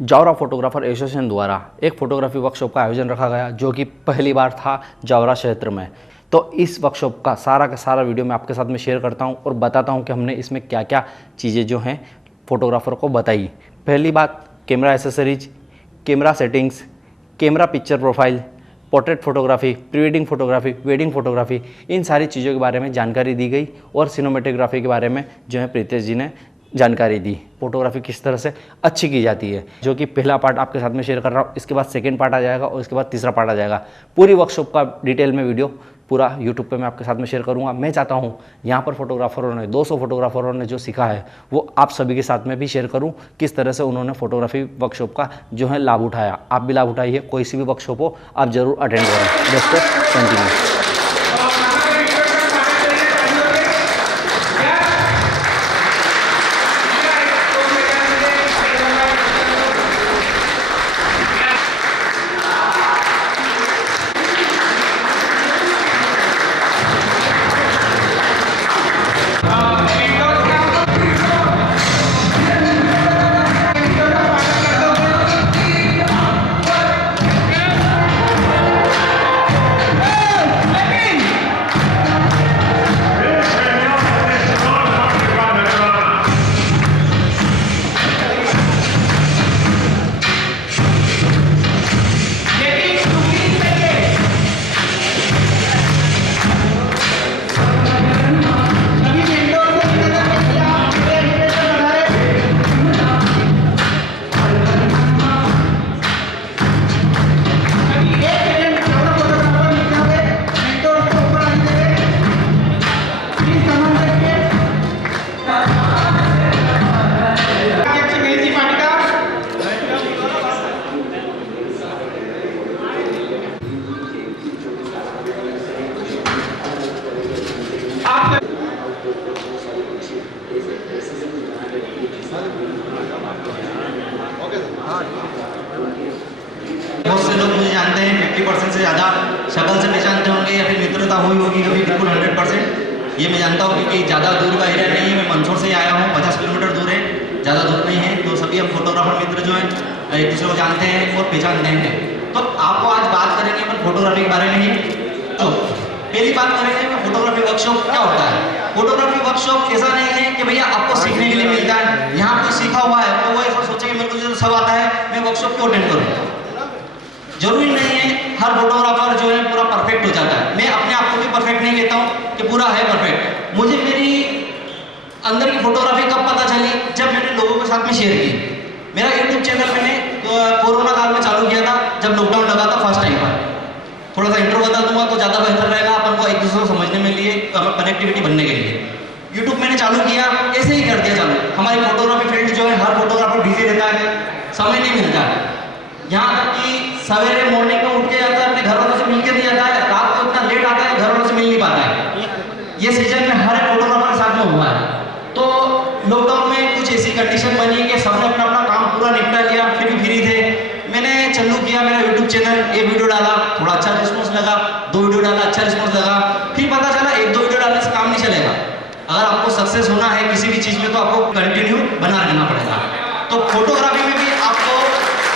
Jaora photographer association द्वारा एक photography workshop का आयोजन रखा गया, जो कि पहली बार था जावरा क्षेत्र में। तो इस वर्कशॉप का सारा वीडियो मैं आपके साथ में शेयर करता हूं और बताता हूं कि हमने इसमें क्या क्या चीज़ें जो हैं फ़ोटोग्राफ़र को बताई। पहली बात, camera accessories, camera settings, camera picture profile, portrait photography, pre wedding photography, wedding photography, इन सारी चीज़ों के बारे में जानकारी दी गई और सिनेमेटोग्राफी के बारे में जो है प्रीतेश जी ने जानकारी दी। फोटोग्राफी किस तरह से अच्छी की जाती है, जो कि पहला पार्ट आपके साथ में शेयर कर रहा हूँ। इसके बाद सेकंड पार्ट आ जाएगा और इसके बाद तीसरा पार्ट आ जाएगा। पूरी वर्कशॉप का डिटेल में वीडियो पूरा यूट्यूब पे मैं आपके साथ में शेयर करूंगा। मैं चाहता हूं यहाँ पर फोटोग्राफरों ने 200 फोटोग्राफरों ने जो सीखा है वो आप सभी के साथ में भी शेयर करूं, किस तरह से उन्होंने फोटोग्राफी वर्कशॉप का जो है लाभ उठाया। आप भी लाभ उठाइए, कोई सी भी वर्कशॉप हो आप जरूर अटेंड करें। दोस्तों कंटिन्यू। बहुत से लोग मुझे जानते हैं, 50% से ज़्यादा शक्ल से पहचानते होंगे या फिर मित्रता हुई होगी कभी, बिल्कुल 100%। ये मैं जानता हूँ क्योंकि ज़्यादा दूर का एरिया नहीं है। मैं मंदसौर से आया हूँ, 50 किलोमीटर दूर है, ज़्यादा दूर नहीं है। तो सभी हम फोटोग्राफर मित्र जो हैं एक दूसरे को जानते हैं और पहचानते हैं। तो आपको आज बात करेंगे अपन फोटोग्राफी के बारे में ही। तो पहली बात करेंगे फोटोग्राफी वर्कशॉप क्या होता है। फोटोग्राफी वर्कशॉप ऐसा नहीं है कि भैया आपको सीखने के लिए मिलता है। यहाँ कोई सीखा हुआ है तो वो ऐसा सोचे कि मेरे को जो सब आता है मैं वर्कशॉप क्यों अटेंड करूँ। जरूरी नहीं है हर फोटोग्राफर जो है पूरा परफेक्ट हो जाता है। मैं अपने आप को भी परफेक्ट नहीं कहता हूँ कि पूरा है परफेक्ट। मुझे मेरी अंदर की फोटोग्राफी कब पता चली, जब मैंने लोगों के साथ में शेयर की। मेरा यूट्यूब चैनल मैंने कोरोना काल में चालू किया था, जब लॉकडाउन लगा था फर्स्ट टाइम पर। थोड़ा सा इंट्रो बता दूंगा तो ज़्यादा बेहतर रहेगा अपन को एक दूसरे को समझने में लिए, कनेक्टिविटी बनने के लिए। यूट्यूब मैंने चालू किया, ऐसे ही कर दिया चालू। हमारी फोटोग्राफी फील्ड जो है हर फोटोग्राफर बिजी रहता है, समय नहीं मिलता है। यहाँ तक कि सवेरे मॉर्निंग में उठ के जाता है, अपने घर वालों से मिल के नहीं जाता है, रात को इतना लेट आता है घर वालों से मिल नहीं पाता है। ये सीजन में हर एक फोटोग्राफर के साथ में हुआ है। तो लॉकडाउन में कुछ ऐसी कंडीशन बनी कि सबने अपना अपना काम पूरा निपटा लिया, फिर भी फ्री थे। मैंने चालू किया मेरा यूट्यूब चैनल, एक वीडियो डाला, थोड़ा अच्छा रिस्पॉन्स लगा, 2 वीडियो डाला, अच्छा रिस्पॉन्स लगा। फिर पता चला 1-2 वीडियो डालने से काम नहीं चलेगा। अगर आपको सक्सेस होना है किसी भी चीज़ में तो आपको कंटिन्यू बना रहना पड़ेगा। तो फोटोग्राफी में भी आपको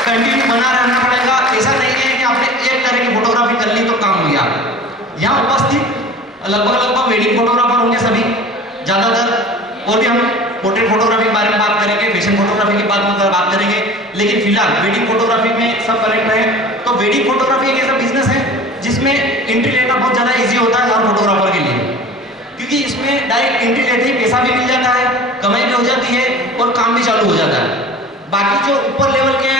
कंटिन्यू बना रहना पड़ेगा। ऐसा नहीं है कि आपने एक तरह की फोटोग्राफी कर ली तो काम हो गया। यहाँ उपस्थित लगभग वेडिंग फोटोग्राफर होंगे सभी ज़्यादातर, और भी हम पोर्ट्रेट फोटोग्राफी के बारे में बात करेंगे, फैशन फोटोग्राफी के बारे में बात करेंगे। लेकिन फिलहाल वेडिंग फोटोग्राफी में सब कनेक्ट है। तो वेडिंग फोटोग्राफी एक ऐसा बिजनेस है जिसमें एंट्री लेना बहुत ज़्यादा ईजी होता है हर फोटोग्राफर के लिए, क्योंकि इसमें डायरेक्ट एंट्री लेते ही पैसा भी मिल जाता है, कमाई भी हो जाती है और काम भी चालू हो जाता है। बाकी जो ऊपर लेवल के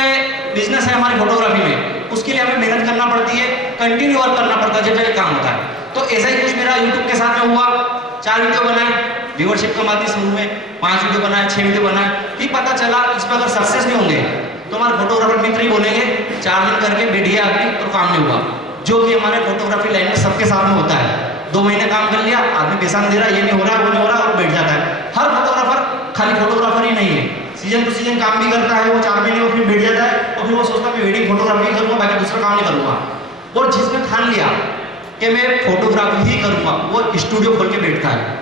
बिजनेस है हमारी फोटोग्राफी में, उसके लिए हमें मेहनत करना पड़ती है, कंटिन्यू वर्क करना पड़ता है जब तक काम होता है। तो ऐसा ही कुछ मेरा यूट्यूब के साथ में हुआ। 4 वीडियो बनाए, व्यूअरशिप कम आती शुरू में, 5 वीडियो बनाए, 6 वीडियो बनाए। फिर पता चला इस पर अगर सक्सेस नहीं होंगे तो हमारे फोटोग्राफर मित्र ही बोलेंगे 4 दिन करके बैठिए आदमी और काम नहीं हुआ, जो कि हमारे फोटोग्राफी लाइन में सबके साथ में होता है। 2 महीने काम कर लिया, आदमी पैसा नहीं दे रहा, ये नहीं हो रहा, वो नहीं हो रहा, और बैठ जाता है। हर फोटोग्राफर खाली फोटोग्राफर ही नहीं है, सीजन टू सीजन काम भी करता है। वो 4 महीने में फिर बैठ जाता है और फिर वो सोचता है मैं वेडिंग फोटोग्राफी करूँगा, बाकी दूसरा काम नहीं करूँगा। और जिसने ठान लिया कि मैं फोटोग्राफी ही करूँगा, वो स्टूडियो खोल के बैठता है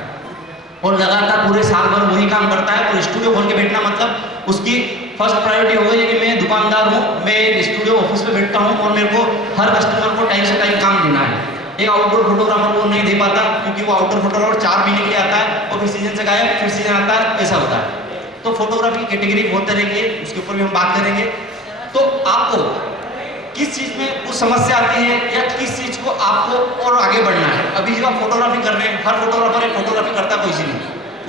और लगातार पूरे साल भर वही काम करता है। और स्टूडियो खोल के बैठना मतलब उसकी फर्स्ट प्रायोरिटी हो गई है कि मैं दुकानदार हूँ, मैं एक स्टूडियो ऑफिस में बैठता हूँ और मेरे को हर कस्टमर को टाइम से टाइम काम देना है। एक आउटडोर फोटोग्राफर वो नहीं दे पाता, क्योंकि वो आउटडोर फोटोग्राफर 4 महीने के लिए आता है और फिर सीजन से गायब, फिर सीजन आता है, ऐसा होता है। तो फोटोग्राफी की कैटेगरी बहुत तरह की है, उसके ऊपर भी हम बात करेंगे। तो आपको किस चीज़ में कुछ समस्या आती है या किस चीज़ को आपको और आगे बढ़ना है। अभी जो आप फोटोग्राफी कर रहे हैं, हर फोटोग्राफर एक फोटोग्राफी करता कोई सी नहीं,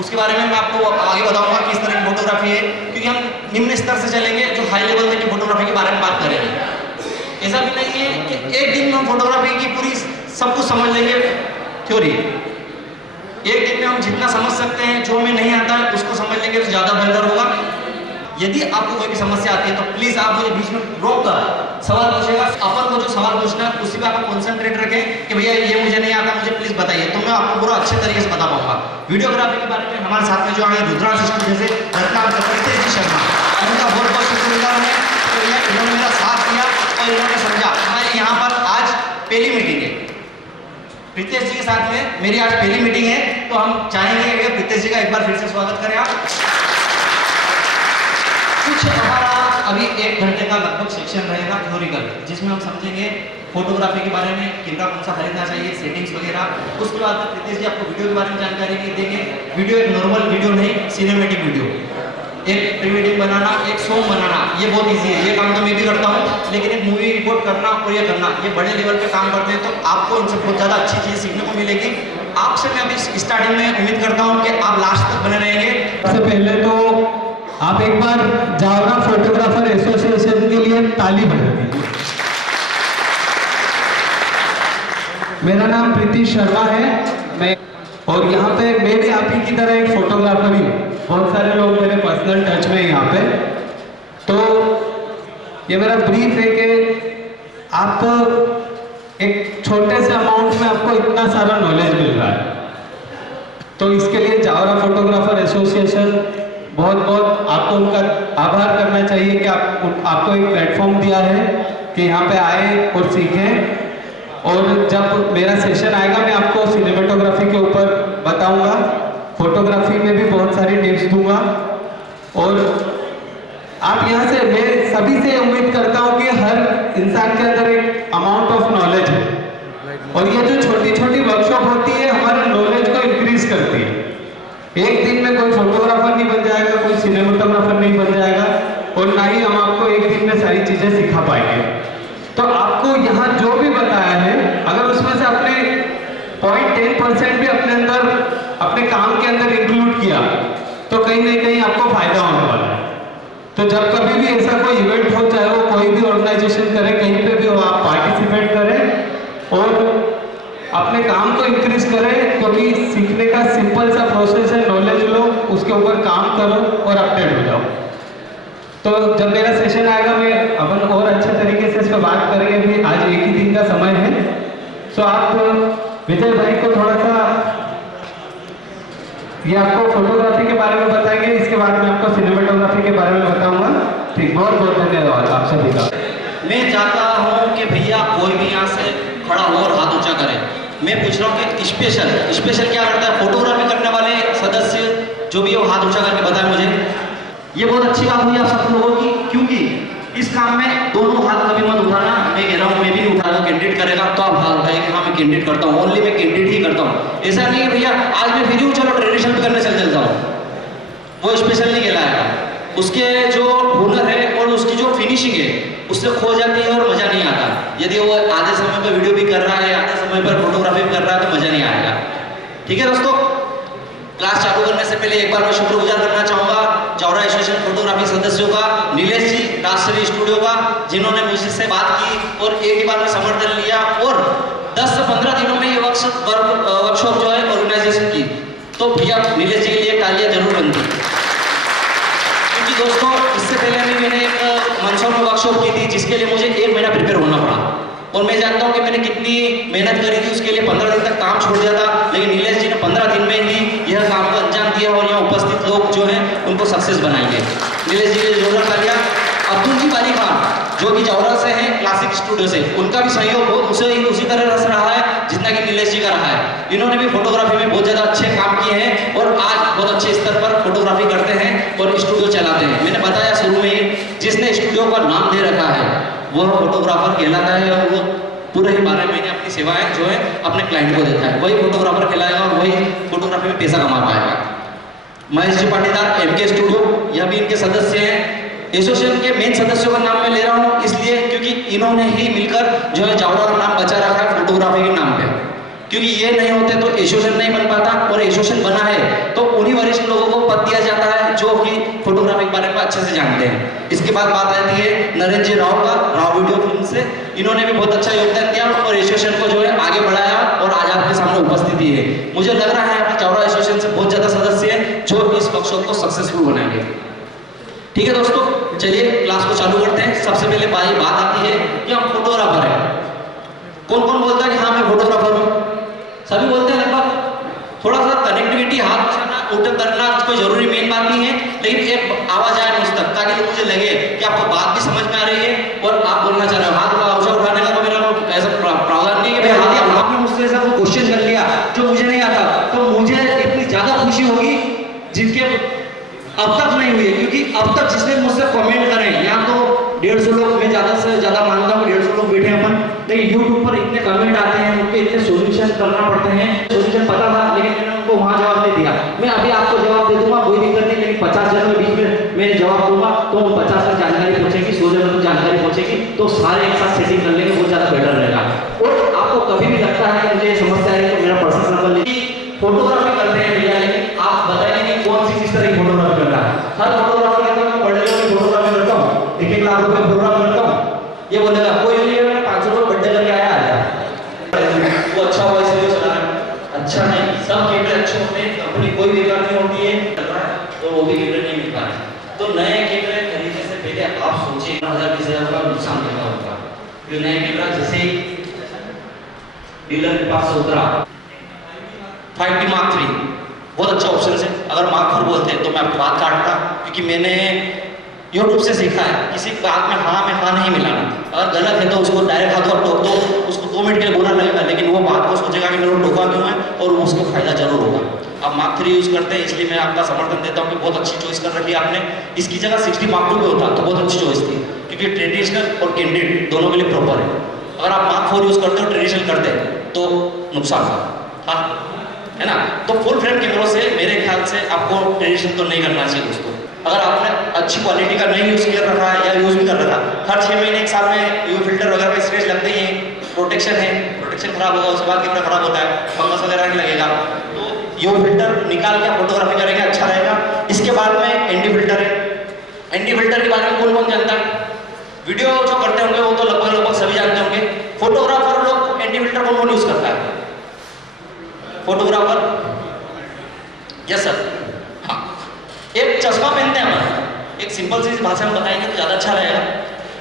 उसके बारे में मैं आपको आगे बताऊंगा किस तरह की फोटोग्राफी है, क्योंकि हम निम्न स्तर से चलेंगे, जो हाई लेवल तक की फोटोग्राफी के बारे में बात करेंगे। ऐसा भी नहीं है कि एक दिन में हम फोटोग्राफी की पूरी सब कुछ समझ लेंगे थ्योरी। एक दिन में हम जितना समझ सकते हैं, जो हमें नहीं आता है उसको समझ लेंगे तो ज़्यादा बेहतर होगा। यदि आपको कोई भी समस्या आती है तो प्लीज़ आप मुझे बीच में रोक कर सवाल पूछेगा। अपन को जो सवाल पूछना है उसी पे आप कॉन्सेंट्रेट रखें कि भैया ये मुझे नहीं आता, मुझे प्लीज़ बताइए, तो मैं आपको पूरा अच्छे तरीके से बता पाऊंगा। वीडियोग्राफी के बारे में हमारे साथ में जो आए रुद्रांश स्टूडियो से रत्नाकर प्रीतेश जी शर्मा, उनका बहुत बहुत शुक्रगुजार है तो भैया इन्होंने मेरा साथ दिया और इन्होंने समझा। हमारे यहाँ पर आज पहली मीटिंग है प्रीतेश जी के साथ में, मेरी आज पहली मीटिंग है, तो हम चाहेंगे कि प्रीतेश जी का एक बार फिर से स्वागत करें आप। कुछ हमारा अभी 1 घंटे का लगभग सेक्शन रहेगा थ्योरिकल, जिसमें हम समझेंगे फोटोग्राफी के बारे में, कैमरा कौन सा खरीदना चाहिए, सेटिंग्स वगैरह। उसके बाद प्रीतेश जी आपको वीडियो के बारे में जानकारी देंगे। वीडियो एक नॉर्मल वीडियो नहीं, सिनेमेटिक वीडियो, एक प्री वेडिंग बनाना, एक सॉन्ग बनाना, ये बहुत इजी है, ये काम तो मैं भी करता हूँ, लेकिन एक मूवी रिपोर्ट करना और ये करना, ये बड़े लेवल पे काम करते हैं, तो आपको इनसे बहुत ज़्यादा अच्छी चीज़ सीखने को मिलेगी। आपसे मैं अभी स्टार्टिंग में उम्मीद करता हूँ कि आप लास्ट तक बने रहेंगे। सबसे पहले तो आप एक बार जावरा फोटोग्राफर एसोसिएशन के लिए ताली बजा दीजिए। मेरा नाम प्रीतेश शर्मा है, मैं और यहाँ पे मैं भी आप ही की तरह एक फोटोग्राफर ही हूँ। बहुत सारे लोग मेरे पर्सनल टच में हैं यहाँ पे। तो ये मेरा ब्रीफ है कि आप एक छोटे से अमाउंट में आपको इतना सारा नॉलेज मिल रहा है, तो इसके लिए जावरा फोटोग्राफर एसोसिएशन बहुत बहुत आपको उनका आभार करना चाहिए कि आपको एक प्लेटफॉर्म दिया है कि यहाँ पे आए और सीखें। और जब मेरा सेशन आएगा मैं आपको सिनेमेटोग्राफी के ऊपर बताऊंगा, फोटोग्राफी में भी बहुत सारी टिप्स दूंगा। और आप यहाँ से, मैं सभी से उम्मीद करता हूँ कि हर इंसान के अंदर एक अमाउंट ऑफ नॉलेज है, और ये जो छोटी छोटी वर्कशॉप होती है हमारे नॉलेज को इंक्रीज करती है। एक दिन में कोई फोटोग्राफर नहीं बन जाएगा, कोई सिनेमेटोग्राफर नहीं बन जाएगा, और ना ही हम आपको एक दिन में सारी चीजें सिखा पाएंगे। तो आपको यहाँ जो भी बताया है, अगर उसमें से आपने 0.10% भी अपने अंदर, अपने काम के अंदर इंक्लूड किया, तो कहीं ना कहीं आपको फायदा होने वाला है। तो जब कभी भी ऐसा कोई इवेंट हो, चाहे वो कोई भी ऑर्गेनाइजेशन करे, कहीं पे भी हो, आप पार्टिसिपेट करें और अपने काम को इंक्रीज करें, क्योंकि सीखने का सिंपल सा प्रोसेस है, नॉलेज लो, उसके ऊपर काम करो और अपडेट हो जाओ। तो जब मेरा सेशन आएगा मैं अपन और अच्छे तरीके से इस पर बात करेंगे। भी आज एक ही दिन का समय है, तो आप विजय भाई को थोड़ा सा ये आपको फोटोग्राफी के बारे में बताएंगे, इसके बाद मैं आपको सिनेमेटोग्राफी के बारे में बताऊंगा। ठीक, बहुत बहुत धन्यवाद आप सभी का। मैं चाहता हूँ कि भैया कोई भी यहाँ से खड़ा हो और हाथ ऊंचा करे। मैं पूछ रहा हूँ कि स्पेशल क्या करता है फोटोग्राफी करने वाले सदस्य, जो भी हो हाथ ऊंचा करके बताएं मुझे। ये बहुत अच्छी बात हुई आप सब लोगों की, क्योंकि इस काम में दोनों हाथ कभी मत उठाना। मैं कह रहा हूँ, मैं भी नहीं उठा रहा हूँ, कैंडिडेट करेगा तो आप हाथ उठाएंगे कि हाँ मैं कैंडिडेट करता हूँ, ओनली मैं कैंडिडेट ही करता हूँ। ऐसा नहीं है भैया आज मैं फ्री हूँ चलो ट्रेडिशनल भी करने चलता हूँ, वो स्पेशल नहीं कहलाएगा। उसके जो हुनर है और उसकी जो फिनिशिंग है उससे खो जाती है और मजा नहीं आता। यदि वो आधे समय पर वीडियो भी कर रहा है, आधे समय पर फोटोग्राफी भी कर रहा है, तो मजा नहीं आएगा। ठीक है दोस्तों, क्लास चालू करने से पहले एक बार मैं शुक्रगुजार करना चाहूंगा जावरा एसोसिएशन फोटोग्राफी सदस्यों का, नीलेश जी राजश्री स्टूडियो का, जिन्होंने मुझसे बात की और एक ही बार में समर्थन लिया और 10 से 15 दिनों में ये वर्कशॉप जो है ऑर्गेनाइजेशन की। तो भैया नीलेश जी के लिए तालियां जरूर बनती, क्योंकि दोस्तों इससे पहले भी मैंने एक मंदसौर में वर्कशॉप की थी, जिसके लिए मुझे 1 महीना प्रिपेयर होना पड़ा, और मैं जानता हूँ कि मैंने कितनी मेहनत करी थी। उसके लिए 15 दिन तक काम छोड़ दिया था, लेकिन नीलेश जी ने 15 दिन में ही यह काम को अंजाम दिया और यहाँ उपस्थित लोग जो हैं उनको सक्सेस बनाएंगे। नीलेश जी के लिए जोरदार तालियां। अब्दुल जी बाली खान जो कि जावरा से हैं, क्लासिक स्टूडियो से, उनका भी सहयोग बहुत उसी तरह रहा है जितना कि नीलेश जी का रहा है। इन्होंने भी फोटोग्राफी में बहुत ज़्यादा अच्छे काम किए हैं और आज बहुत अच्छे स्तर पर फोटोग्राफी करते हैं और स्टूडियो चलाते हैं। मैंने बताया शुरू में ही, जिसने स्टूडियो का नाम दे रखा है वह फोटोग्राफर कहलाता है और वो पूरे ही 12 महीने अपनी सेवाएं जो है अपने क्लाइंट को देता है। वही फोटोग्राफर कहलाएगा और वही फोटोग्राफी में पैसा कमा पाएगा। महेश जी पाटीदार एमके स्टूडियो, यह भी इनके सदस्य हैं। एसोसिएशन के मेन सदस्यों का नाम मैं ले रहा हूँ इसलिए क्योंकि इन्होंने ही मिलकर जो है जावरा का नाम बचा रखा है फोटोग्राफी के नाम पे, क्योंकि ये नहीं होते तो एसोसिएशन नहीं बन पाता, और एसोसिएशन बना है तो उन्हीं वरिष्ठ लोगों को पद दिया जाता है जो कि फोटोग्राफी के बारे में अच्छे से जानते हैं। इसके बाद बात आती है नरेंद्र जी राव का, राव वीडियो फिल्म से। इन्होंने भी बहुत अच्छा योगदान दिया और एसोसिएशन को जो है आगे बढ़ाया और आज आपके सामने उपस्थिति है। मुझे लग रहा है यहाँ जावरा एसोसिएशन से बहुत ज़्यादा सदस्य हैं जो इस वर्कशॉप को सक्सेसफुल बनाएंगे। ठीक है दोस्तों, चलिए क्लास को चालू करते हैं। सबसे पहले बात आती है कि हम फोटोग्राफर हैं। कौन कौन बोलता है कि हाँ मैं फोटोग्राफर हूँ? सभी बोलते हैं लगभग। थोड़ा सा कनेक्टिविटी, हाथ उठाना, उठक करना कोई जरूरी मेन बात नहीं है, लेकिन एक आवाज आए मुझ तक ताकि मुझे लगे कि आपको बात भी समझ में आ रही है और आप बोलना चाह रहे हो। हाथ उठाने का तो मेरा ऐसा प्रावधान नहीं है कि हाथ आपने मुझसे ऐसा कोई क्वेश्चन कर लिया जो मुझे नहीं आता, तो मुझे इतनी ज्यादा खुशी होगी जिनके अब तक नहीं हुई है, क्योंकि अब तक जिसने मुझसे कमेंट करें, यहाँ तो 150 लोग, मैं ज़्यादा से ज़्यादा मानता हूँ 150 लोग बैठे हैं अपन, लेकिन यूट्यूब पर इतने कमेंट आते हैं, उनके इतने सोल्यूशन करना पड़ते हैं। सोल्यूशन पता था लेकिन मैंने उनको वहाँ जवाब नहीं दिया। मैं अभी आपको जवाब दे दूंगा, कोई दिक्कत नहीं, लेकिन 50 जन के बीच में मैं जवाब दूंगा तो 50 तक जानकारी पहुँचेगी, 100 जन तक जानकारी पहुँचेगी, तो सारे एक साथ सेटिंग कर लेंगे, बहुत ज़्यादा बेटर रहेगा। और आपको कभी भी लगता है कि मुझे समस्या है तो मेरा पर्सनल नंबर लीजिए। फोटोग्राफी करते हैं भैया, लेकिन आप बताइए कि कौन सी किस तरह की फोटोग्राफी करता है? हर फोटोग्राफी करता हूँ, बर्थडे की फोटोग्राफी करता हूँ, 1 लाख रुपए फोटोग्राफी करता हूँ, ये बोलेगा कोई नहीं है 500 रुपये बर्थडे करके आया वो अच्छा हुआ इसलिए चला रहा है। अच्छा नहीं, सब कैमरे अच्छे होते हैं, कंपनी कोई बेकार नहीं होती है, तो वो भी कैमरे नहीं मिल पा रहे। तो नए कैमरे खरीदने से पहले आप सोचिए 10,000-20,000 का नुकसान कितना होगा। फिर नए कैमरा जैसे ही डीलर के पास उतरा 5D Mark III बहुत अच्छा ऑप्शन है। अगर Mark IV बोलते हैं तो मैं आपकी बात काटता, क्योंकि मैंने YouTube से सीखा है किसी बात में हाँ नहीं मिलाना। अगर गलत है तो उसको डायरेक्ट हाथ और टोक दो, उसको 2 मिनट के लिए बुरा लगेगा, लेकिन वो बात को सोचेगा कि मेरे को टोका क्यों है और उसको फायदा जरूर होगा। अब Mark III यूज़ करते हैं, इसलिए मैं आपका समर्थन देता हूँ कि बहुत अच्छी चॉइस कर रखी है आपने। इसकी जगह 60 Mark II भी होता तो बहुत अच्छी चॉइस थी, क्योंकि ट्रेडिशनल और कैंडिड दोनों के लिए प्रॉपर है। अगर आप Mark IV यूज़ करते हो, ट्रेडिशनल करते हैं तो नुकसान हाँ है ना। तो फुल फ्रेम कैमरों से मेरे ख्याल से आपको ट्रेडिशन तो नहीं करना चाहिए दोस्तों। अगर आपने अच्छी क्वालिटी का नहीं यूज़ कर रखा है या यूज़ भी कर रखा, हर 6 महीने 1 साल में यूवी फिल्टर वगैरह का स्क्रेच लगते ही हैं, प्रोटेक्शन है, प्रोटेक्शन खराब होगा उसके बाद कैमरा खराब होता है, फंगस वगैरह नहीं लगेगा, तो यूवी फिल्टर निकाल के फोटोग्राफी करेंगे अच्छा रहेगा। इसके बाद में एनडी फिल्टर है। एनडी फिल्टर के बारे में कौन कौन जानता है? वीडियो जो करते होंगे वो तो लगभग सभी जानते होंगे। फोटोग्राफर लोग एनडी फिल्टर कौन कौन यूज़ करता है? Photographer, yes sir. हाँ, एक चश्मा पहनते हैं हम, एक सिंपल सी भाषा में बताएंगे तो ज़्यादा अच्छा रहेगा।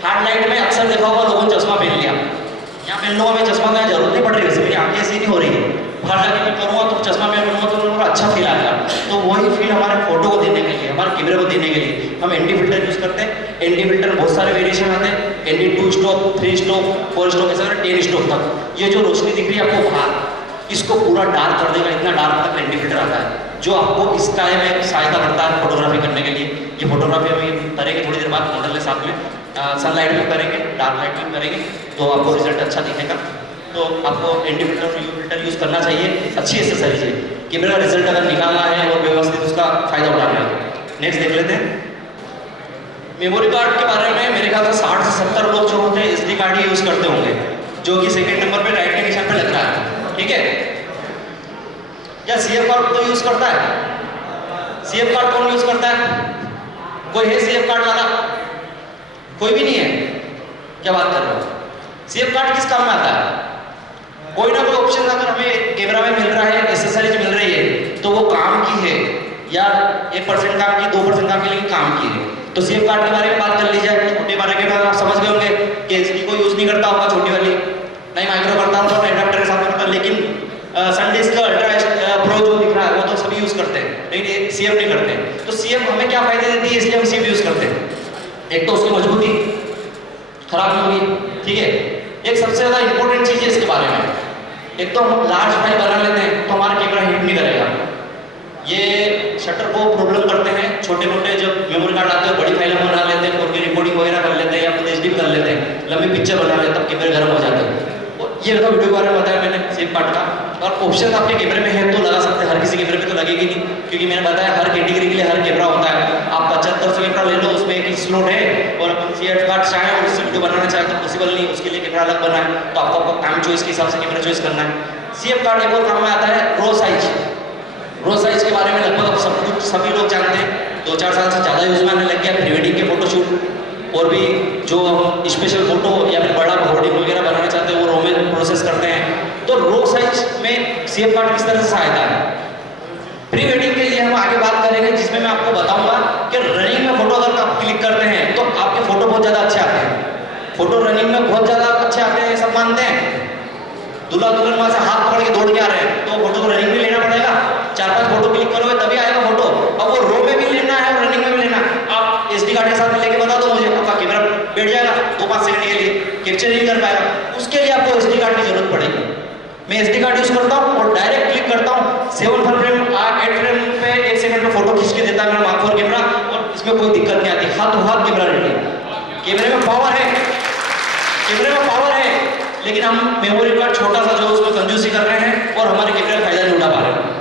हार्ड लाइट में अक्सर देखा होगा लोगों ने चश्मा पहन लिया। यहाँ पे लोगों में चश्मा का जरूरत नहीं पड़ रही है, मेरी आंखें ऐसी नहीं हो रही है, बाहर जाके मैं करूँगा तो चश्मा मैं पहनूंगा तो लोगों को अच्छा फील आएगा। तो वही फील हमारे फोटो को देने के लिए, हमारे कैमरे को देने के लिए हम एनडी फिल्टर यूज़ करते हैं। एनडी फिल्टर बहुत सारे वेरिएशन आते हैं, एनडी 2 स्ट्रोक, 3 स्ट्रोक, 4 स्ट्रोक, ऐसे 10 स्ट्रोक तक। ये जो रोशनी दिख रही है आपको बाहर, इसको पूरा डार्क कर देगा, इतना डार्क तक एनडी फिल्टर आता है जो आपको स्काई में सहायता करता है फोटोग्राफी करने के लिए। ये फोटोग्राफी हम करेंगे थोड़ी देर बाद मॉडल के साथ में, सनलाइट में करेंगे, डार्क लाइट में करेंगे, तो आपको रिजल्ट अच्छा दिखेगा। तो आपको एनडी फिल्टर और यूवी फिल्टर यूज़ करना चाहिए, अच्छी एक्सरसाइज है। कैमरा का रिजल्ट अगर निकालना है और व्यवस्थित उसका फायदा उठाना है। नेक्स्ट देख लेते हैं। मेमोरी कार्ड के बारे में मेरे ख्याल से 60 से 70 लोग जो होते हैं SD कार्ड ही यूज़ करते होंगे, जो कि सेकेंड नंबर पे राइट के निशान पे लग रहा है, ठीक है। या CF कार्ड तो यूज़ करता है? CF कार्ड कौन यूज़ करता है? कोई है CF कार्ड वाला? कोई भी नहीं है? क्या बात कर रहे हो? CF कार्ड किस काम में आता है? कोई ना कोई ऑप्शन अगर हमें कैमरा में मिल रहा है, एक्सेसरीज मिल रही है, तो वो काम की है या 1% काम की, 2% काम की, लेकिन काम की है। तो CF कार्ड के बारे में बात कर लीजिए। छोटे बारे के बारे आप समझ गए होंगे कि इसकी कोई यूज़ नहीं करता होगा, छोटी वाली नहीं माइक्रो करता होगा, नहीं एडाप्टर के साथ करता, लेकिन सनडिस्क अल्ट्रा प्रो जो दिख रहा है वो तो सभी यूज़ करते हैं, लेकिन CF नहीं करते हैं। तो CF हमें क्या फायदे देती है, इसलिए हम CF यूज़ करते हैं? एक तो उसकी मजबूती खराब नहीं होगी, ठीक है। एक सबसे ज़्यादा इंपॉर्टेंट चीज़ है इसके बारे में, एक तो हम लार्ज फाइल बना लेते हैं तो हमारा कैमरा हिट नहीं करेगा। ये शटर को प्रॉब्लम करते हैं, छोटे मोटे जब मेमोरी कार्ड आते हैं बड़ी फाइल हम बना लेते हैं, उनकी रिकॉर्डिंग वगैरह कर लेते हैं या फुल एचडी कर लेते हैं, लंबी पिक्चर बना लेते हैं, तब कैमरे गर्म हो जाते हैं। ये तो वीडियो के बारे में बताया मैंने सेफ पार्ट का। और ऑप्शन आपके कैमरे में है तो लगा सकते हैं, हर किसी कैमरे में तो लगेगी नहीं, क्योंकि मैंने बताया हर कैटेगरी के लिए हर कैमरा होता है। आप 7500 कैमरा ले लो, उसमें एक स्लॉट है, और अपन सीएफ कार्ड चाहे और उससे वीडियो बनाना चाहे तो पॉसिबल नहीं, उसके लिए कैमरा अलग बना है। तो आपको टाइम चॉइस के हिसाब से कैमरा चॉइस करना है। सीएफ कार्ड एक और काम में आता है रो साइज। रो साइज के बारे में लगभग सब कुछ सभी लोग जानते हैं, 2-4 साल से ज़्यादा यूज में आने लग गया। प्री वेडिंग के फोटोशूट और भी जो हम स्पेशल फोटो या फिर बड़ा होर्डिंग वगैरह बनाना चाहते हैं वो रो में प्रोसेस करते हैं। तो रो साइज में सीएफ कार्ड किस तरह से सहायता है। प्री वेडिंग के लिए हम आगे बात करेंगे, जिसमें मैं आपको बताऊंगा कि रनिंग में फोटो अगर आप क्लिक करते हैं तो आपके फोटो बहुत ज़्यादा अच्छे आते हैं। फोटो रनिंग में बहुत ज़्यादा अच्छे आते हैं, सब मानते हैं। दूल्हा दुल्हन वहां से हाथ पकड़ के दौड़ के आ रहे हैं तो फोटो तो रनिंग में लेना पड़ेगा, 4-5 फोटो क्लिक करोगे तभी आएगा फोटो। अब वो रो में भी लेना है और रनिंग में भी लेना है। आप एसडी कार्ड के साथ में लेके बता दो मुझे, आपका कैमरा बैठ जाएगा 2-5 सेकंड के लिए, कैप्चर नहीं कर पाएगा। उसके लिए आपको एसडी कार्ड की जरूरत पड़ेगी। मैं एसडी कार्ड यूज करता हूँ और डायरेक्ट क्लिक करता हूँ, 7 फ्रेम 8 फ्रेम पे 1 सेकंड में फोटो खींच के देता है मेरा मार्क 4 कैमरा, और इसमें कोई दिक्कत नहीं आती। हाथों हाथ कैमरा रेडी है। कैमरे में पावर है, कैमरे में पावर है, लेकिन हम मेमोरी कार्ड छोटा सा जो उसमें कंजूसी कर रहे हैं और हमारे कैमरे का फायदा नहीं उठा पा रहे हैं।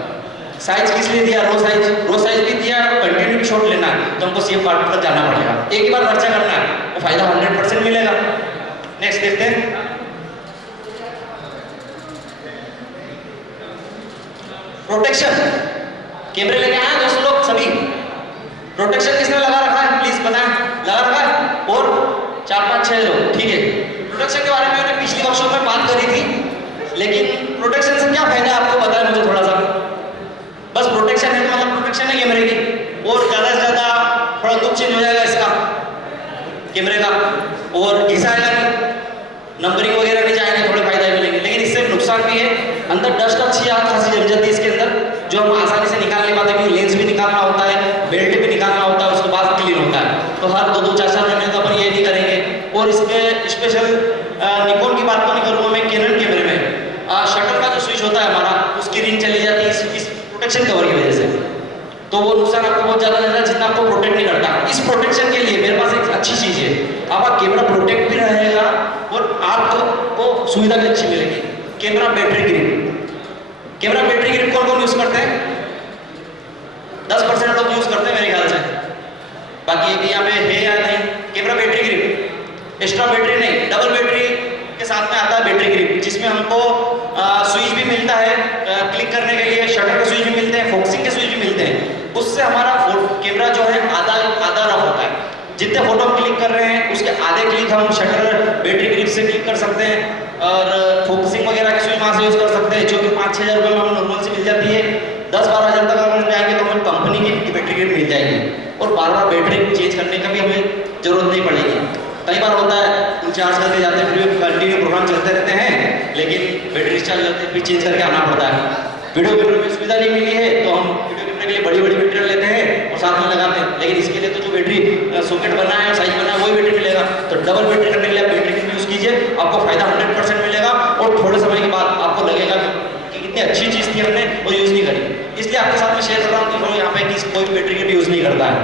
साइज किस लिए दिया, रो साइज भी दिया है, कंटिन्यूटी शॉट लेना है तो हमको सीएफ कार्ड पर जाना पड़ेगा, एक ही बार खर्चा करना है, वो फायदा 100% मिलेगा। नेक्स्ट देखते हैं, प्रोटेक्शन। कैमरे लेके आए दोस्त लोग सभी, प्रोटेक्शन किसने लगा रखा है प्लीज बताएं, लगा रखा है? और 4-5-6 लोग, ठीक है। प्रोटेक्शन के बारे में मैंने पिछली वर्कशॉप में बात करी थी, लेकिन प्रोटेक्शन से क्या फायदा है आपको बताया मुझे थोड़ा सा। बस प्रोटेक्शन है तो मतलब प्रोटेक्शन है कैमरे की, और ज़्यादा से ज़्यादा थोड़ा लुक चेंज हो जाएगा इसका कैमरे का, और घिसाएगा नहीं, नंबरिंग वगैरह नहीं जाएंगे, थोड़े फायदे मिलेंगे। लेकिन इससे नुकसान भी है, अंदर डस्ट अच्छी खासी जम जाती है इसके अंदर, जो हम आसानी से निकाल नहीं पाते, क्योंकि लेंस भी निकालना होता है, बेल्ट भी निकालना होता है, उसके बाद क्लीन होता है। तो हर 2-2, 4-4 महीने तो अपन ये नहीं करेंगे। और इसके स्पेशल निकॉन की बात तो नहीं करूँगा मैं, कैनन कैमरे में शटर का जो स्विच होता है हमारा, उसकी रिंग चली जाती है इस प्रोटेक्शन कवर की वजह से, तो वो नुकसान आपको बहुत ज़्यादा है जितना आपको प्रोटेक्ट नहीं करता। इस प्रोटेक्शन के लिए मेरे पास एक अच्छी चीज़ है, आपका कैमरा प्रोटेक्ट भी रहेगा और आपको सुविधा भी अच्छी मिलेगी। Camera battery grip. Camera battery grip कौन कौन यूज करते हैं? 10% लोग यूज करते हैं मेरे ख्याल से, बाकी ये भी यहाँ पे है या नहीं। Camera battery grip, extra battery नहीं, डबल बैटरी के साथ में आता है बैटरी ग्रिप, जिसमें हमको स्विच भी मिलता है क्लिक करने के लिए, शटर के स्विच भी मिलते हैं, फोकसिंग के स्विच भी मिलते हैं। उससे हमारा कैमरा जो है आधा रफ होता है। जितने फोटो हम क्लिक कर रहे हैं उसके आधे क्लिक हम शटर बैटरी ग्रिप से क्लिक कर सकते हैं, और फोकसिंग वगैरह के स्विच वहाँ से यूज कर सकते हैं, जो कि 5-6 हज़ार रुपये में हमें नॉर्मल से मिल जाती है। 10-12 हज़ार तक अगर हम जाएंगे तो हमें कंपनी की बैटरी ग्रिप मिल जाएगी, और बार-बार बैटरी चेंज करने का भी हमें जरूरत नहीं पड़ेगी। कई बार होता है फुल चार्ज करके जाते हैं, फिर भी कंटिन्यू प्रोग्राम चलते रहते हैं, लेकिन बैटरी चार्ज करते फिर चेंज करके आना पड़ता है। वीडियो कैमरे में सुविधा नहीं मिली है तो हम वीडियो कैमरे के लिए बड़ी बैटरी लेते हैं और साथ में लगाते हैं, लेकिन इसके लिए तो जो बैटरी सॉकेट बना है और साइज बना है वही बैटरी मिलेगा। तो डबल बैटरी करने के लिए आप बैटरी यूज कीजिए, आपको फायदा 100% मिलेगा, और थोड़े समय के बाद आपको लगेगा कि कितनी अच्छी चीज़ थी हमने और यूज़ नहीं करी। इसलिए आपके साथ में शेयर कर रहा हूँ कि यहाँ पे कि कोई बैटरी का यूज़ नहीं करता है,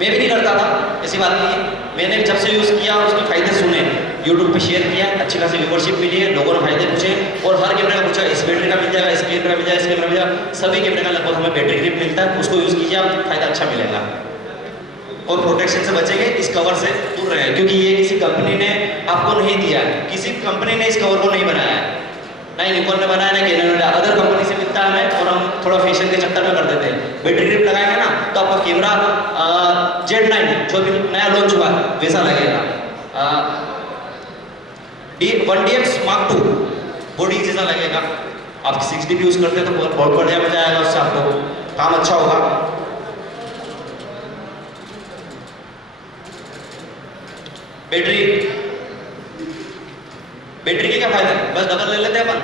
मैं भी नहीं करता था, ऐसी बात नहीं है। मैंने जब से यूज़ किया उसके फायदे सुने, यूट्यूब पे शेयर किया, अच्छी खासी व्यूवरशिप मिली है, लोगों ने फायदे पूछे, और हर कैमरे का पूछा, इस बैटरी का मिल जाएगा, इस कैमरे का मिल जाएगा, इस कैमरा मिल जाएगा, सभी कैमरे का लगभग हमें बैटरी ग्रिप मिलता है, उसको यूज़ कीजिए, आप फायदा अच्छा मिलेगा। और प्रोटेक्शन से बचेंगे, इस कवर से दूर रहें, क्योंकि ये किसी कंपनी ने आपको नहीं दिया है, किसी कंपनी ने इस कवर को नहीं बनाया है, ना ही निकॉन ने बनाया, ना कैनन ने, अदर कंपनी से मिलता है हमें, और हम थोड़ा फैशन के चक्कर में कर देते हैं। बैटरी ग्रिप लगाएंगे ना तो आपका कैमरा Z9 जो भी नया लॉन्च हुआ वैसा लगेगा। 1DX Mark II बॉडी जैसा लगेगा। आप 6D यूज करते हैं तो बहुत बढ़िया मजा आएगा, उससे आपको काम अच्छा होगा। बैटरी के क्या फायदे, बस डबल ले लेते हैं अपन।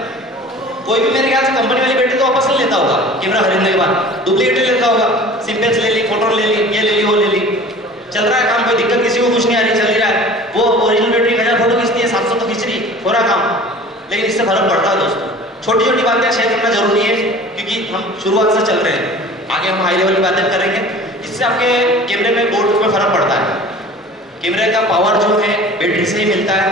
कोई भी मेरे ख्याल से कंपनी वाली बैटरी तो वापस नहीं लेता होगा कैमरा खरीदने के बाद, डुप्लीकेट लेता होगा, सिंपल्स ले ली, फोटो ले ली, ये ले ली, वो ले ली, चल रहा है काम, कोई दिक्कत किसी को कुछ नहीं आ रही, चल ही रहा है। वो ओरिजिनल बैटरी 1000 फोटो खींचती है, 700 तो खींच रही, हो रहा काम। लेकिन इससे फर्क पड़ता है दोस्तों। छोटी छोटी बातें शेयर करना जरूरी है, क्योंकि हम शुरुआत से चल रहे हैं, आगे हम हाई लेवल की बातें करेंगे। इससे आपके कैमरे में बोर्ड में फर्क पड़ता है। कैमरे का पावर जो है बैटरी से ही मिलता है।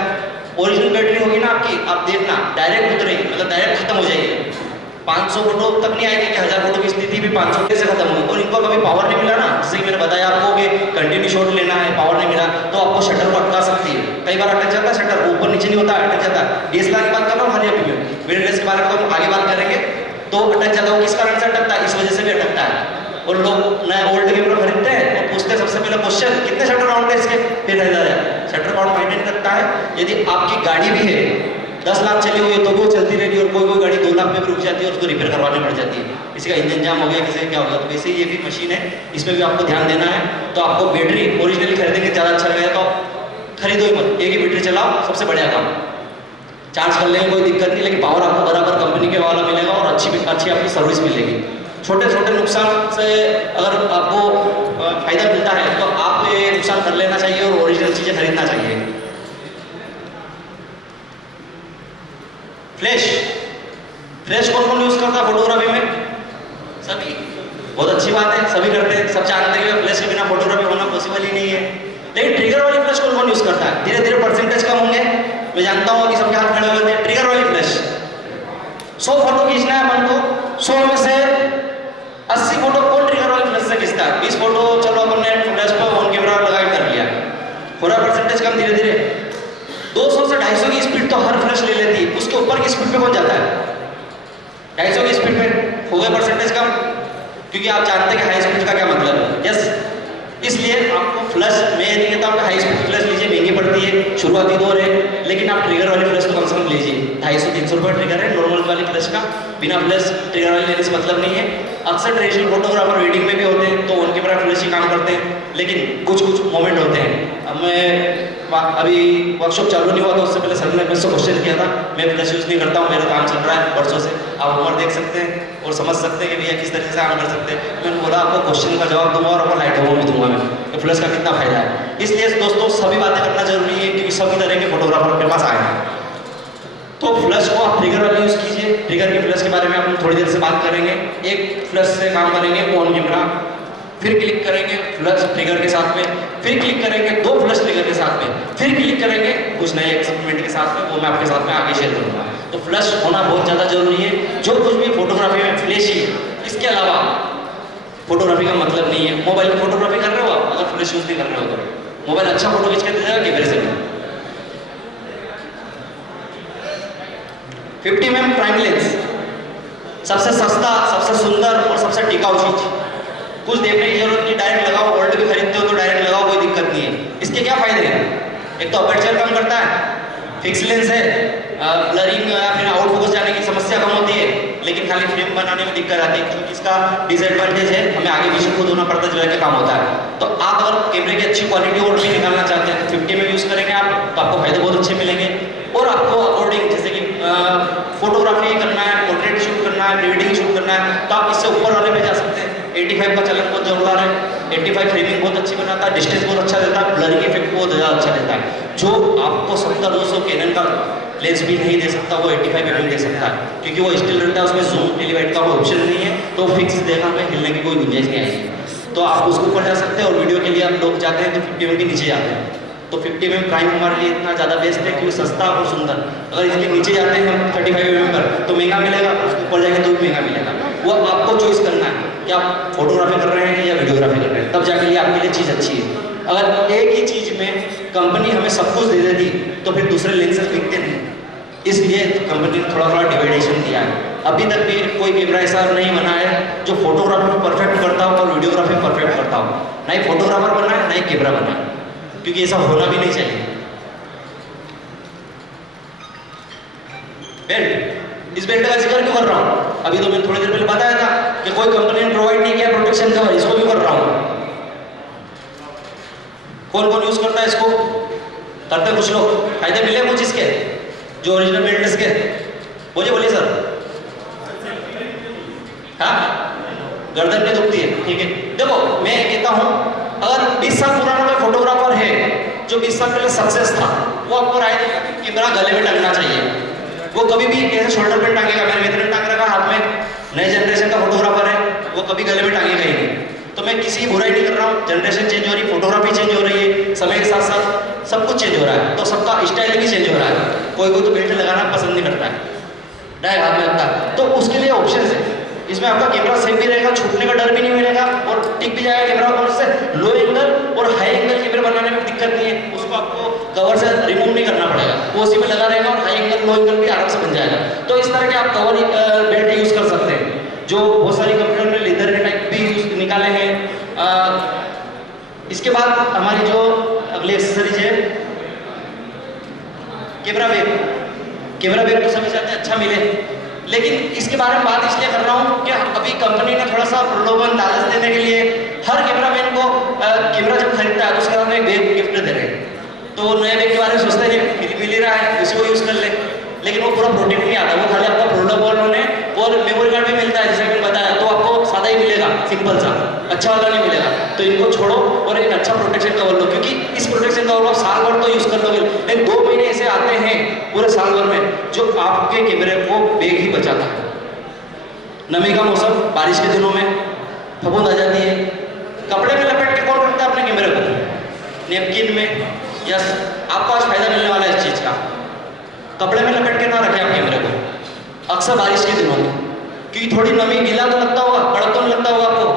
ओरिजिनल बैटरी होगी ना आपकी, आप देखना डायरेक्ट उतरेगी, मतलब डायरेक्ट खत्म हो जाएगी। 500 फोटो तक नहीं आएगी कि 1000 फोटो की स्थिति भी 500 से खत्म होगी। और इनको कभी पावर नहीं मिला ना, जैसे कि मैंने बताया आपको कि कंटिन्यू शॉट लेना है, पावर नहीं मिला तो आपको शटर को अटका सकती है। कई बार अटक जाता है शटर, ऊपर नीचे नहीं होता, अटक जाता है। DSLR की बात कर रहा हूँ, हालिया में मिररलेस के बारे में हम आगे बात करेंगे। तो अटक जाता है, किस कारण से अटकता है, इस वजह से भी अटकता है। और लोग नया ओल्ड कैमरा खरीदते हैं और पूछते हैं सबसे पहला क्वेश्चन, कितने शटर काउंट है इसके, फिर शटर काउंट मेंटेन करता है। यदि आपकी गाड़ी भी है 10 लाख चली हुई है तो वो चलती रहेगी, और कोई गाड़ी 2 लाख में भी रुक जाती है और उसको रिपेयर करवानी पड़ जाती है। किसी का इंजन जाम हो गया, किसी का क्या हो गया। तो वैसे ही ये भी मशीन है, इसमें भी आपको ध्यान देना है। तो आपको बैटरी ओरिजिनली खरीदेंगे ज़्यादा अच्छा लगेगा, तो खरीदो ही मत, एक ही बैटरी चलाओ, सबसे बढ़िया काम। चार्ज कर लेंगे कोई दिक्कत नहीं, लेकिन पावर आपको बराबर कंपनी के वाला मिलेगा और अच्छी आपकी सर्विस मिलेगी। छोटे छोटे नुकसान से अगर आपको फायदा मिलता है तो आप ये नुकसान कर लेना चाहिए और ओरिजिनल चीज़ें खरीदना चाहिए। फ्लैश कौन कौन यूज करता है फोटोग्राफी में? सभी। बहुत अच्छी बात है, सभी करते हैं, सब जानते हैं कि फ्लैश के बिना फोटोग्राफी होना पॉसिबल ही नहीं है। लेकिन ट्रिगर वाली फ्लैश कौन कौन यूज करता है? धीरे धीरे परसेंटेज कम होंगे, मैं जानता हूँ कि सबके हाथ खड़े हुए थे। ट्रिगर वाली फ्लैश 100 फोटो खींचना है अपन को, 100 में से 80 फोटो कौन ट्रिगर वाली फ्लैश से खींचता है? 20 फोटो चलो अपन ने फ्लैश पर ऑन कैमरा लगा कर लिया, थोड़ा परसेंटेज कम। धीरे धीरे 200 से 250 की स्पीड तो हर फ्लैश ले लेती है, उसके ऊपर की स्पीड पे कौन जाता है? 250 की स्पीड पे हो गए परसेंटेज कम, क्योंकि आप जानते हैं कि हाई स्पीड का क्या मतलब है। यस, इसलिए आपको फ्लैश, मैं ये नहीं कहता हूँ कि हाई स्पीड फ्लैश लीजिए, महंगी पड़ती है, शुरुआती दौर है, लेकिन आप ट्रिगर वाली फ्लैश तो कम से कम लीजिए। 250-300 रुपये ट्रिगर है नॉर्मल वाली फ्लैश का, बिना फ्लैश ट्रिगर वाली लेने से मतलब नहीं है। अक्सर ट्रेडिशनल फोटोग्राफर वेडिंग में भी होते हैं तो ऑन कैमरा फ्लैश ही काम करते हैं, लेकिन कुछ मोमेंट होते हैं। अब मैं अभी वर्कशॉप चालू नहीं हुआ तो उससे पहले सर ने मुझसे क्वेश्चन किया था, मैं फ्लैश यूज़ नहीं करता हूँ, मेरा काम चल रहा है वर्षों से, आप उम्र देख सकते हैं और समझ सकते हैं कि भैया किस तरीके से काम कर सकते हैं। मैंने बोला आपको क्वेश्चन का जवाब दूंगा और आपको लाइट होम भी दूंगा मैं, तो फ्लैश का कितना फायदा है। इसलिए दोस्तों सभी बातें करना जरूरी है, क्योंकि सभी तरह के फोटोग्राफर अपने पास आए हैं। तो फ्लैश को आप ट्रिगर वाली यूज़ कीजिए। ट्रिगर की फ्लैश के बारे में हम थोड़ी देर से बात करेंगे। एक फ्लैश से काम करेंगे ऑन कैमरा, फिर क्लिक करेंगे फ्लैश ट्रिगर के साथ में, फिर क्लिक करेंगे 2 फ्लैश ट्रिगर के साथ में, फिर क्लिक करेंगे कुछ नए एक्सपेरिमेंट के साथ में, वो मैं आपके साथ में आगे शेयर करूँगा। तो फ्लैश होना बहुत ज़्यादा जरूरी है। जो कुछ भी फोटोग्राफी में फ्लैश ही है, इसके अलावा फोटोग्राफी का मतलब नहीं है। मोबाइल में फोटोग्राफी कर रहे हो आप, अगर फ्लैश यूज़ नहीं कर रहे हो तो मोबाइल अच्छा फोटो खींच के दे देगा कैमरे से। 50 mm प्राइम लेंस सबसे सस्ता, सबसे सुंदर और सबसे टिकाऊ चीज। कुछ देखने की जरूरत नहीं, डायरेक्ट लगाओ। गोल्ड भी खरीदते हो तो डायरेक्ट लगाओ, कोई दिक्कत नहीं है। इसके क्या फायदे हैं? एक तो अपर्चर कम करता है, फिक्स लेंस है, ब्लरिंग या फिर आउट फोकस जाने की समस्या कम होती है, लेकिन खाली फ्रेम बनाने में दिक्कत आती है, क्योंकि इसका डिसएडवांटेज है हमें आगे पीछे खुद होना पड़ता है, जो है काम होता है। तो आप अगर कैमरे की अच्छी क्वालिटी और भी निकालना चाहते हैं तो 50 में यूज़ करेंगे आप, तो आपको फायदे बहुत अच्छे मिलेंगे। और आपको अकॉर्डिंग, जैसे कि फोटोग्राफी करना है, पोर्ट्रेट शूट करना है, प्रीवेडिंग शूट करना है, तो आप इससे ऊपर वाले पे जा सकते हैं। 85 का चलन बहुत जोरदार है, 85 फ्रेमिंग बहुत अच्छी बनाता है, डिस्टेंस बहुत अच्छा देता है, ब्लरिंग इफेक्ट बहुत ज़्यादा अच्छा देता है। जो आपको 70-200 कैनन का लेंस भी नहीं दे सकता, वो 85 mm दे सकता है, क्योंकि वो स्टिल रहता है, उसमें जूम टेलीवाइट का कोई ऑप्शन नहीं है, तो फिक्स देखा में हिलने की कोई गुंजाइश नहीं आएगी। तो आप उसको ऊपर जा सकते हैं। और वीडियो के लिए आप लोग जाते हैं तो 50 mm के नीचे जाते हैं। तो 50 mm प्राइम हमारे लिए इतना ज़्यादा बेस्ट है क्योंकि सस्ता और सुंदर। अगर इसके नीचे जाते हैं हम 35 mm पर तो महंगा मिलेगा, उसके ऊपर जाएंगे तो भी महंगा मिलेगा। वो आपको चॉइस करना है कि आप फोटोग्राफी कर रहे हैं या वीडियोग्राफी कर रहे हैं, तब जाके ये आपके लिए चीज़ अच्छी है। अगर एक ही चीज़ में कंपनी हमें सब कुछ दे देती तो फिर दूसरे लेंसेज बिकते नहीं, इसलिए कंपनी ने थोड़ा थोड़ा डिवाइडेशन दिया है। अभी तक भी कोई कैमरा ऐसा नहीं बना है जो फोटोग्राफी परफेक्ट करता हो और वीडियोग्राफी परफेक्ट करता हो। ना ही फोटोग्राफर बना है, ना ही कैमरा बना है, क्योंकि ऐसा होना भी नहीं चाहिए। बेल्ट, इस बेल्ट का जिक्र क्यों कर रहा हूँ? अभी तो मैंने थोड़ी देर पहले बताया था कि कोई कंपनी ने प्रोवाइड नहीं किया प्रोटेक्शन कवर, इसको भी कर रहा हूँ। कौन कौन यूज करता है इसको? करते कुछ लोग, फायदे मिले कुछ इसके जो ओरिजिनल बेल्ट इसके? बोलिए सर। हाँ, गर्दन नहीं दुखती है, ठीक है। देखो मैं कहता हूँ अगर 20 साल पुराना कोई फोटोग्राफर है जो 20 साल पहले सक्सेस था, वो आपको राय देगा कि कैमरा गले में टंगना चाहिए। वो कभी भी ऐसे शोल्डर पे टांगेगा, मेरे मित्र ने टांग रखा हाथ में, नए जनरेशन का फोटोग्राफर है, वो कभी गले में टांगेगा ही नहीं। तो मैं किसी की बुराई नहीं कर रहा हूँ, जनरेशन चेंज हो रही है, फोटोग्राफी चेंज हो रही है, समय के साथ साथ सब कुछ चेंज हो रहा है, तो सबका स्टाइल भी चेंज हो रहा है। कोई कोई तो बेल्ट लगाना पसंद नहीं करता है, डायरेक्ट हाथ में लगता है, तो उसके लिए ऑप्शन है। इसमें आपका कैमरा सेफ भी रहेगा, छूटने का डर भी नहीं मिलेगा और टिक भी जाएगा कैमरा। और उससे लो एंगल और हाई एंगल कैमरा बनाने में दिक्कत नहीं है, उसको आपको कवर से रिमूव नहीं करना पड़ेगा, वो उसी में लगा रहेगा और हाई एंगल लो एंगल भी आराम से बन जाएगा। तो इस तरह के आप कवर बेल्ट यूज कर सकते हैं, जो बहुत सारी कंपनियों ने लेदर के टाइप भी निकाले हैं। इसके बाद हमारी जो अगली एक्सेसरीज है, कैमरा बैग। कैमरा बैग तो सभी चाहते हैं अच्छा मिले, लेकिन इसके बारे में बात इसलिए कर रहा हूँ कि अभी कंपनी ने थोड़ा सा प्रलोभन लालच देने के लिए हर कैमरामैन को कैमरा जब खरीदता है तो उसके साथ में एक बैग गिफ्ट दे रहे हैं। तो नए बैग के बारे में सोचते नहीं, फ्री मिल ही रहा है उसी को यूज़ कर ले, लेकिन वो पूरा प्रोटेक्ट नहीं आता, वो खाली आपका प्रलोभन होने और मेमोरी कार्ड भी मिलता है जैसे मैंने बताया, तो आपको सादा ही मिलेगा, सिंपल सा, अच्छा वाला नहीं मिलेगा। तो इनको छोड़ो और एक अच्छा प्रोटेक्शन कवर लो, क्योंकि इस प्रोटेक्शन कवर को आप साल भर तो यूज़ कर लोगे, लेकिन 2 महीने ऐसे आते हैं पूरे साल भर में जो आपके कैमरे को बैग ही बचाता है। नमी का मौसम, बारिश के दिनों में फफूंद आ जाती है, कपड़े में लपेट के कौन रखता है अपने कैमरे को, नेपकिन में। यस, आपको आज फायदा मिलने वाला है इस चीज़ का, कपड़े में लपेट के ना रखें आप कैमरे को, अक्सर बारिश के दिनों में, क्योंकि थोड़ी नमी, गीला तो लगता होगा, कड़क तो नहीं लगता होगा आपको,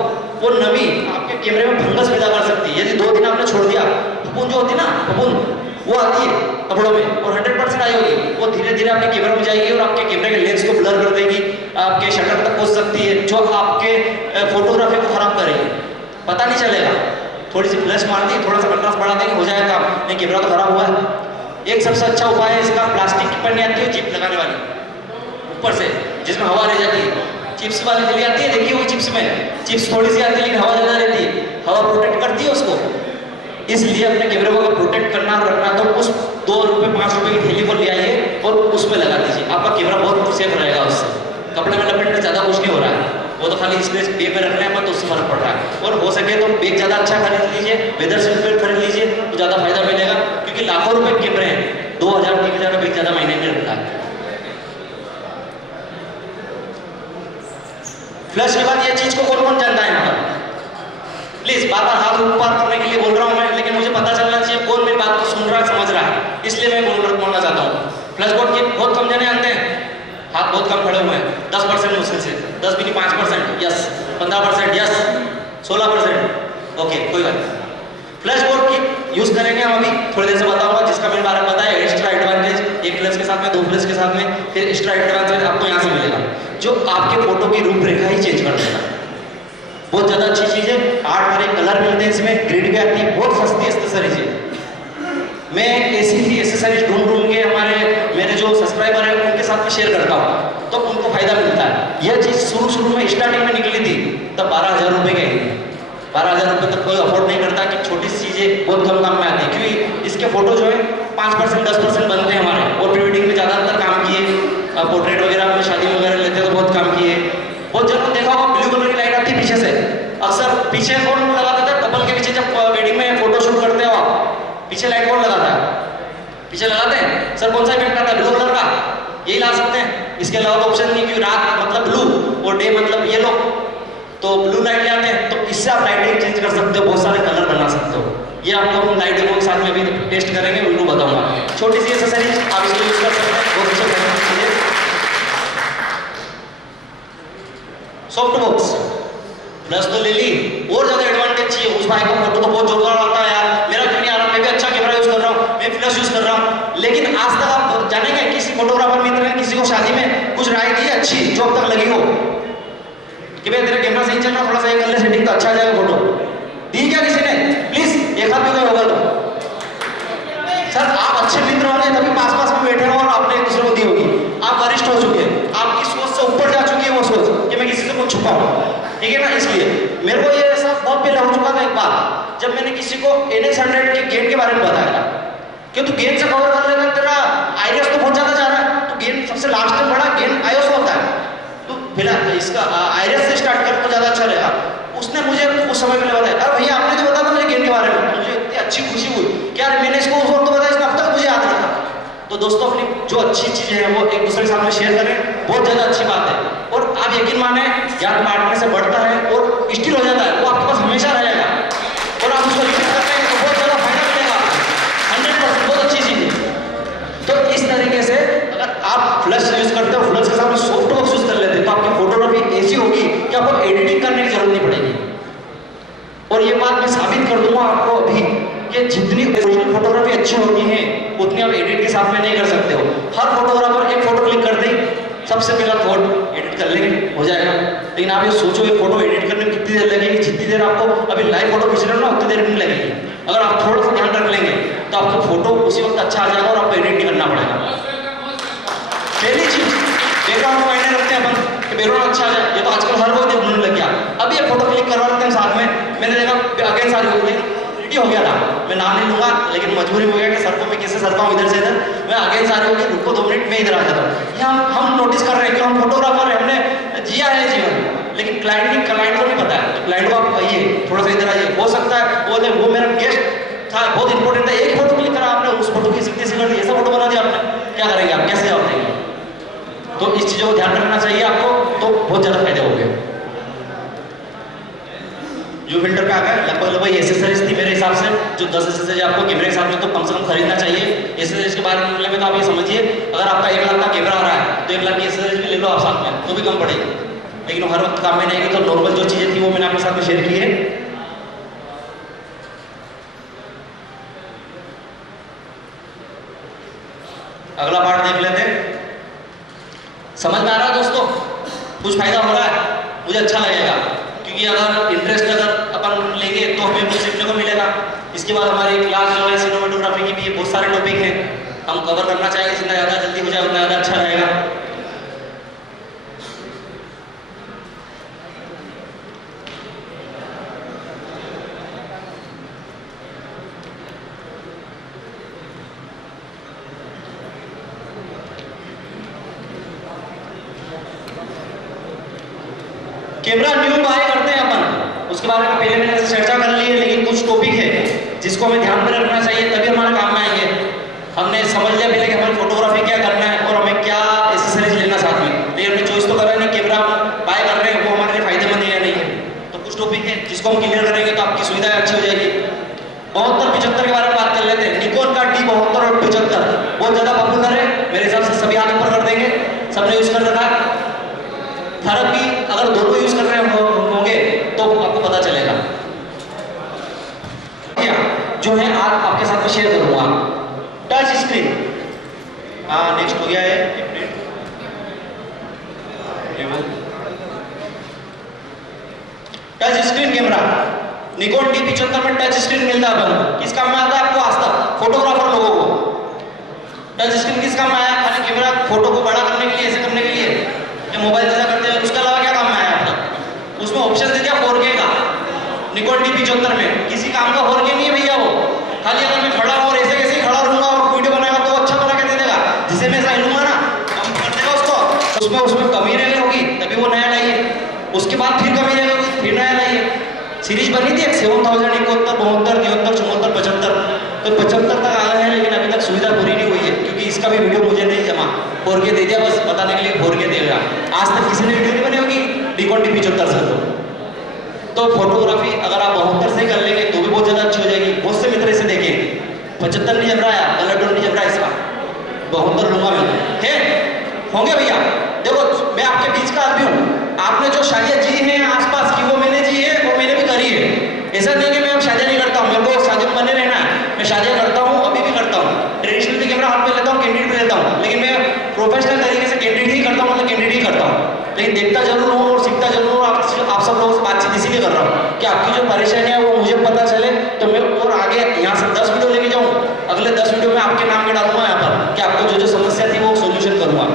वो नमी आपके कैमरे में फंगस पैदा कर सकती है। यदि 2 दिन आपने छोड़ दिया, फफूंद जो होती है ना, फफूंद वो आती है कपड़ों में और 100% आई होगी, वो धीरे धीरे आपके कैमरे में जाएगी और आपके कैमरे के लेंस को ब्लर कर देगी, आपके शटर तक पहुंच सकती है, जो आपके फोटोग्राफी को खराब करेगी, पता नहीं चलेगा। थोड़ी सी फ्लैश मार दी, थोड़ा सा कंट्रास्ट बढ़ा देंगे, हो जाएगा काम, नहीं कैमरा तो खराब हुआ है। एक सबसे अच्छा उपाय है इसका, प्लास्टिक की पन्नी आती है चिप लगाने वाली ऊपर से, जिसमें हवा रह जाती है, चिप्स वाली थैली आती है, देखिए वो चिप्स में चिप्स थोड़ी सी आती है लेकिन हवा ज़्यादा रहती है, हवा प्रोटेक्ट करती है उसको। इसलिए अपने कैमरे को अगर प्रोटेक्ट करना और रखना तो उस 2 रुपये 5 रुपये की थैली को ले आइए और उसमें लगा दीजिए, आपका कैमरा बहुत सेफ रहेगा उससे। कपड़े में लपेटने ज़्यादा कुछ नहीं हो रहा है, वो तो खाली इसलिए बैग में रखने पर तो उससे फर्क पड़ रहा है। और हो सके तो बैग ज़्यादा अच्छा खरीद लीजिए, वेदर सर्टिफिकेट खरीद लीजिए तो ज़्यादा फायदा मिलेगा, क्योंकि लाखों रुपए कैमरे हैं, 2000-3000 का बैग ज़्यादा महीने में रखता है। फ्लैश के बाद ये चीज़ को कौन कौन जानता है यहाँ पर? प्लीज बार बार हाथ ऊपर करने के लिए बोल रहा हूँ मैं, लेकिन मुझे पता चलना चाहिए कौन मेरी बात को सुन रहा है, समझ रहा है, इसलिए मैं बोलना चाहता हूँ। फ्लैश बोर्ड के बहुत कम जने जानते हैं, हाथ बहुत कम खड़े हुए हैं, 10% मुश्किल से, 10 भी नहीं, 5%, यस, 15%, यस, 16%, ओके, कोई बात नहीं। फ्लैश बोर्ड की यूज करेंगे हम अभी थोड़ी देर से बताऊंगा, जिसका मैंने बारे में बताया एक्स्ट्रा एडवांटेज, एक फ्लैश के साथ में 2 फ्लैश के साथ में, फिर एक्स्ट्रा एडवांटेज आपको यहाँ से मिलेगा जो आपके फोटो की रूपरेखा ही चेंज कर देगा। बहुत ज़्यादा अच्छी चीज़ है, 8 तरह के कलर मिलते हैं इसमें, ग्रिड भी आती है, बहुत सस्ती एक्सेसरीज है। मैं ऐसी ही एक्सेसरीज ढूंढ के मेरे जो सब्सक्राइबर हैं उनके साथ में शेयर करता हूँ, तो उनको फायदा मिलता है। यह चीज़ शुरू में स्टार्टिंग में निकली थी तब 12,000 रुपये गए, 12,000 रुपये तक कोई अफोर्ड नहीं करता कि छोटी सी चीज़ें बहुत कम दाम में आती है, क्योंकि इसके फोटो जो है 5% 10% बनते हैं हमारे, और प्री वेडिंग में ज़्यादातर काम किए, पोर्ट्रेट वगैरह में शादी वगैरह लेते हैं तो बहुत काम किए। बहुत जगह देखा होगा ब्लू कलर की लाइट आती है पीछे से, अक्सर पीछे कौन लगा देता है? कपल के पीछे जब वेडिंग में फोटो शूट करते हो आप, पीछे लाइट कौन लगाता है? पीछे लगाते हैं सर, कौन सा इफेक्ट आता है? ब्लू कलर का, यही ला सकते हैं, इसके अलावा तो ऑप्शन नहीं, क्योंकि रात मतलब ब्लू और डे मतलब येलो, तो ब्लू लाइट ले आते हैं, तो इससे आप लाइटिंग चेंज कर सकते हो, बहुत सारे कलर बना सकते हो। ये आपको हम लाइट डेमो के साथ में अभी टेस्ट करेंगे, उनको बताऊंगा। छोटी सी एक्सेसरीज आप इसको यूज कर सकते हैं, बहुत अच्छा चीज़ है। सॉफ्ट बॉक्स प्लस तो ले ली, और ज्यादा एडवांटेज चाहिए, उस भाई का फोटो तो बहुत जोरदार आता है यार, मेरा क्यों नहीं आ रहा, मैं भी अच्छा कैमरा यूज कर रहा हूँ, मैं फ्लैश यूज कर रहा हूँ, लेकिन आज तक आप जानेंगे किसी फोटोग्राफर मित्र ने किसी को शादी में कुछ राय दी अच्छी जो अब तक लगी हो कि भाई तेरा कैमरा सही चल रहा, थोड़ा सा ये कर ले सेटिंग तो अच्छा आ जाएगा फोटो, दी क्या किसी ने? प्लीज एक हाथ में होगा तो सर, आप अच्छे मित्र होंगे तभी पास में बैठे हो और आपने एक दूसरे को दी होगी, आप वरिष्ठ हो चुके हैं, आपकी सोच से ऊपर जा चुकी है वो सोच कि मैं किसी से कुछ छुपाऊं, ठीक है ना। इसलिए मेरे को ये ऐसा बहुत पहले हो चुका था एक बार, जब मैंने किसी को NX100 के गेन के बारे में बताया था कि तू गेन से कवर कर लेगा, तेरा आईएस तो बहुत ज्यादा जा रहा है, तो गेन सबसे लास्ट में बड़ा गेन आईएस होता है, तो फिलहाल इसका आईएस से स्टार्ट कर तो ज्यादा अच्छा रहेगा। उसने मुझे उस समय पहले बताया, अरे भैया आपने जो बताया मुझे गेन के बारे में, मुझे इतनी अच्छी खुशी हुई कि यार मैंने इसको उस वक्त बताया, इसने अब तक मुझे याद रखा। तो दोस्तों अपनी जो अच्छी चीज़ें हैं वो एक दूसरे के साथ में शेयर करें, बहुत ज़्यादा अच्छी बात है। और आप यकीन माने ज्ञान बांटने से बढ़ता है और स्थिर हो जाता है, वो आपके पास हमेशा रहेगा और आप उसको रिपीट करते हैं तो बहुत ज़्यादा फायदा मिलेगा, 100%। बहुत अच्छी चीज़ है। तो इस तरीके से अगर आप फ्लश यूज़ करते हो, फ्लश के साथ में सॉफ्ट बॉक्स यूज़ कर लेते हैं, तो आपकी फोटोग्राफी ऐसी होगी कि आपको एडिटिंग करने की जरूरत नहीं पड़ेगी। और ये बात मैं साबित कर दूंगा आपको अभी कि जितनी ओरिजिनल फोटोग्राफी अच्छी होती है उतनी आप एडिट के साथ में नहीं कर सकते हो। हर फोटोग्राफर एक फोटो क्लिक कर दे, सबसे पहला थॉट एडिट कर लेंगे, हो जाएगा। लेकिन आप ये सोचो ये फोटो एडिट करने में कितनी देर लगेगी? जितनी देर आपको अभी लाइव फोटो खींच रहे हो ना उतनी देर नहीं लगेगी। अगर आप थोड़ा सा ध्यान रख लेंगे तो आपका फोटो उसी वक्त अच्छा आ जाएगा और आपको एडिट नहीं करना पड़ेगा। पहली चीज बैकग्राउंड मायने रखते हैं अपन कि बैकग्राउंड अच्छा आ जाए, ये तो आजकल हर कोई देखने लग गया। अभी ये फोटो क्लिक करवा लेते हैं साथ में, मैंने देखा अगेन सारी रेडी हो गया था, मैं नाम नहीं लूंगा लेकिन मजबूरी हो गया कि सर को मैं कैसे सरका हूँ इधर से इधर, मैं अगेन सारी हो गई, रुको 2 मिनट में इधर आ जाता हूँ। ये हम नोटिस कर रहे हैं कि हम फोटोग्राफर है, हमने जिया है जीवन, लेकिन क्लाइंट को नहीं पता है। क्लाइंट को आप आइए थोड़ा सा इधर आइए, हो सकता है वो मेरा गेस्ट था, बहुत इंपॉर्टेंट था, एक फोटो क्लिक करा आपने, उस फोटो की सिद्धि कर दी, ऐसा फोटो बना दिया आपने, क्या करेंगे आप, कैसे जवाब देंगे? तो इस चीज़ों को ध्यान रखना चाहिए आपको, तो बहुत ज़्यादा फायदे हो गए। जो फिल्टर पे आ गया लगभग एसेसरीज थी मेरे हिसाब से, जो 10 एसेसरीज आपको कैमरे के साथ में तो कम से कम खरीदना चाहिए। एसेसरीज के बारे में तो आप ये समझिए, अगर आपका 1 लाख का कैमरा आ रहा है तो 1 लाख की एसेसरीज भी ले लो आप साथ में, तो भी कम पड़ेगी, लेकिन हर वक्त काम में नहीं आएगी। तो नॉर्मल जो चीज़ें थी वो मैंने आपके साथ में शेयर की है। अगला पार्ट देख लेते हैं। समझ में आ रहा है दोस्तों? कुछ फायदा हो रहा है, मुझे अच्छा लगेगा, क्योंकि अगर इंटरेस्ट अगर अपन लेंगे तो हमें कुछ सीखने को मिलेगा। इसके बाद हमारी क्लास जो है सिनेमेटोग्राफी की भी बहुत सारे टॉपिक हैं, हम कवर करना चाहेंगे, जितना ज़्यादा जल्दी हो जाए उतना ज़्यादा अच्छा रहेगा। कैमरा न्यू बाय करते हैं अपन, उसके बारे में पहले मैंने चर्चा कर ली है, लेकिन कुछ टॉपिक है जिसको हमें ध्यान में रखना चाहिए, तभी हमारे काम में आएंगे। हमने समझ लिया पहले कि हमें फोटोग्राफी क्या करना है और हमें क्या एसेसरीज लेना साथ में, लेकिन हमने चॉइस तो करा नहीं कैमरा बाय कर रहे हैं, वो हमारे लिए फायदेमंद है या नहीं है। तो कुछ टॉपिक है जिसको हम क्लियर करेंगे तो आपकी सुविधा अच्छी हो जाएगी। 72-75 के बारे में बात कर लेते हैं। निकॉन का D72 और 75 बहुत ज़्यादा पॉपुलर है, मेरे हिसाब से सभी हाथ ऊपर कर देंगे, सबने यूज़ कर रखा है। फर्क भी अगर दोनों यूज कर रहे होंगे तो आपको पता चलेगा। जो है आज आपके साथ में शेयर करूंगा टच स्क्रीन। नेक्स्ट हो गया है touch screen camera. Nikon D75 में टच स्क्रीन मिलता है, किस काम में आता है आपको? आज तक फोटोग्राफर लोगों को टच स्क्रीन किस काम में आया? खाली कैमरा फोटो को बड़ा करने के लिए, ऐसे करने के लिए मोबाइल जैसा करते हैं, उसके अलावा क्या काम में आया आपका? उसमें ऑप्शन दे दिया 4K का निकॉन D75 में, किसी काम का 4K नहीं है भैया वो। खाली अगर मैं खड़ा हूँ और ऐसे कैसे खड़ा रहूंगा और वीडियो बनाएगा तो अच्छा बना के दे देगा, जिसे मैं ऐसा हिलूंगा ना कम कर देगा उसको, उसमें कमी रह होगी तभी वो नया लाइए, उसके बाद फिर कमी रह होगी फिर नया लाइए। सीरीज बनी थी 7000, 71, 72, 73, 74, 75, तो 75 तक आया है, लेकिन अभी तक सुविधा पूरी नहीं हुई है, क्योंकि इसका भी वीडियो मुझे नहीं जमा, 4K दे दिया बस बताने के लिए 4K देगा। आज तक किसी ने वीडियो नहीं बनी होगी निकॉन D75 से। तो फोटोग्राफी अगर आप 72 से कर लेंगे तो भी बहुत ज़्यादा अच्छी हो जाएगी। बहुत से मित्र इसे देखें 75 नहीं जम रहा है, कलर टोन नहीं जम रहा है, इसका 72 लूंगा मैं है, होंगे भैया। देखो मैं आपके बीच का आदमी हूँ, आपने जो शादियाँ जी हैं आसपास की वो मैंने जी है, वो मैंने भी करी है। ऐसा नहीं कि मैं अब शादियाँ नहीं करता हूँ, मेरे को शादी में बने रहना है, मैं शादियाँ करता हूँ, अभी भी करता हूँ। ट्रेडिशनल भी कैमरा हाथ में लेता हूँ, कैंडिड भी लेता हूँ, लेकिन मैं प्रोफेशनल तरीके से कैंडिड ही करता हूँ, मतलब कैंडिड ही करता हूँ। लेकिन देखता जरूर हूँ और सीखता जरूर हूँ। आप सब लोगों से बातचीत इसीलिए कर रहा हूँ कि आपकी जो परेशानियाँ वो मुझे पता चले, तो मैं और आगे यहाँ से 10 वीडियो लेके जाऊँ, अगले 10 वीडियो में आपके नाम के डालूंगा यहाँ पर कि आपको जो जो समस्या थी वो सोल्यूशन करूँगा।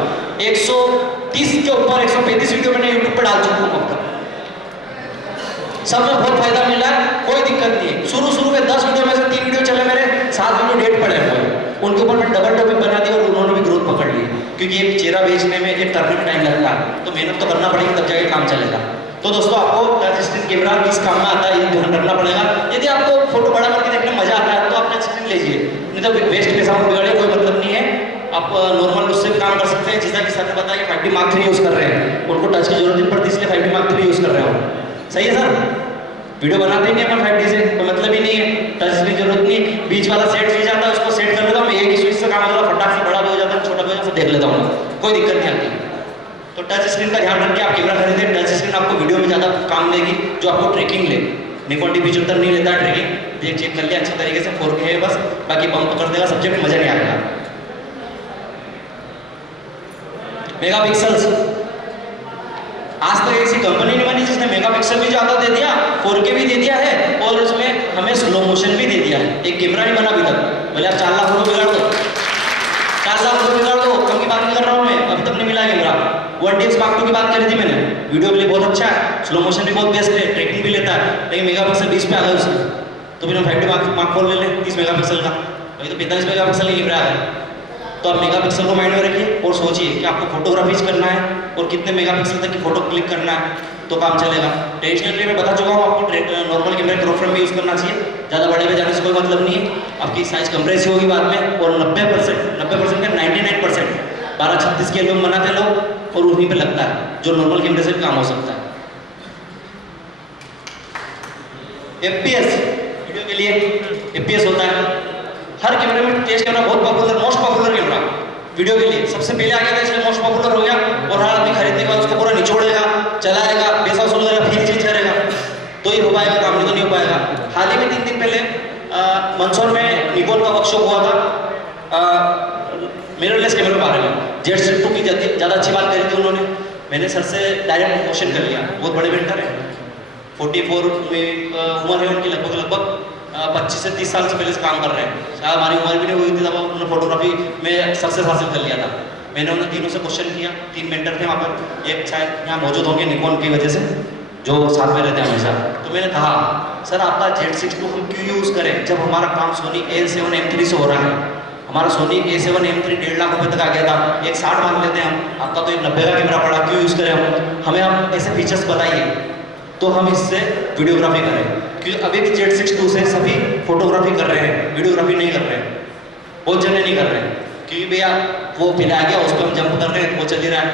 130 के ऊपर 135 वीडियो मैंने यूट्यूब पर डाल चुका हूँ अब तक, सब में बहुत फायदा मिला है, कोई दिक्कत नहीं है। शुरू में 10 वीडियो में से 3 वीडियो चले मेरे, 7 वीडियो डेट पड़े हुए, उनके ऊपर मैं डबल टॉपिक बना दिया और उन्होंने भी ग्रोथ पकड़ ली, क्योंकि एक चेहरा बेचने में एक करने में टाइम लगता है, तो मेहनत तो करना पड़ेगी तब जाके काम चलेगा। तो दोस्तों आपको टच स्क्रीन कैमरा किस काम में आता है ये ध्यान रखना पड़ेगा। यदि आपको फोटो बड़ा करके देखने में मजा आता है तो आप टच स्क्रीन लीजिए, नहीं तो वेस्ट पैसा में बिगाड़े कोई मतलब नहीं है। आप नॉर्मल उससे भी काम कर सकते हैं। जैसा कि सर ने बताया कि 5D Mark III यूज़ कर रहे हैं, उनको टच की जरूरत नहीं पड़ती, इसलिए 5D Mark III यूज़ कर रहे हो। सही है सर? वीडियो बनाते ही नहीं अपन 5D से, तो मतलब ही नहीं है, टच की जरूरत नहीं है। बीच वाला सेट चीज आता है, उसको सेट कर लेता हूँ, एक ही स्विच से काम होगा, फटाक से बड़ा भी हो जाता है, छोटा भी हो जाता है, देख लेता हूँ, कोई दिक्कत नहीं आती। तो टच स्क्रीन का ध्यान रख के आप कैमरा खरीदें। टच स्क्रीन आपको वीडियो में ज़्यादा काम देगी, जो आपको ट्रैकिंग ले। निकॉन D75 नहीं लेता ट्रैकिंग, ये चेक कर लिया अच्छी तरीके से, 4K है बस, बाकी बम्प कर देगा सब्जेक्ट, मजा नहीं आएगा। मेगापिक्सल्स, आज तक ऐसी कंपनी नहीं बनी जिसने मेगापिक्सल भी ज़्यादा दे दिया, 4K भी दे दिया है और उसमें हमें स्लो मोशन भी दे दिया है। एक कैमरा नहीं बना अभी तक। भले आप 4 लाख रुपये बिगाड़ दो, 4 लाख रुपये बिगाड़ दो, कम की बात नहीं कर रहा हूँ मैं, अभी तक नहीं मिला कैमरा। 1DX Mark II की बात करी थी मैंने, वीडियो के लिए बहुत अच्छा है, स्लो मोशन भी बहुत बेस्ट है, ट्रैकिंग भी लेता है, लेकिन मेगापिक्सल 20 पे आ गया उसमें। तो फिर हम 5D Mark IV ले लें 30 मेगापिक्सल का, अभी तो 45 मेगापिक्सल की कैमरा है। तो आप मेगापिक्सल को माइंड में रखिए और सोचिए कि आपको फोटोग्राफीज करना है और कितने मेगापिक्सल तक की फोटो क्लिक करना है, तो काम चलेगा। ट्रेडिशनली मैं बता चुका हूँ आपको, नॉर्मल कैमरा क्रोप फ्रेम भी यूज़ करना चाहिए, ज़्यादा बड़े में जाने से कोई मतलब नहीं है, आपकी साइज कंप्रेस होगी बाद में। और 90% का 99% 1236 के एल्बम बनाते लोग और उन्हीं पे लगता है, जो नॉर्मल कैमरे से भी काम हो सकता है। FPS वीडियो के लिए FPS होता है हर कैमरे में। टेस्ट कैमरा बहुत popular, most popular camera video के लिए सबसे पहले आ गया था, इसलिए मोस्ट पॉपुलर हो गया। और हर आदमी खरीदने के बाद उसको पूरा निचोड़ेगा, चलाएगा, पैसा वसूल करेगा, फिर चेंज करेगा, तो ये हो पाएगा काम, नहीं तो नहीं हो पाएगा। हाल ही में 3 दिन पहले मंदसौर में निकॉन का वर्कशॉप हुआ था मिररलेस कैमरे के बारे में। Z6II की ज़्यादा अच्छी बात करी थी उन्होंने, मैंने सर से डायरेक्ट क्वेश्चन कर लिया। बहुत बड़े मेंटर है, 44 में उम्र है उनकी, लगभग 25 से 30 साल से पहले से काम कर रहे हैं। शायद हमारी उम्र भी नहीं हुई थी तब उन्होंने फोटोग्राफी में सक्सेस हासिल कर लिया था। मैंने उन्हें तीनों से क्वेश्चन किया, 3 मेंटर थे वहाँ पर, एक शायद यहाँ मौजूद होंगे निकॉन की वजह से, जो साथ में रहते हैं हमेशा। तो मैंने कहा सर आपका Z6II हम क्यों यूज़ करें जब हमारा काम सोनी A7 M3 से हो रहा है। हमारा सोनी A7 M3 1.5 लाख रुपये तक आ गया था, एक 60 मान लेते हैं हम, आपका तो एक 90 का कैमरा पड़ा, क्यों यूज़ करें हम, हमें आप ऐसे फीचर्स बताइए तो हम इससे वीडियोग्राफी करें। क्योंकि अभी भी Z6II से सभी फोटोग्राफी कर रहे हैं, वीडियोग्राफी नहीं कर रहे हैं, बहुत जने नहीं कर रहे हैं, क्योंकि भैया वो फिर आ गया, उस पर हम जंप कर रहे हैं, वो चल ही रहा है।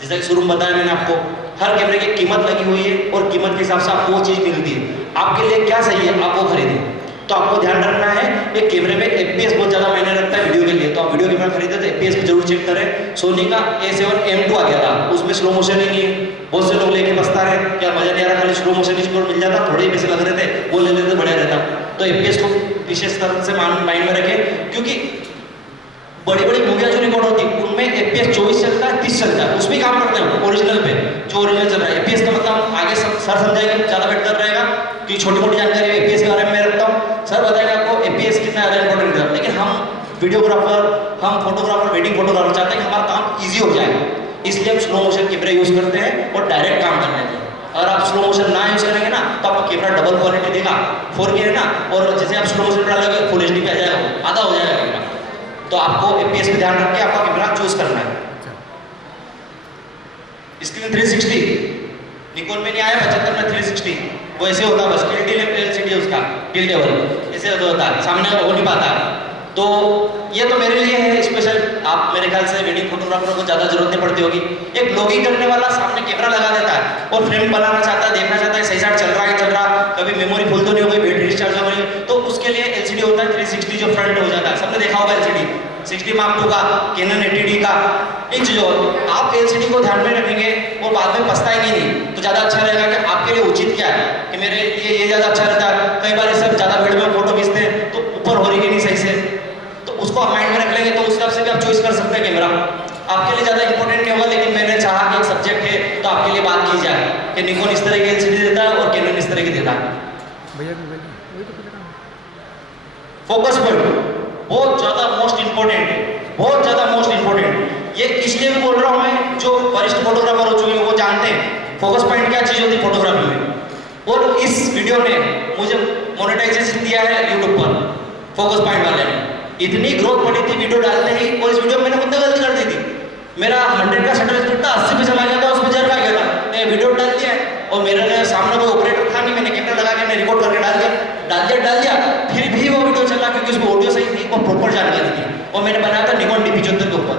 जैसा कि शुरू में बताया मैंने आपको, हर कैमरे की कीमत लगी हुई है और कीमत के हिसाब से आपको वो चीज़ मिलती है। आपके लिए क्या सही है आप वो खरीदें। तो आपको ध्यान रखना है एक कैमरे में FPS बहुत ज़्यादा मायने रखता है वीडियो के लिए, तो आप वीडियो कैमरा खरीदे तो FPS भी जरूर चेक करें। सोनी का A7 M2 आ गया था, उसमें स्लो मोशन ही नहीं है, बहुत से लोग लेके बसता रहे, क्या मजा नहीं आ रहा, खाली स्लो मोशन इसको मिल जाता, थोड़े ही पैसे लग रहे थे, वो ले लेते बढ़िया रहता। तो FPS को विशेष तरह से माइंड में रखें, क्योंकि बड़ी बड़ी मूवियाँ जो रिकॉर्ड होती है उनमें FPS 24 चलता है, 30 चलता है, उसमें काम करते हैं ओरिजिनल पे, जो ओरिजिनल चल रहा है। FPS का मतलब आगे सर समझाएंगे, ज़्यादा बेटर रहेगा, क्योंकि छोटी मोटी जानकारी FPS के बारे में मैं रखता हूँ, सर बताएंगे आपको FPS कितना ज़्यादा इंपॉर्टेंट है। लेकिन हम वीडियोग्राफर, हम फोटोग्राफर, वेडिंग फोटोग्राफर चाहते हैं कि हमारा काम ईजी हो जाए, इसलिए हम स्लो मोशन कैमरे यूज़ करते हैं और डायरेक्ट काम कर लेते हैं। अगर आप स्लो मोशन ना यूज़ करेंगे ना तो आपका कैमरा डबल क्वालिटी देगा, 4K है ना, और जैसे आप स्लो मोशन डालोगे फुल HD पे आ जाएगा, आधा हो जाएगा कैमरा। तो आपको FPS पे ध्यान रख के आपका कैमरा चूज करना है। स्क्रीन 360 निकॉन में नहीं आया, 75 में 360 वो ऐसे होता है, बस टिल्ट LCD उसका टिल्ट टेबल ऐसे होता है, सामने हो नहीं पाता। तो ये तो मेरे लिए है स्पेशल, आप मेरे ख्याल से वेडिंग फोटोग्राफर को ज़्यादा जरूरत नहीं पड़ती होगी। एक ब्लॉगिंग करने वाला सामने कैमरा लगा देता है और फ्रेम बनाना चाहता है, देखना चाहता है सही साइड चल रहा है, चल रहा, कभी मेमोरी फुल तो नहीं हो गई, बैटरी डिस्चार्ज हो गई, तो उसके लिए LCD होता है 360 जो फ्रंट हो जाता है, सबने देखा होगा LCD 60 Mark II का, Canon 80D का, इन चीज़ों आप LCD को ध्यान में रखेंगे और बाद में पछताएंगे नहीं, तो ज़्यादा अच्छा रहेगा कि आपके लिए उचित क्या है कि मेरे लिए ये ज़्यादा अच्छा रहता है। कई बार सब ज़्यादा भीड़ में फोटो खींचते हैं तो ऊपर हो रही है नहीं सही से, तो उसको आप माइंड में रख लेंगे, तो उस हिसाब से भी आप चॉइस कर सकते हैं कैमरा। आपके लिए ज़्यादा इंपॉर्टेंट नहीं होगा, लेकिन मैंने चाहा कि एक सब्जेक्ट है तो आपके लिए बात की जाए कि निकॉन इस तरह की LCD देता है और कैनन इस तरह की देता है। फोकस पॉइंट बहुत ज़्यादा मोस्ट इंपॉर्टेंट है, बहुत ज़्यादा मोस्ट इंपॉर्टेंट। ये इसलिए भी बोल रहा हूँ मैं, जो वरिष्ठ फोटोग्राफर हो चुके हैं वो जानते हैं फोकस पॉइंट क्या चीज़ होती है फोटोग्राफी में। और इस वीडियो ने मुझे मोनेटाइजेशन दिया है यूट्यूब पर, फोकस पॉइंट वाले ने इतनी ग्रोथ बढ़ी थी वीडियो डालते ही, और इस वीडियो में मैंने खुद गलती कर दी थी। मेरा 100 का शटर स्पीड था, 80 पे चला गया था, उसमें जर आ गया था, मैंने वीडियो डाल दिया और मेरे सामने कोई ऑपरेटर था नहीं, मैंने कैमरा लगा के रिकॉर्ड करके डाल दिया, फिर भी वो वीडियो चला क्योंकि उसमें ऑडियो सही थी और प्रॉपर जानकारी थी, और मैंने बनाया था निकॉन D75 के ऊपर।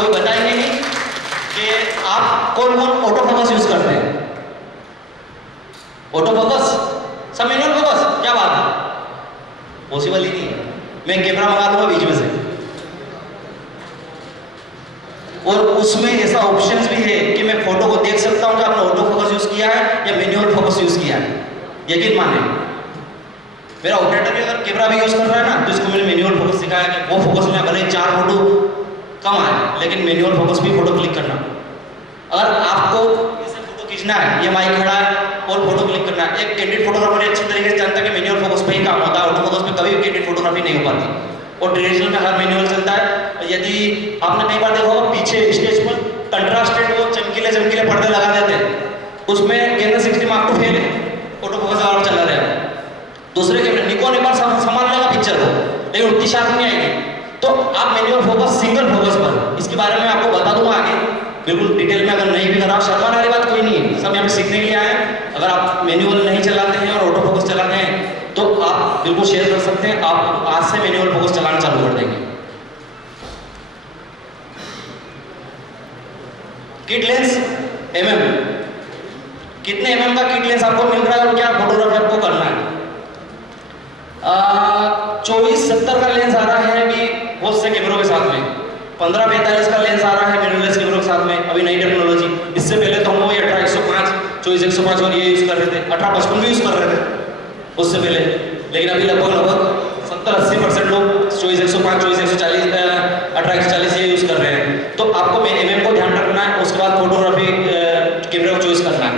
कोई बताएंगे नहीं कि आप कौन कौन ऑटो फोकस यूज करते हैं। ऑटो फोकस, सब मैनुअल फोकस, क्या बात है, पॉसिबल ही नहीं है। मैं कैमरा मंगा लूंगा बीच में से, और उसमें ऐसा ऑप्शंस भी है कि मैं फोटो को देख सकता हूं कि आपने ऑटो फोकस यूज किया है या मैनुअल फोकस यूज किया है। यकीन माने, मेरा ऑपरेटर भी अगर कैमरा भी यूज कर रहा है ना, तो इसको मैंने मैनुअल फोकस सिखाया कि वो फोकस में भले 4 फोटो कम आए, लेकिन मैनुअल फोकस भी फोटो क्लिक करना। अगर आपको ऐसे फोटो खींचना है, ये माइक खड़ा है और फोटो क्लिक करना है, एक कैंडिड फोटोग्राफर अच्छी तरीके से जानता है कि मैनुअल फोकस पे ही काम होता है, ऑटो फोकस पे कभी भी कैंडिड फोटोग्राफी नहीं हो पाती। और ट्रेडिशनल में हर मैनुअल चलता है। यदि आपने कई बार देखा होगा पीछे स्टेज पर कंट्रास्टेड वो चमकीले चमकीले पर्दे लगा देते हैं, उसमें कैमरा 60 मार्क टू फेल है, ऑटो फोकस और चला रहा है। दूसरे कैमरे निकॉन एक बार संभाल लेगा पिक्चर को, लेकिन उतनी शार्प नहीं आएगी। तो आप मैनुअल फोकस, सिंगल फोकस पर, इसके बारे में आपको बता दूंगा आगे बिल्कुल डिटेल में। अगर नहीं भी करा, शर्माने वाली बात कोई नहीं है, सब यहाँ पे सीखने के लिए आए हैं। अगर आप मैनुअल नहीं चलाते हैं और ऑटो फोकस चलाते हैं तो आप बिल्कुल शेयर कर सकते हैं, आप आज से मैनुअल फोकस चलाना चालू कर देंगे। किट लेंस mm, कितने mm का किट लेंस आपको मिल रहा है और क्या फोटोग्राफी आपको करना है। 24-70 का लेंस आ रहा है अभी बहुत से कैमरों के साथ में, 15-45 का लेंस आ रहा है मिररलेस कैमरों के साथ में, अभी नई टेक्नोलॉजी। इससे पहले तो हम वो 18-105, 24-105 और ये यूज कर रहे थे, 18-55 भी यूज कर रहे थे उससे पहले। लेकिन अभी लगभग 70-80% लोग 24-105, 24-140, 18-140 ये यूज कर रहे हैं। तो आपको mm को ध्यान रखना है, उसके बाद फोटोग्राफी कैमरा को चॉइस करना है।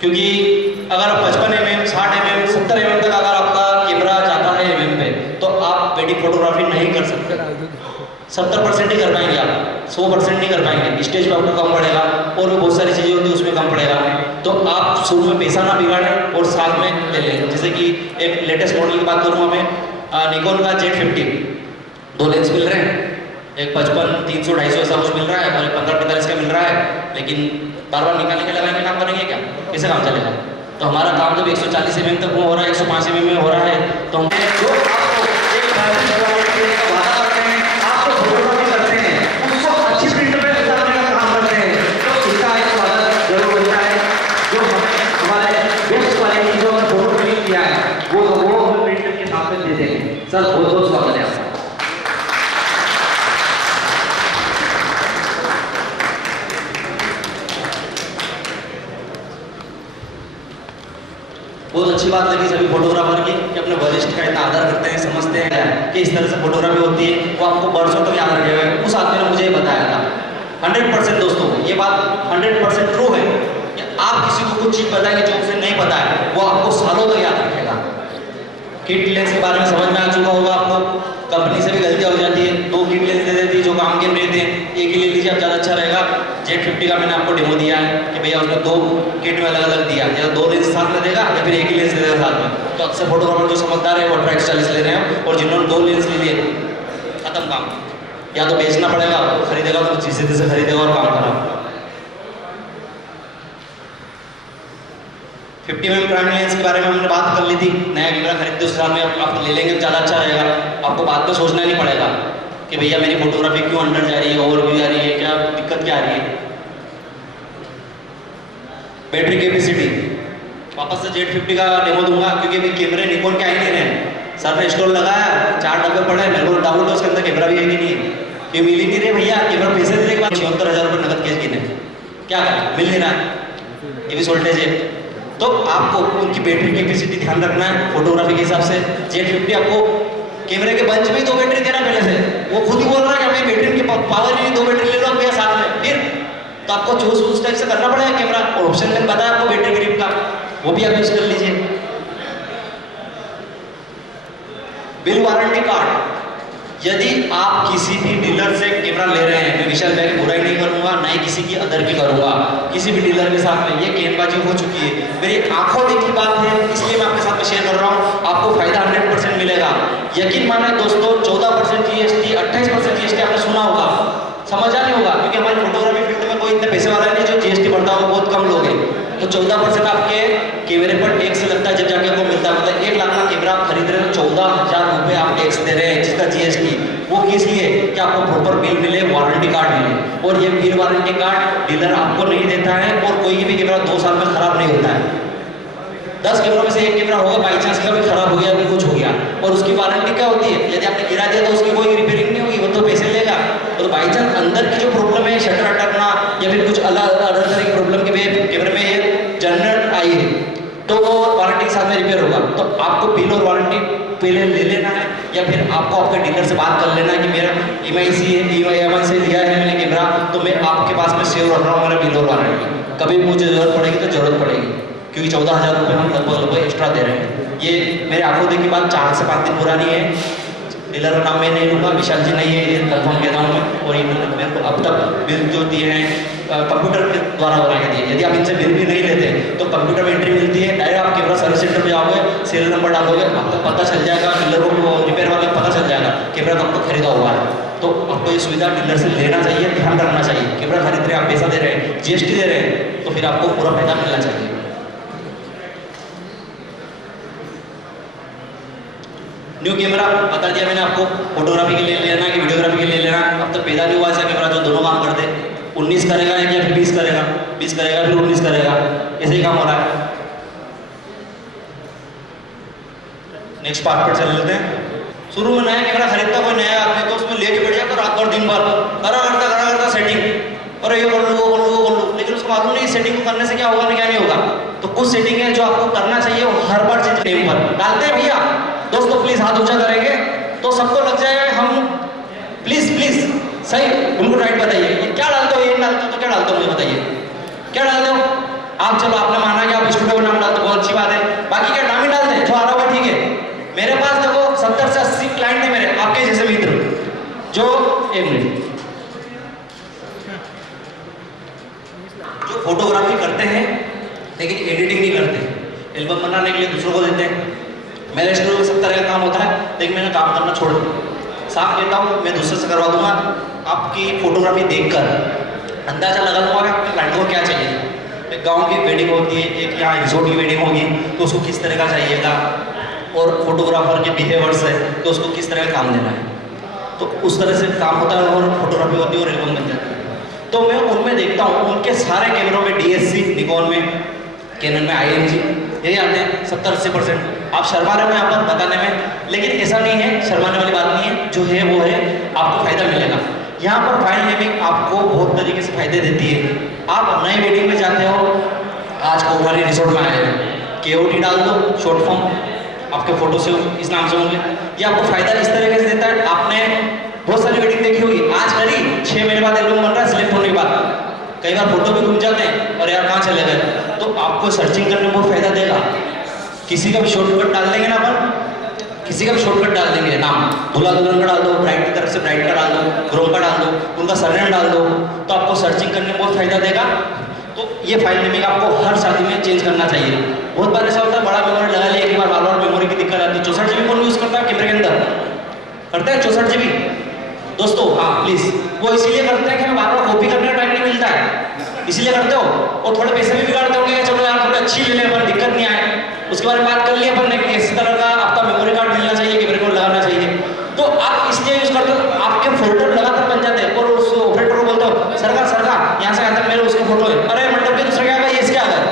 क्योंकि अगर आप 55 mm, 60 mm, 70 mm तक अगर आपका कैमरा जाता है mm पे, तो आप वेडिंग फोटोग्राफी नहीं कर सकते। 70% ही कर पाएंगे आप, 100% नहीं कर पाएंगे। स्टेज पर आपको कम पड़ेगा और भी बहुत सारी चीजें होती है उसमें कम पड़ेगा। तो आप शुरू में पैसा ना बिगाड़ें और साथ में ले लें। जैसे कि एक लेटेस्ट मॉडल की बात करूँ, हमें निकॉन का Z50 दो लेंस मिल रहे हैं, एक 55, 300, 250 ऐसा कुछ मिल रहा है और एक 15-45 का मिल रहा है। लेकिन बार बार निकालने के लगाने काम करेंगे क्या, कैसे काम चलेगा। तो हमारा काम जब 140 mm तक वो हो रहा है, 105 mm में हो रहा है, तो हम जो आपको एक वादा करते हैं, आपको फोटोग्राफी करते हैं, उसको अच्छी प्रिंट पे उतारने का काम करते हैं, तो इसका एक वादा जरूर बनता है। जो हमारे बेस्ट क्वालिटी जो हमने फोटो क्लिक किया है वो हम प्रिंट के साथ में दे देंगे। सर बहुत बहुत स्वागत है आपका। बहुत अच्छी बात लगी सभी फोटोग्राफर की कि अपने वरिष्ठ का इतना आदर करते हैं, समझते हैं कि इस तरह से फोटोग्राफी होती है, वो आपको बरसों तक याद रखेगा। उस आदमी ने मुझे बताया था 100% दोस्तों, ये बात 100% ट्रू है कि आप किसी को कुछ चीज़ बताएंगे जो उसे नहीं पता है, वो आपको सालों तक याद रखेगा। किट लेंस के बारे में समझ में आ चुका होगा आपको। कंपनी से भी गलतियाँ हो जाती है, 2 किट लेंस दे देती है जो काम के रहते हैं, एक ही ले लीजिए आप, ज़्यादा अच्छा रहेगा। Z50 का मैंने आपको डेमो दिया है कि भैया उसने 2 किट में अलग अलग दिया, या 2 लेंस साथ में देगा या फिर एक ही लेंस दे देगा साथ में। तो अक्सर फोटोग्राफर जो समझदार है वो 18-140 ले रहे हैं, और जिन्होंने 2 लेंस ले लिए खत्म काम, या तो बेचना पड़ेगा, खरीदेगा तो जिसे तैसे खरीदेगा और काम खराब। 50 mm प्राइम लेंस के बारे में हमने बात कर ली थी। नया कैमरा खरीदते उसके साथ में आप ले लेंगे तो ज़्यादा अच्छा रहेगा। आपको बाद में सोचना नहीं पड़ेगा कि भैया मेरी फोटोग्राफी क्यों अंडर जा रही है, ओवर व्यू जा रही है, क्या दिक्कत क्या आ रही है। बैटरी कैपेसिटी वापस से Z50 का डेमो दूंगा, क्योंकि अभी कैमरे निकॉन के आए नहीं रहे। सर ने स्टॉल लगाया, 4 डब्बे पड़े, मेरे को डाउट है उसके अंदर कैमरा भी है कि नहीं है, कि मिल ही नहीं रहे भैया। कैमरा पैसे देने के बाद 76,000 रुपये नकद कैश गिने, क्या करें, मिल नहीं रहा है, ये भी वोल्टेज है। तो आपको उनकी बैटरी कैपेसिटी ध्यान रखना है फोटोग्राफी के हिसाब से। Z50 आपको कैमरे के बंच में ही 2 बैटरी दे रहा है पहले से, वो खुद ही बोल रहा है कि हमें बैटरी की पावर ही 2 बैटरी ले लो भैया साथ में। फिर तो आपको चूज उस टाइप से करना पड़ेगा कैमरा, और ऑप्शन मैंने बताया आपको बैटरी ग्रिप का, वो भी आप यूज कर लीजिए। बिल वारंटी कार्ड, यदि आप किसी भी डीलर से कैमरा ले रहे हैं, मैं विशाल भाई की बुराई नहीं करूंगा, ना ही किसी की अदर की करूंगा, किसी भी डीलर के साथ में ये गेंदबाजी हो चुकी है, मेरी आंखों देखी बात है, इसलिए मैं आपके साथ में शेयर कर रहा हूँ। आपको फायदा 100% मिलेगा, यकीन माने दोस्तों। 14% GST, 28% GST आपने सुना होगा, समझा नहीं होगा, क्योंकि हमारी फोटोग्राफी फील्ड में कोई इतने पैसे वाला नहीं जो GST भरता हो, बहुत कम लोग हैं। तो 14% आपके कैमरे पर टैक्स लगता है, जब जाके आपको मिलता है। मतलब 1 लाख का कैमरा आप खरीद रहे हो, 14,000 रुपये आप टैक्स दे रहे हैं, जिसका GST। वो किस लिए? कि आपको प्रॉपर बिल मिले, वारंटी कार्ड मिले। और ये बिल वारंटी कार्ड डीलर आपको नहीं देता है, और कोई भी कैमरा 2 साल में खराब नहीं होता है। 10 कैमरों में से 1 कैमरा होगा, बाई चांस कभी खराब हो गया, अभी कुछ हो गया, और उसकी वारंटी क्या होती है? यदि आपने गिरा दिया तो उसकी कोई रिपेयरिंग नहीं होगी, वो तो पैसे लेगा। और बाई चांस अंदर की जो प्रॉब्लम है, शटर अटकना या फिर कुछ अलग तरह की प्रॉब्लम के कैमरे में ये जनरेट आई है, तो वो वारंटी के साथ में रिपेयर होगा। तो आपको बिल और वारंटी पहले ले लेना है, या फिर आपको आपके डीलर से बात कर लेना है कि मेरा EMI से लिया है मैंने कैमरा, तो मैं आपके पास में सेव रख रहा हूँ मेरा बिल और वारंटी। कभी मुझे ज़रूरत पड़ेगी तो ज़रूरत पड़ेगी, क्योंकि 14,000 रुपये हम लगभग एक्स्ट्रा दे रहे हैं। ये मेरे आंखों देखी बात 4 से 5 दिन पुरानी है। डीलर का नाम मैं नहीं लूँगा, विशाल जी नहीं है, ये कन्फर्म कहता हूँ मैं। और इन्होंने मेरे को अब तक बिल जो दिए हैं कंप्यूटर के द्वारा बना के दिए। यदि आप इनसे बिल भी नहीं लेते तो कंप्यूटर में एंट्री मिलती है, डायरेक्ट आप कैमरा सर्विस सेंटर पे जाओगे, सीरियल नंबर डालोगे, आपको पता चल जाएगा, डीलर को रिपेयर वाले को पता चल जाएगा कैमरा कब तक खरीदा हुआ है। तो आपको ये सुविधा डीलर से लेना चाहिए, ध्यान रखना चाहिए। कैमरा खरीद रहे हैं, आप पैसा दे रहे हैं, GST दे रहे हैं, तो फिर आपको पूरा फायदा मिलना चाहिए। न्यू कैमरा बता दिया मैंने आपको, फोटोग्राफी के लिए लेना कि वीडियोग्राफी के लिए लेना। अब तक पैदा नहीं हुआ ऐसा कैमरा जो दोनों काम करते। 19 करेगा या फिर 20 करेगा, 20 करेगा फिर 19 करेगा, ऐसे ही काम हो रहा है। नेक्स्ट पार्ट पर चल लेते हैं। शुरू में नया कैमरा खरीदता कोई नया आदमी तो उसमें लेके बैठ जाता रात भर दिन भर करा करता सेटिंग, और ये कर लो वो कर लो वो कर लो, लेकिन उसको मालूम नहीं सेटिंग को करने से क्या होगा क्या नहीं होगा। तो कुछ सेटिंग है जो आपको करना चाहिए, वो हर बार चीज टाइम पर डालते हैं भैया। दोस्तों प्लीज हाथ ऊंचा करेंगे तो सबको लग जाएगा। हम प्लीज प्लीज सही उनको राइट बताइए, ये क्या डालते हो, ये डालते हो तो क्या डालते हो, मुझे बताइए क्या डालते हो आप। चलो आपने माना कि आप स्टूडियो का नाम डालते हो, बहुत अच्छी बात है। बाकी क्या नाम ही डालते हैं जो आ रहा हुआ, ठीक है। मेरे पास देखो 70 से 80 क्लाइंट है मेरे, आपके जैसे मित्र, जो 1 मिनट जो फोटोग्राफी करते हैं लेकिन एडिटिंग नहीं करते, एल्बम बनाने के लिए दूसरों को देते हैं। मेरे स्टूडियो में 70 का काम होता है, लेकिन मैंने काम करना छोड़ दिया। साफ कहता हूँ, मैं दूसरे से करवा दूंगा। आपकी फोटोग्राफी देखकर अंदाजा लगा दूंगा कि आपके क्लाइंट को क्या चाहिए। एक गांव की वेडिंग होती है, एक यहाँ रिजोर्ट की वेडिंग होगी, तो उसको किस तरह का चाहिएगा, और फोटोग्राफर के बिहेवियर्स है तो उसको किस तरह का काम देना है, तो उस तरह से काम होता है और फोटोग्राफी होती है और एल्बम बन जाती है। तो मैं उनमें देखता हूँ, उनके सारे कैमरों में DSC, निकॉन में, कैनन में IMG यही आते हैं 70-80%। आप शर्मा रहे हो यहाँ पर बताने में, लेकिन ऐसा नहीं है, शर्माने वाली बात नहीं है। जो है वो है, आपको फायदा मिलेगा। यहाँ पर फाइल नेमिंग आपको बहुत तरीके से फायदे देती है। आप नई वेडिंग में जाते हो, आज कोहरानी रिसोर्ट में आए हो, KOT डाल दो, शॉर्ट फॉर्म, आपके फोटो से इस नाम से होंगे। ये आपको फायदा इस तरीके से देता है। आपने बहुत सारी वेडिंग देखी होगी, आज करी 6 महीने बाद एल्बम बन रहा है, सिलेक्ट होने के बाद कई बार फोटो भी घूम जाते हैं और यार कहाँ चले गए। तो आपको सर्चिंग करने में बहुत फायदा देगा। किसी का भी शॉर्टकट डाल देंगे ना अपन, किसी का भी शॉर्टकट डाल देंगे, नाम दूल्हा दुल्हन का डाल दो, ब्राइड की तरफ से ब्राइड का डाल दो, ग्रूम का डाल दो, उनका सरनेम डाल दो, तो आपको सर्चिंग करने में बहुत फायदा देगा। तो ये फाइल नेमिंग आपको हर शादी में चेंज करना चाहिए। बहुत बार ऐसा होता है, बड़ा मेमोरी लगा लिया एक बार, बार बार मेमोरी की दिक्कत आती है। 64 GB कौन यूज़ करता है कैमरे के अंदर, करते हैं 64 GB दोस्तों? हाँ प्लीज़, वो इसीलिए करते हैं कि हमें बार बार कॉपी करने का टाइम नहीं मिलता है, इसीलिए करते हो। और थोड़े पैसे भी बिगाड़ते होंगे, चलो यार थोड़ी अच्छी ले लें अपन, दिक्कत नहीं आए, उसके बारे में बात कर लिए अपन ने कि इस तरह का आपका मेमोरी कार्ड मिलना चाहिए, कैमरे को लगाना चाहिए। तो आप इसलिए यूज़ करते हो, आपके फोल्डर लगातार बन जाते हैं। और उस ऑपरेटर को बोलते हो सरकार सरकार यहाँ से आता है मेरे उसके फोटो है, अरे मंडप के दूसरे क्या गए, इसके आ गए।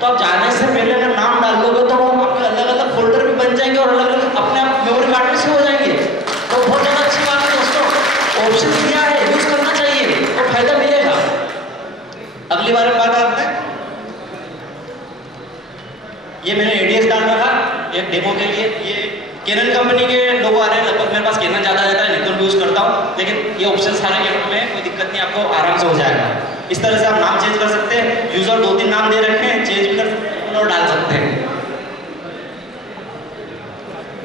तो आप जाने से पहले अगर नाम डाल दोगे तो आपके अलग अलग फोल्डर भी बन जाएंगे और अलग अलग अपने आप मेमोरी कार्ड में से हो जाएंगे। तो बहुत ज़्यादा अच्छी बात है दोस्तों, ऑप्शन दिया है, यूज़ करना चाहिए और फायदा मिलेगा। अगली बार बात करते हैं, ये मैंने ADS डाल रखा एक डेमो के लिए। ये कैनन कंपनी के लोगो आ रहे हैं, लगभग मेरे पास कैनन ज़्यादा रहता है, निकॉन भी यूज़ करता हूँ, लेकिन ये ऑप्शन सारे कैनन में कोई दिक्कत नहीं, आपको आराम से हो जाएगा। इस तरह से आप नाम चेंज कर सकते हैं। यूज़र 2-3 नाम दे रखे हैं, चेंज भी कर सकते हैं और डाल सकते हैं।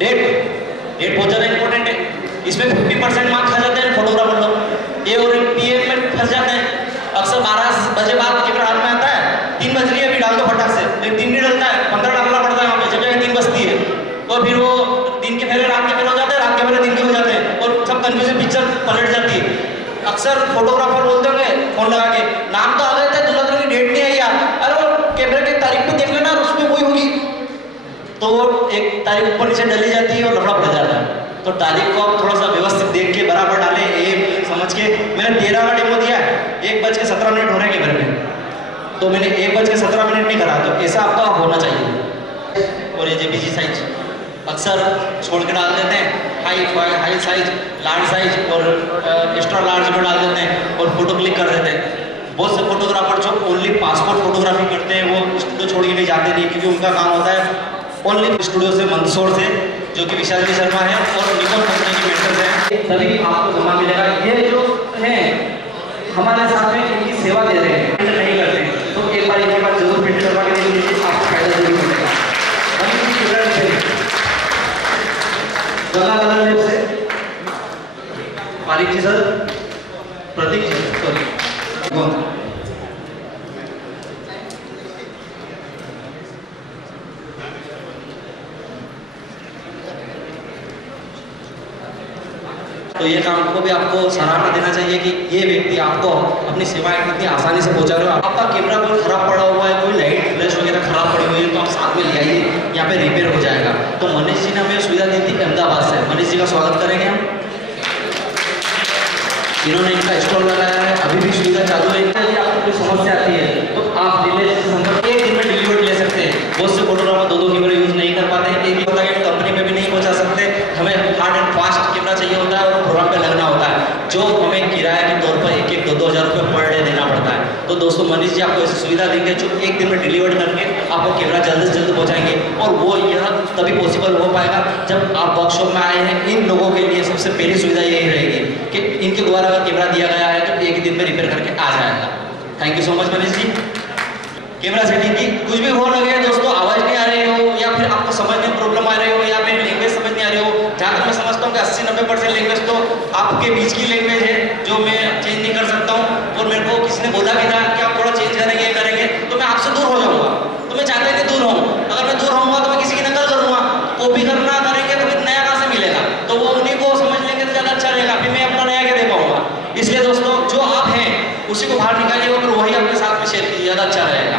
डेट बहुत ज़्यादा इंपॉर्टेंट है, इसमें 50% मार्क्स खा जाते हैं फोटोग्राफर लोग। A और PM में फंस जाते हैं। अक्सर 12 बजे बाद कैमरा हाथ में आता है, 3 बज रही है अभी डाल दो फटाक से, लेकिन 3 नहीं डलता है, 15 डालना पड़ता है वहाँ पे, जब जाके 3 बजती है। और फिर वो दिन के पहले रात के पहले हो जाते हैं, रात के पहले दिन के हो जाते हैं, और सब कन्फ्यूजन पिक्चर पलट जाती है। अक्सर फोटोग्राफर बोलते होंगे फोन लगा के, नाम तो आ गए थे, दूल्हा दुल्हन की डेट नहीं आई यार, अरे वो कैमरे की तारीख पे देख लेना और उसमें वही होगी, तो वो एक तारीख ऊपर नीचे डली जाती है और लफड़ा पड़ जाता है। तो तारीख को आप थोड़ा सा व्यवस्थित देख के बराबर डालें, ये समझ के। मैंने 13 का डेमो दिया है, 1:17 हो रहे हैं कैमरे में, तो मैंने 1:17 नहीं करा, तो ऐसा आपका होना चाहिए। और ये जेपीजी साइज अक्सर छोड़ के डाल देते हैं, हाई साइज, लार्ज साइज और एक्स्ट्रा लार्ज में डाल देते हैं और फोटो क्लिक कर देते हैं। बहुत से फोटोग्राफर जो ओनली पासपोर्ट फोटोग्राफी करते हैं वो स्टूडियो छोड़ के नहीं जाते नहीं, क्योंकि उनका काम होता है ओनली स्टूडियो से, मंदसौर से, जो कि विशाल जी शर्मा है और निकॉन कंपनी की मेंटर्स हैं। सभी आपको घुमा मिलेगा। ये जो हैं हमारे साथ में इनकी सेवा दे रहे हैं, नहीं करते हैं, तो एक बार इनके पास जरूर प्रिंट करवा के देख लीजिए, आपको फायदा जरूर मिलेगा। से पारिक जी सर, प्रतीक जी सॉरी, तो ये काम को भी आपको सराहना देना चाहिए कि ये व्यक्ति आपको अपनी सेवाएं इतनी आसानी से पहुंचा रहे हो। आपका कैमरा कोई खराब पड़ा हुआ है, कोई लाइट फ्लैश वगैरह खराब पड़ी हुई है, तो आप साथ में ले आइए, यहाँ पे रिपेयर हो जाएगा। तो मनीष जी ने हमें सुविधा दी थी अहमदाबाद से, मनीष जी का स्वागत करेंगे हम। इन्होंने इनका स्टॉल लगाया है, अभी भी सुविधा चालू है। यदि आपको कोई समस्या आती है तो आप डिले से संपर्क, एक दिन में डिलीवर ले सकते हैं। बहुत से फोटोग्राफर 2-2 कैमरे यूज नहीं कर पाते हैं, एक ही होता है कंपनी में भी नहीं पहुंचा सकते, हमें हार्ड एंड फास्ट कैमरा चाहिए होता है और प्रोग्राम पे लगना होता है, जो हमें किराए के तौर पर 1-2 हज़ार रुपये पर डे देना पड़ता है। तो दोस्तों मनीष जी आपको ऐसी सुविधा देंगे जो एक दिन में डिलीवर करके आपको कैमरा जल्द से जल्द पहुंचाएंगे, और वो यह तभी पॉसिबल हो पाएगा जब आप वर्कशॉप में आए हैं। इन लोगों के लिए सबसे पहली सुविधा यही रहेगी कि इनके द्वारा अगर कैमरा दिया गया है तो एक ही दिन में रिपेयर करके आ जाएगा। Thank you so much Manish ji. Camera setting की कुछ भी हो लगे दोस्तों, आवाज़ नहीं आ रही हो या फिर आपको समझने में प्रॉब्लम आ रही हो या मेरी लैंग्वेज समझ नहीं आ रही हो, जहाँ तक मैं समझता हूँ कि 80-90% लैंग्वेज तो आपके बीच की लैंग्वेज है जो मैं चेंज नहीं कर सकता हूँ। और मेरे को किसी ने बोला भी था कि आप थोड़ा चेंज करेंगे तो मैं आपसे दूर हो जाऊँगा, तो मैं चाहता नहीं दूर हूँ। अगर मैं दूर रहूँगा तो मैं किसी की नकल करूँगा, कॉपी करना करेंगे तो फिर नया कहाँ से मिलेगा, तो वो उन्हीं को समझ लेंगे तो ज़्यादा अच्छा रहेगा, फिर मैं अपना नया क्या दे पाऊँगा। इसलिए दोस्तों जो आप हैं उसी को बाहर निकालिए और वही अपने साथ में शेयर कीजिए, ज़्यादा अच्छा रहेगा।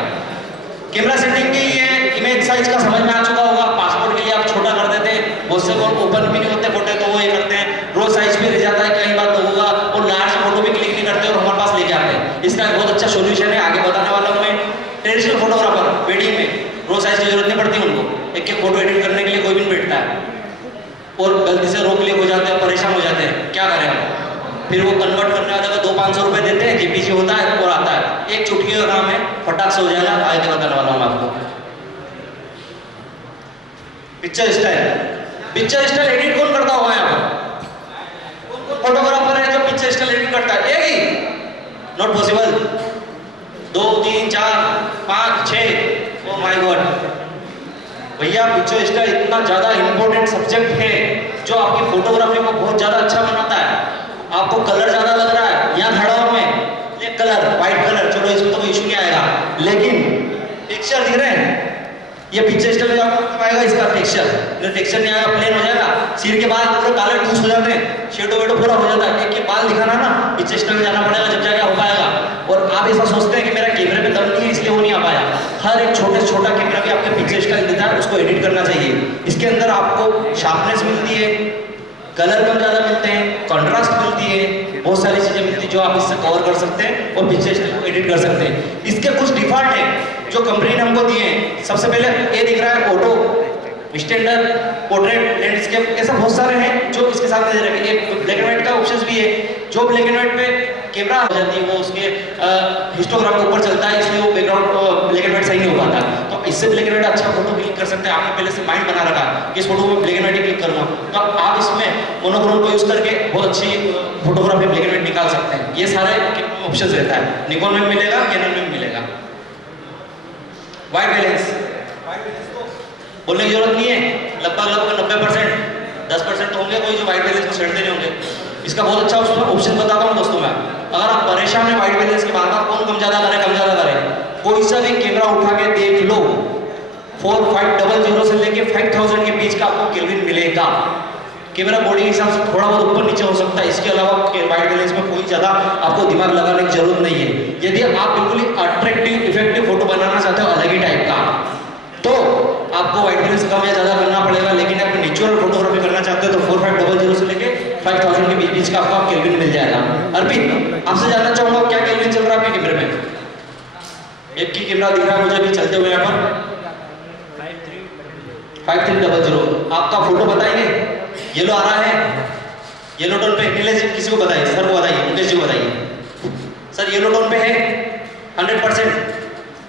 कैमरा सेटिंग की ये इमेज साइज का समझ में आ चुका होगा। पासपोर्ट के लिए आप छोटा कर देते हैं, बहुत से लोग ओपन भी नहीं होते फोटो, तो वो ये करते हैं रो साइज भी रह जाता है कई बार लोगों का, और लार्ज फोटो भी क्लिक नहीं करते और हमारे पास लेके आते हैं। इसका एक बहुत अच्छा सोल्यूशन है, आगे बताने वाला हूँ मैं। ट्रेडिशनल फोटोग्राफर वेडिंग में रो साइज की जरूरत नहीं पड़ती उनको, एक एक फोटो एडिट करने के लिए कोई भी नहीं बैठता है, और गलती से रो क्लिक हो जाते हैं, परेशान हो जाते हैं, क्या करें हम। फिर वो कन्वर्ट करने वाले को 200-500 रुपये देते हैं, जेपीजी होता है और आता है, एक चुटकी का काम है, फटाक से हो जाएगा। आगे बताने वाला हूँ आपको। पिक्चर स्टाइल एडिट कौन करता होगा यहाँ पर? फोटोग्राफर है जो पिक्चर स्टाइल एडिट करता है, एक ही? Not possible. 2, 3, 4, 5, 6, oh my god भैया, पिक्चर स्टाइल इतना ज़्यादा इंपॉर्टेंट सब्जेक्ट है जो आपकी फोटोग्राफी को बहुत ज़्यादा अच्छा बनाता है। आपको कलर ज़्यादा लग रहा है, यहाँ खड़ा हूँ मैं, ये कलर व्हाइट कलर, चलो इसमें तो कोई इशू नहीं आएगा, लेकिन टेक्सचर दिख रहे हैं, ये पिक्चर स्टाइल में आपको आएगा इसका टेक्सचर नहीं आएगा, प्लेन हो जाएगा। सिर के बाल पूरे काले टूस हो जाते हैं, शेडो वेडो पूरा हो जाता है, एक बाल दिखाना ना पिक्चर स्टाइल में जाना पड़ेगा जब जाके हो पाएगा। और आप ऐसा सोचते हैं कि मेरा कैमरे पे दम नहीं है इसलिए वो नहीं आ पाया, हर एक छोटे से छोटा कैमरा भी आपके पिक्चर स्टाइल देता है, उसको एडिट करना चाहिए। इसके अंदर आपको शार्पनेस मिलती है, कलर कम ज़्यादा मिलते हैं, कंट्रास्ट मिलती है, बहुत सारी चीज़ें मिलती हैं जो आप इससे कवर कर सकते हैं और पिक्चर स्टाइल को एडिट कर सकते हैं। इसके कुछ डिफॉल्ट है जो कंपनी ने हमको दिए हैं। सबसे पहले ये दिख रहा है ऑटो, स्टैंडर्ड, पोर्ट्रेट, लैंडस्केप, ऐसा बहुत सारे हैं जो इसके साथ दे रखे हैं। एक ब्लैक एंड व्हाइट का ऑप्शन भी है, जो ब्लैक एंड व्हाइट पे कैमरा हो जाती है वो उसके हिस्टोग्राम के ऊपर चलता है, इसलिए वो बैकग्राउंड ब्लैक एंड व्हाइट सही नहीं हो पाता। तो इससे ब्लैक एंड व्हाइट अच्छा फोटो क्लिक कर सकते हैं। आपने पहले से माइंड बना रखा कि इस फोटो में ब्लैक एंड व्हाइट क्लिक करूँगा, तो आप इसमें मोनोक्रोम को यूज करके बहुत अच्छी फोटोग्राफी ब्लैक एंड व्हाइट निकाल सकते हैं। ये सारे ऑप्शन रहता है, निकॉन में मिलेगा, कैनन में मिलेगा। वाइट बैलेंस बोलने की जरूरत नहीं है, लगभग 90%, 10% होंगे कोई जो वाइट बैलेंस को छेड़ते नहीं होंगे। इसका बहुत अच्छा ऑप्शन बताता हूँ दोस्तों मैं। अगर आप परेशान हैं वाइट बैलेंस के बार-बार कौन कम ज़्यादा करे, कोई सा भी कैमरा उठा के देख लो, 4500 से लेके 5000 के बीच का आपको केल्विन मिलेगा। कैमरा बॉडी के हिसाब से थोड़ा बहुत ऊपर नीचे हो सकता है, इसके अलावा आपके वाइट बैलेंस में कोई ज़्यादा आपको दिमाग लगाने की जरूरत नहीं है। यदि आप बिल्कुल ही अट्रैक्टिव इफेक्टिव फोटो बनाना चाहते हो अलग ही टाइप का, तो आपको वाइट बैलेंस कम या ज़्यादा करना पड़ेगा। लेकिन आप नेचुरल फोटोग्राफी करना चाहते हो तो 4500 से लेके 5000 के बीच बीच का आपको केल्विन मिल जाएगा। अर्पित, आपसे जानना चाहूँगा क्या केल्विन चल रहा है आपके कैमरे में? एक की कैमरा दिख रहा है मुझे अभी चलते हुए यहाँ पर 5300। आपका फोटो बताएंगे? येलो आ रहा है, येलो टोन पे नीलेश किसी को बताइए, सर को बताइए, मुकेश जी को बताइए। सर येलो टोन पे है 100%।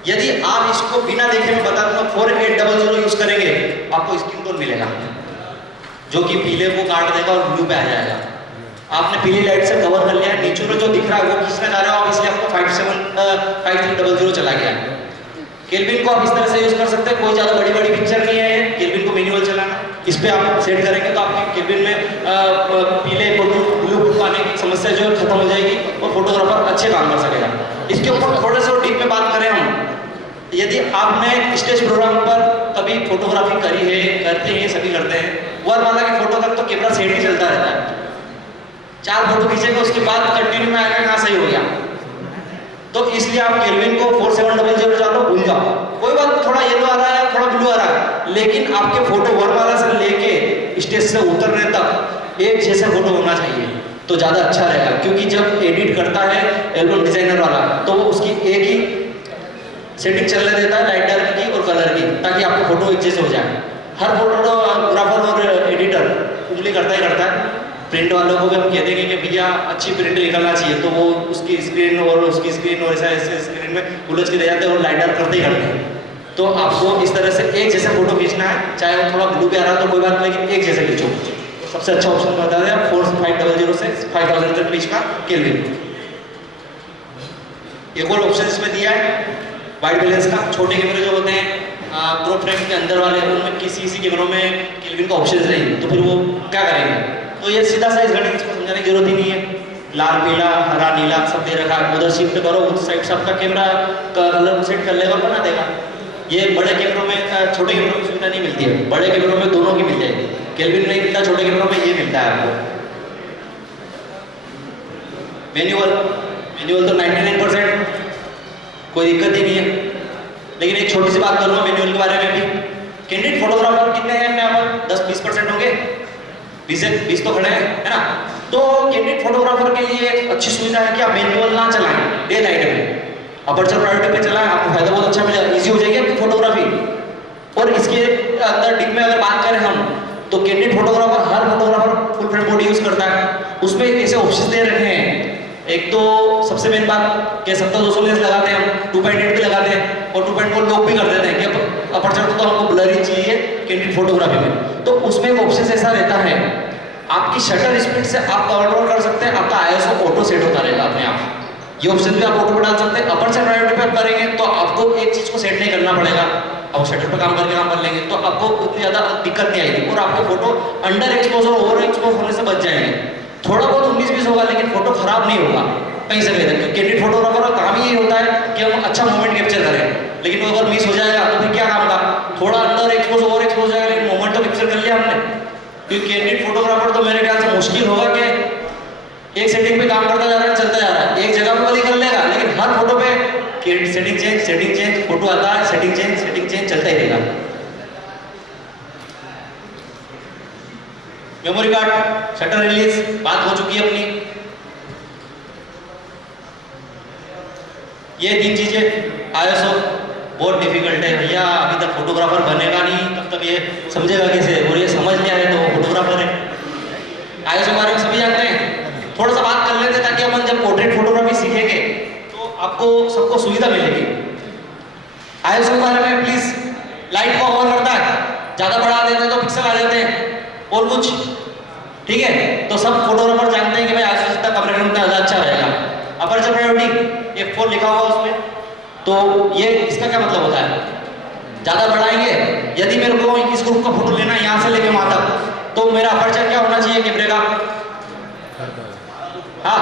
यदि आप इसको बिना देखे मैं बता दूंगा 4800 यूज करेंगे आपको स्किन टोन मिलेगा जो कि पीले को काट देगा और ब्लू पे आ जाएगा। आपने पीली लाइट से कवर कर लिया, नेचुरल जो दिख रहा है वो खींचना चाह रहे हो आप, इसलिए आपको 5300 चला गया। केल्विन को आप इस तरह से यूज कर सकते हैं, कोई ज्यादा बड़ी बड़ी पिक्चर नहीं है। केल्विन को मैनुअल चलाना, इस पे आप सेट करेंगे तो आपके केल्विन में पीले ब्लू आने की समस्या जो है खत्म हो जाएगी और फोटोग्राफर अच्छे काम कर सकेगा। इसके ऊपर थोड़े से डीप में बात करें हम, यदि आपने स्टेज प्रोग्राम पर कभी फोटोग्राफी करी है, करते हैं, सभी करते हैं, वरमाला की फोटो तक तो कैमरा सेट ही चलता रहता है। 4 फोटो खींचेंगे उसके बाद कंटिन्यू में आएगा कहाँ सही हो गया। तो इसलिए आप केल्विन को 4700 डालो, भूल जाओ। कोई बात, थोड़ा येलो आ रहा है, थोड़ा ब्लू आ रहा है, लेकिन आपके फोटो वरमाला से लेके स्टेज से उतरने तक एक जैसा फोटो होना चाहिए तो ज्यादा अच्छा रहेगा। क्योंकि जब एडिट करता है एल्बम डिजाइनर वाला तो वो उसकी एक ही सेटिंग चलने देता है, लाइट डार्क की और कलर की, ताकि आपको फोटो एक जैसे हो जाए। हर फोटोग्राफर और एडिटर उंगली करता ही करता है। प्रिंट वालों को भी हम कह देंगे कि भैया अच्छी प्रिंट निकलना चाहिए, तो वो उसकी स्क्रीन और उसकी स्क्रीन और ऐसे स्क्रीन में उलझ के रह जाते हैं और लाइट डार्क करते ही करते हैं। तो आपको इस तरह से एक जैसे फोटो खींचना है, चाहे वो थोड़ा ब्लू पे आ रहा है तो कोई बात नहीं, लेकिन एक जैसे खींचो। सबसे अच्छा ऑप्शन बता दें 4500 से 5000 के बीच का केल्विन। एक और ऑप्शन इसमें दिया है वाइट बैलेंस का। छोटे कैमरे जो होते हैं प्रो फ्रेम के अंदर वाले, उनमें किसी कैमरों में केल्विन का ऑप्शन नहीं, तो फिर वो क्या करेंगे? तो ये सीधा सा इस घड़ी इसको समझाने की जरूरत ही नहीं है। लाल, पीला, हरा, नीला सब दे रखा है, उधर शिफ्ट करो, उस साइड से आपका कैमरा कलर सेट कर लेगा, बना देगा। ये बड़े कैमरों में, छोटे कैमरों में सुविधा नहीं मिलती है। बड़े कैमरों में दोनों की मिल जाएगी, केल्विन नहीं मिलता, छोटे कैमरों में ये मिलता है आपको। मैनुअल तो 99% कोई दिक्कत ही नहीं है। लेकिन एक छोटी सी बात करूँगा मैनुअल के बारे में भी। कैंडिडेट फोटोग्राफर कितने हैं अपने यहाँ पर? 10-20% होंगे, 20 तो खड़े हैं, है ना? तो कैंडिडेट फोटोग्राफर के लिए एक अच्छी सुविधा है कि आप मैनुअल ना चलाएं डे नाइट में, अपर्चर प्रायोरिटी पे चलाएं, आपको फायदा बहुत अच्छा मिलेगा, इजी हो जाएगी आपकी फोटोग्राफी। और इसके अंदर डिप में अगर बात करें हम, तो कैंडिडेट फोटोग्राफर, हर photographer full frame body use करता है, उसमें ऐसे ऑप्शन दे रखे हैं। एक तो सबसे मेन बात कि 70-200 लेंस लगाते हैं हम, 2.8 पे लगाते हैं और 2.4 लॉक भी कर देते हैं कि अपर्चर तो हमको ब्लर ही चाहिए कैंडिडेट फोटोग्राफी में। तो उसमें एक ऑप्शन ऐसा रहता है, आपकी शटर स्पीड से आप कंट्रोल कर सकते हैं, आपका ISO ऑटो सेट होता रहेगा अपने आप। ये ऑप्शन भी आप ऑटो पे डाल सकते हैं। अपर्चर प्रायोरिटी पे आप करेंगे तो आपको एक चीज को सेट नहीं करना पड़ेगा, आप शटर पे काम करके काम कर लेंगे तो आपको उतनी ज्यादा दिक्कत नहीं आएगी और आपके फोटो अंडर एक्सपोज और ओवर एक्सपोज होने से बच जाएंगे। थोड़ा बहुत 19-20 होगा लेकिन फोटो खराब नहीं होगा कहीं से कहीं तक। क्योंकि कैंडिडेट फोटोग्राफर का काम ही यही होता है कि हम अच्छा मोमेंट कैप्चर करें, लेकिन वो अगर मिस हो जाएगा तो फिर क्या काम का? थोड़ा अंडर एक्सपोज ओवर एक्सपोज हो जाएगा लेकिन मोमेंट तो कैप्चर कर लिया हमने। क्योंकि कैंडिडेट फोटोग्राफर तो मेरे ख्याल से मुश्किल होगा कि एक सेटिंग पे काम करता जा रहा है, चलता जा रहा है, एक जगह पे वाली कर लेगा, लेकिन हर फोटो पे सेटिंग चेंज, फोटो आता है, सेटिंग चेंज चलता ही रहेगा। मेमोरी कार्ड, शटर रिलीज, बात हो चुकी है अपनी। ये 3 चीजें ISO बहुत डिफिकल्ट है भैया, अभी तक फोटोग्राफर बनेगा नहीं तब तक ये समझेगा कैसे, और ये समझ लिया है तो फोटोग्राफर है। ISO के बारे में सभी जानते हैं, थोड़ा सा बात कर लेते हैं ताकि अपन जब पोर्ट्रेट फोटोग्राफी सीखेंगे तो आपको सबको सुविधा मिलेगी। ISO के बारे में प्लीज, लाइट को कवर करता है, ज्यादा बढ़ा देते हैं तो पिक्सल आ जाते हैं और कुछ, ठीक है? तो सब फोटोग्राफर जानते हैं कि भाई ISO जितना कम रखेंगे उतना ज्यादा अच्छा रहेगा। अपर्चर प्रायोरिटी F4 लिखा हुआ उसमें, तो ये इसका क्या मतलब होता है? ज्यादा बढ़ाएंगे, यदि मेरे को इस ग्रुप का फोटो लेना है यहाँ से लेके वहां तक, तो मेरा अपर्चर क्या होना चाहिए कैमरे का? हाँ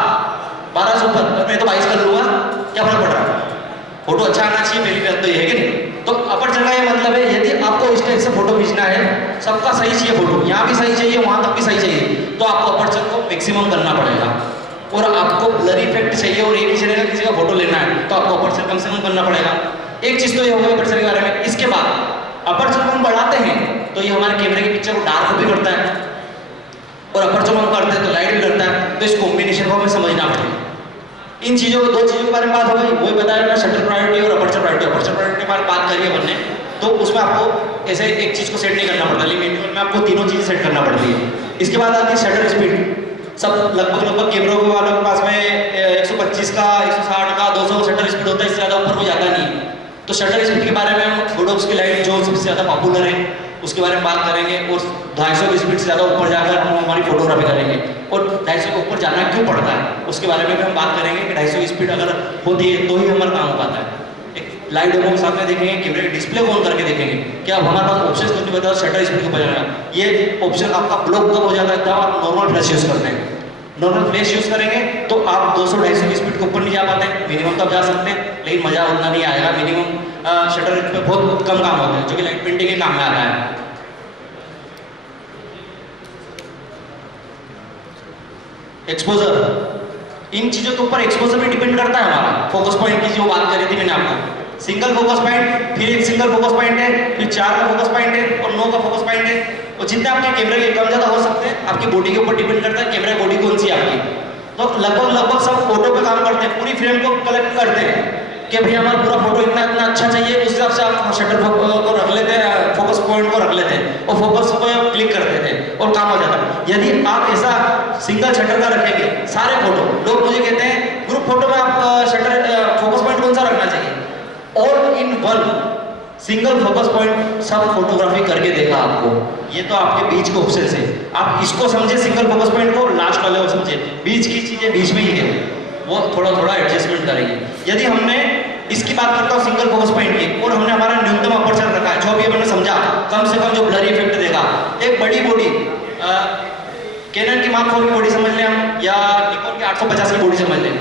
12 से ऊपर, मैं तो 22 कर लूंगा, क्या फर्क पड़ रहा है? फोटो अच्छा आना चाहिए, पहली बात तो ये है कि नहीं? तो अपर्चर का ये मतलब है यदि आपको इस टाइप से फोटो खींचना है, सबका सही चाहिए फोटो, यहाँ भी सही चाहिए, वहां तक भी सही चाहिए, तो आपको अपर्चर को मैक्सिमम करना पड़ेगा। और आपको ब्लर इफेक्ट चाहिए और एक ही जगह का किसी का फोटो लेना है तो आपको अपर्चर कम से कम करना पड़ेगा। एक चीज़ तो ये हो गई अपर्चर के बारे में। इसके बाद अपर्चर को हम बढ़ाते हैं तो ये हमारे कैमरे की पिक्चर को डार्क भी करता है और अपर्चर को हम करते हैं तो लाइट भी करता है। तो इस कॉम्बिनेशन को हमें समझना पड़ेगा। इन चीज़ों को, दो चीज़ों के बारे में बात हो गई, वही बताया मैंने, शटर प्रायोरिटी और अपर्चर प्रायोरिटी। अपर्चर प्रायोरिटी के बारे में बात करिए बनने तो उसमें आपको ऐसे एक चीज़ को सेट नहीं करना पड़ता, मैनुअल में आपको तीनों चीज़ें सेट करना पड़ती है। इसके बाद आती है शटर स्पीड। सब लगभग कैमरों के वालों के पास में 125 का, 160 का, 200 शटर स्पीड होता है, इससे ज़्यादा ऊपर कोई जाता नहीं है। तो शटर स्पीड के बारे में हम फोटोग्स की लाइट जो सबसे ज़्यादा पॉपुलर है उसके बारे में बात करेंगे और 250 की स्पीड से ज़्यादा ऊपर जाकर हम हमारी फोटोग्राफी करेंगे। और 250 के ऊपर जाना क्यों पड़ता है उसके बारे में भी हम बात करेंगे कि 250 की स्पीड अगर होती है तो ही हमारा काम हो पाता है। एक लाइव डेमो के साथ में देखेंगे, कैमरे की डिस्प्ले को ऑन करके देखेंगे कि अब हमारे पास ऑप्शन कुछ नहीं बताओ शटर स्पीड को बजाना। ये ऑप्शन आपका ब्लॉक कब हो जाता है जब आप नॉर्मल फ्लैश यूज़ करते हैं। नॉर्मल फ्लैश यूज़ करेंगे तो आप 200-250 की स्पीड के ऊपर नहीं जा पाते, मिनिमम तब जा सकते हैं लेकिन मज़ा उतना नहीं आएगा। मिनिमम शटर पे बहुत कम काम होते हैं जो कि लाइट पेंटिंग के काम में आता है। एक्सपोजर, इन चीज़ों के ऊपर एक्सपोजर भी डिपेंड करता है हमारा। फोकस पॉइंट की जो बात करी थी मैंने आपको, सिंगल फोकस पॉइंट, फिर एक सिंगल फोकस पॉइंट है, फिर 4 का फोकस पॉइंट है और 9 का फोकस पॉइंट है। और जितने आपके कैमरे के कम ज़्यादा हो सकते हैं आपकी बॉडी के ऊपर डिपेंड करता है कैमरा बॉडी कौन सी है आपकी। तो लगभग सब फोटो पे काम करते हैं, पूरी फ्रेम को कलेक्ट करते हैं कि भाई हमारा पूरा फोटो इतना अच्छा चाहिए, उस हिसाब से आप शटर को रख लेते हैं, फोकस पॉइंट को रख लेते हैं और फोकस को क्लिक कर देते हैं और काम हो जाता है। यदि आप ऐसा सिंगल शटर का रखेंगे सारे फोटो, लोग मुझे कहते हैं ग्रुप फोटो में आप शटर फोकस पॉइंट कौन सा रखना चाहिए, all in one single focus point सब फोटोग्राफी करके देगा आपको। ये तो आपके बीच के ऑप्शन है, आप इसको समझे सिंगल फोकस पॉइंट को, लास्ट वाले को समझे, बीच की चीजें बीच में ही है, वो थोड़ा एडजस्टमेंट करेंगे। यदि हमने इसकी बात करता हूँ सिंगल फोकस पॉइंट की और हमने हमारा न्यूनतम अपर्चर रखा है जो भी हमने समझा कम से कम जो ब्लरी इफेक्ट देगा, एक बड़ी बॉडी कैनन की Mark 4 की बॉडी समझ लें हम या निकॉन की 850 की बॉडी समझ लें।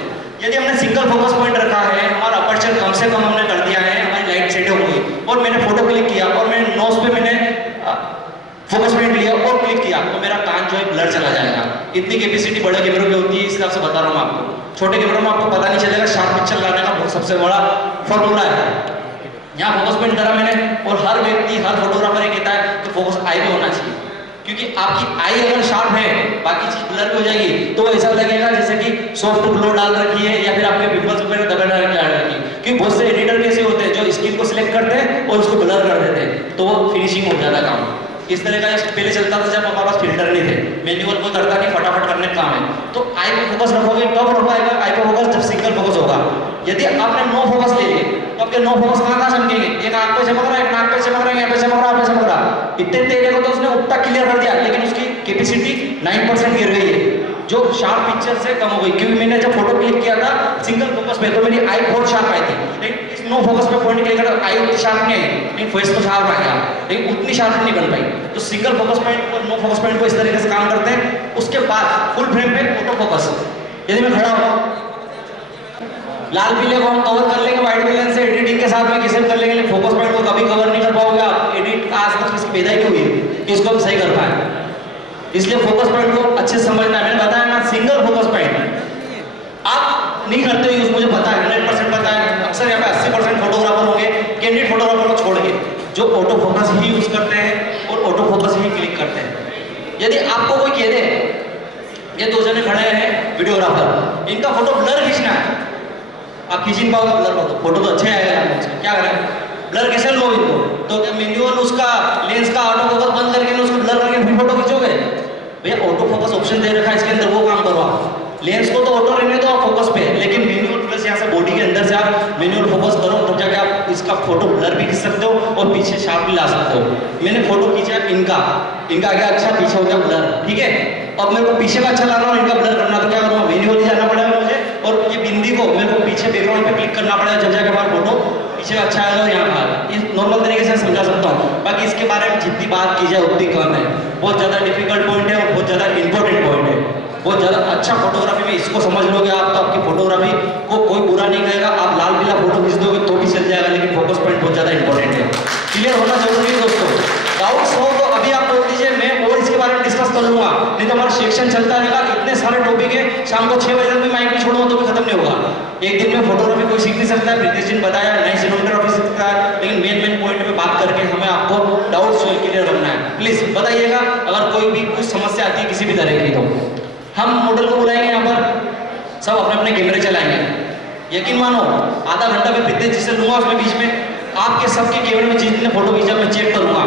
यदि हमने सिंगल फोकस पॉइंट रखा है, हमारा अपर्चर कम से कम हमने कर दिया है, हमारी लाइट सेट हो गई और मैंने फोटो क्लिक किया और मैंने नोज पे मैंने फोकस पॉइंट लिया और क्लिक किया तो मेरा कान जो है ब्लर चला जाएगा। इतनी कैपेसिटी बड़े कैमरों की होती है, इस हिसाब से बता रहा हूँ आपको। छोटे कैमरों में आपको पता नहीं चलेगा, शार्प पिक्चर लाने का बहुत सबसे बड़ा फॉर्मूला है। यहाँ फोकस पॉइंट करा मैंने और हर व्यक्ति, हर फोटोग्राफर ये कहता है कि फोकस आई पे होना चाहिए, क्योंकि आपकी आई अगर शार्प है बाकी चीज ब्लर हो जाएगी तो ऐसा लगेगा जैसे कि सॉफ्ट ग्लो डाल रखी है या फिर आपके पिंपल्स वगैरह दबा डाल रखी है। क्योंकि बहुत से एडिटर कैसे होते हैं जो स्किन को सिलेक्ट करते हैं और उसको ब्लर कर देते हैं तो वो फिनिशिंग हो जाता काम। इस तरह का पहले चलता था जब हमारे पास फिल्टर नहीं थे, मैनुअल को करता नहीं, फटाफट करने का काम है। तो आई पे फोकस रखोगे कब रखो आई पे फोकस, जब सिंगल फोकस होगा। यदि आपने नो फोकस ले लिए तो आपके नो फोकस कहाँ चमकेंगे, एक आंख पे चमक रहा है, एक नाक पे चमक रहा है, यहाँ पे चमक रहा है, यहाँ पे चमक रहा है। इतने तेरे को तो उसने उतना क्लियर कर दिया लेकिन उसकी कैपेसिटी 9% गिर गई है जो शार्प पिक्चर से कम हो गई। क्योंकि मैंने जब फोटो क्लिक किया था सिंगल फोकस पे तो मेरी आई बहुत शार्प आई थी, लेकिन इस नो फोकस पे पॉइंट क्लिक कर आई उतनी शार्प नहीं आई, लेकिन फेस तो शार्प आ गया लेकिन उतनी शार्प नहीं बन पाई। तो सिंगल फोकस पॉइंट और नो फोकस पॉइंट को इस तरीके से काम करते हैं। उसके बाद फुल फ्रेम पे ऑटो फोकस, यदि मैं खड़ा हूँ लाल पीले को हम कवर कर लेंगे व्हाइट बैलेंस से, एडिटिंग के साथ में किसी कर लेंगे, लेकिन फोकस पॉइंट को कभी कवर नहीं कर पाओगे आप। एडिट आज तक किसकी पैदा ही हुई है कि इसको हम सही कर पाए, इसलिए फोकस पॉइंट को अच्छे से समझना है। मैंने बताया ना सिंगल फोकस पॉइंट आप नहीं करते यूज, मुझे पता है 100% पता है। अक्सर यहाँ पे 80% फोटोग्राफर होंगे कैंडिडेट फोटोग्राफर को छोड़ के जो ऑटो फोकस ही यूज करते हैं और ऑटो फोकस ही क्लिक करते हैं। यदि आपको कोई कह दे ये दो जने खड़े हैं वीडियोग्राफर, इनका फोटो ब्लर खींचना है, आप खींच नहीं पाओगे ब्लर फोटो तो अच्छे आएगा, क्या करें ब्लर कैसे लो इनको, तो मैन्युअल उसका लेंस का ऑटो फोकस बंद करके उसको ब्लर करके फिर फोटो खींचोगे। भैया ऑटो फोकस ऑप्शन दे रखा है इसके अंदर, वो काम करो आप। लेंस को तो ऑटो रहने दो आप फोकस पे, लेकिन मैन्युअल प्लस यहाँ से बॉडी के अंदर से आप मैन्युअल फोकस करो तब जाके आप इसका फोटो ब्लर भी खींच सकते हो और पीछे शार्प भी ला सकते हो। मैंने फोटो खींचा इनका आगे अच्छा पीछे हो गया ब्लर, ठीक है। अब मेरे को पीछे का अच्छा लाना और इनका ब्लर करना तो क्या करूँगा, मैन्युअली जाना पड़ेगा मुझे और ये बिंदी को मेरे को पीछे बैकग्राउंड पे क्लिक करना पड़ेगा जब जाके हमारा फोटो पीछे अच्छा आएगा और यहाँ पर इस नॉर्मल तरीके से समझा सकता हूँ। बाकी इसके बारे में जितनी बात की जाए उतनी कम है, बहुत ज़्यादा डिफिकल्ट पॉइंट है और बहुत ज़्यादा इंपॉर्टेंट पॉइंट है। बहुत ज़्यादा अच्छा फोटोग्राफी में इसको समझ लोगे आप तो आपकी फोटोग्राफी को कोई बुरा नहीं कहेगा। आप लाल पीला फोटो खींच दोगे तो भी चल जाएगा, लेकिन फोकस पॉइंट बहुत ज़्यादा इंपॉर्टेंट है, क्लियर होना जरूरी है दोस्तों। डाउट्स हो तो अभी आप बोल दीजिए, मैं और इसके बारे में डिस्कस कर लूँगा, नहीं तो हमारा सेक्शन चलता रहेगा। इतने सारे टॉपिक है शाम को 6 बजे तक भी माइक नहीं छोड़ूंगा तो भी खत्म नहीं होगा। एक दिन में फोटोग्राफी कोई सीख नहीं सकता है। प्रीतेश जी ने बताया नहीं सिनेमेटोग्राफी सीख सकता है, लेकिन मेन पॉइंट पे बात करके हमें आपको डाउट्स क्लियर करना है। प्लीज बताइएगा अगर कोई भी कुछ समस्या आती है किसी भी तरह की, तो हम मॉडल को बुलाएंगे, यहाँ पर सब अपने अपने कैमरे चलाएंगे। यकीन मानो आधा घंटा मैं प्रीतेश जी से लूंगा, उसमें बीच में आपके सबके कैमरे में जितने फोटो खींचा मैं चेक करूंगा।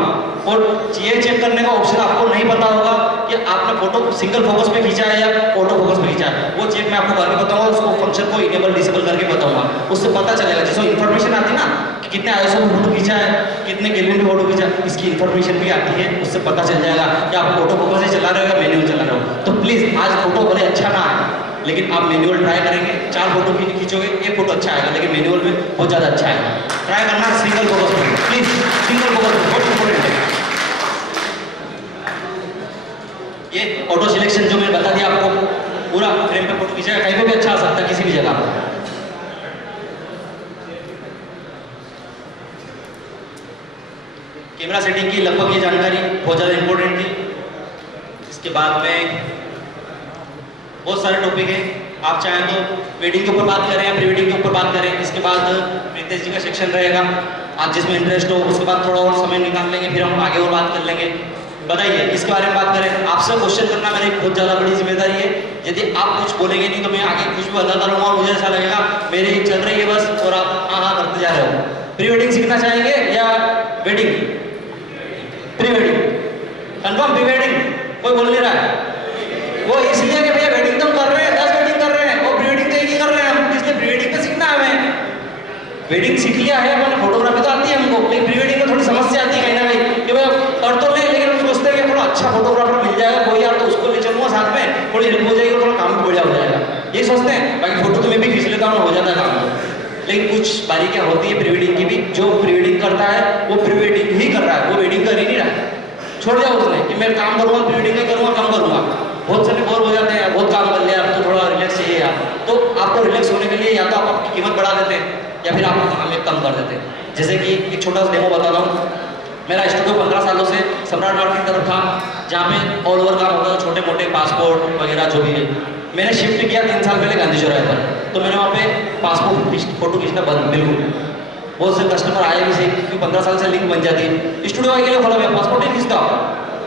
और ये चेक करने का ऑप्शन आपको नहीं पता होगा कि आपने फोटो सिंगल फोकस पे खींचा है या ऑटो फोकस पे खींचा है, वो चेक मैं आपको करके बताऊंगा। उसको फंक्शन को इनेबल डिसेबल करके बताऊंगा, उससे पता चलेगा। जिसको इन्फॉर्मेशन आती है ना कि कितने आईएसओ में फोटो खींचा है, कितने केल्विन में फोटो खींचा है, इसकी इन्फॉर्मेशन भी आती है। उससे पता चल जाएगा कि आप ऑटो फोकस से चला रहे हो या मैनुअल चला रहे हो। तो प्लीज आज फोटो भले अच्छा ना आए, लेकिन आप मैनुअल ट्राई करेंगे। 4 फोटो खींचोगे, एक फोटो अच्छा आएगा, लेकिन मैनुअल में बहुत ज़्यादा अच्छा आएगा। ट्राई करना सिंगल फोकस पे, प्लीज सिंगल फोकस पे, बहुत इंपॉर्टेंट है। ये ऑटो सिलेक्शन जो मैंने बता दिया आपको, पूरा फ्रेम पे फोटो खींचेगा, कहीं पे भी अच्छा आ सकता है, किसी भी जगह। कैमरा सेटिंग की लगभग ये जानकारी बहुत ज़्यादा इंपॉर्टेंट थी। इसके बाद में बहुत सारे टॉपिक है, आप चाहें तो वेडिंग के ऊपर बात करें या प्री वेडिंग के ऊपर बात करें। इसके बाद प्रीतेश जी का सेक्शन रहेगा, आप जिसमें इंटरेस्ट हो। उसके बाद थोड़ा और समय निकाल लेंगे, फिर हम आगे और बात कर लेंगे। बताइए इसके बारे में बात करें। आपसे क्वेश्चन करना मेरी बहुत ज़्यादा बड़ी जिम्मेदारी है। यदि आप कुछ बोलेंगे नहीं तो मैं आगे कुछ भी बताता रहूँगा, मुझे ऐसा लगेगा मेरी चल रही है बस और आप हाँ करते जा रहे हो। प्री वेडिंग सीखना चाहेंगे या wedding? Pre wedding confirm, pre wedding कोई बोल नहीं रहा है। वो इसलिए कि भैया वेडिंग तो हम कर रहे हैं, 10 वेडिंग कर रहे हैं, और प्री वेडिंग तो एक ही कर रहे हैं हम, इसलिए प्री वेडिंग पे सीखना है हमें। वेडिंग सीख लिया है अपने, फोटोग्राफी तो आती है हमको, लेकिन प्री वेडिंग में थोड़ी समस्या आती है कहीं ना कहीं कि भाई कर तो ले, लेकिन हम सोचते हैं कि थोड़ा अच्छा फोटोग्राफर मिल जाएगा कोई यार, तो उसको ले चलूंगा साथ में, थोड़ी हेल्प हो जाएगी और थोड़ा काम भी बढ़िया हो जाएगा, ये सोचते हैं। बाकी फोटो तो मैं भी खींच लेता हूँ, हो जाता है काम। लेकिन कुछ बारीकियाँ होती है प्री वेडिंग की भी। जो प्री वेडिंग करता है वो प्री वेडिंग ही कर रहा है, वो वेडिंग कर ही नहीं रहा है। छोड़ दिया उसने कि मैं काम करूँगा, प्री वेडिंग का करूँगा, कम करूँगा। बहुत सारे बोर हो जाते हैं, बहुत काम कर लिया, अब तो थोड़ा रिलैक्स चाहिए यार। तो आपको रिलैक्स होने के लिए या तो आप आपकी कीमत बढ़ा देते हैं या फिर आप हमें कम कर देते हैं। जैसे कि एक छोटा सा डेमो बताता हूँ। मेरा स्टूडियो 15 सालों से सम्राट मार्ट की तरफ था, जहाँ पे ऑल ओवर काम होता था, छोटे मोटे पासपोर्ट वगैरह जो भी है। मैंने शिफ्ट किया 3 साल पहले गांधी चौराहे पर, तो मैंने वहाँ पे पासपोर्ट फोटो खींचना बंद बिल्कुल। बहुत से कस्टमर आए भी से, क्योंकि 15 साल से लिंक बन जाती है। स्टूडियो वाले के लिए खोला, मैं पासपोर्ट नहीं खींचता,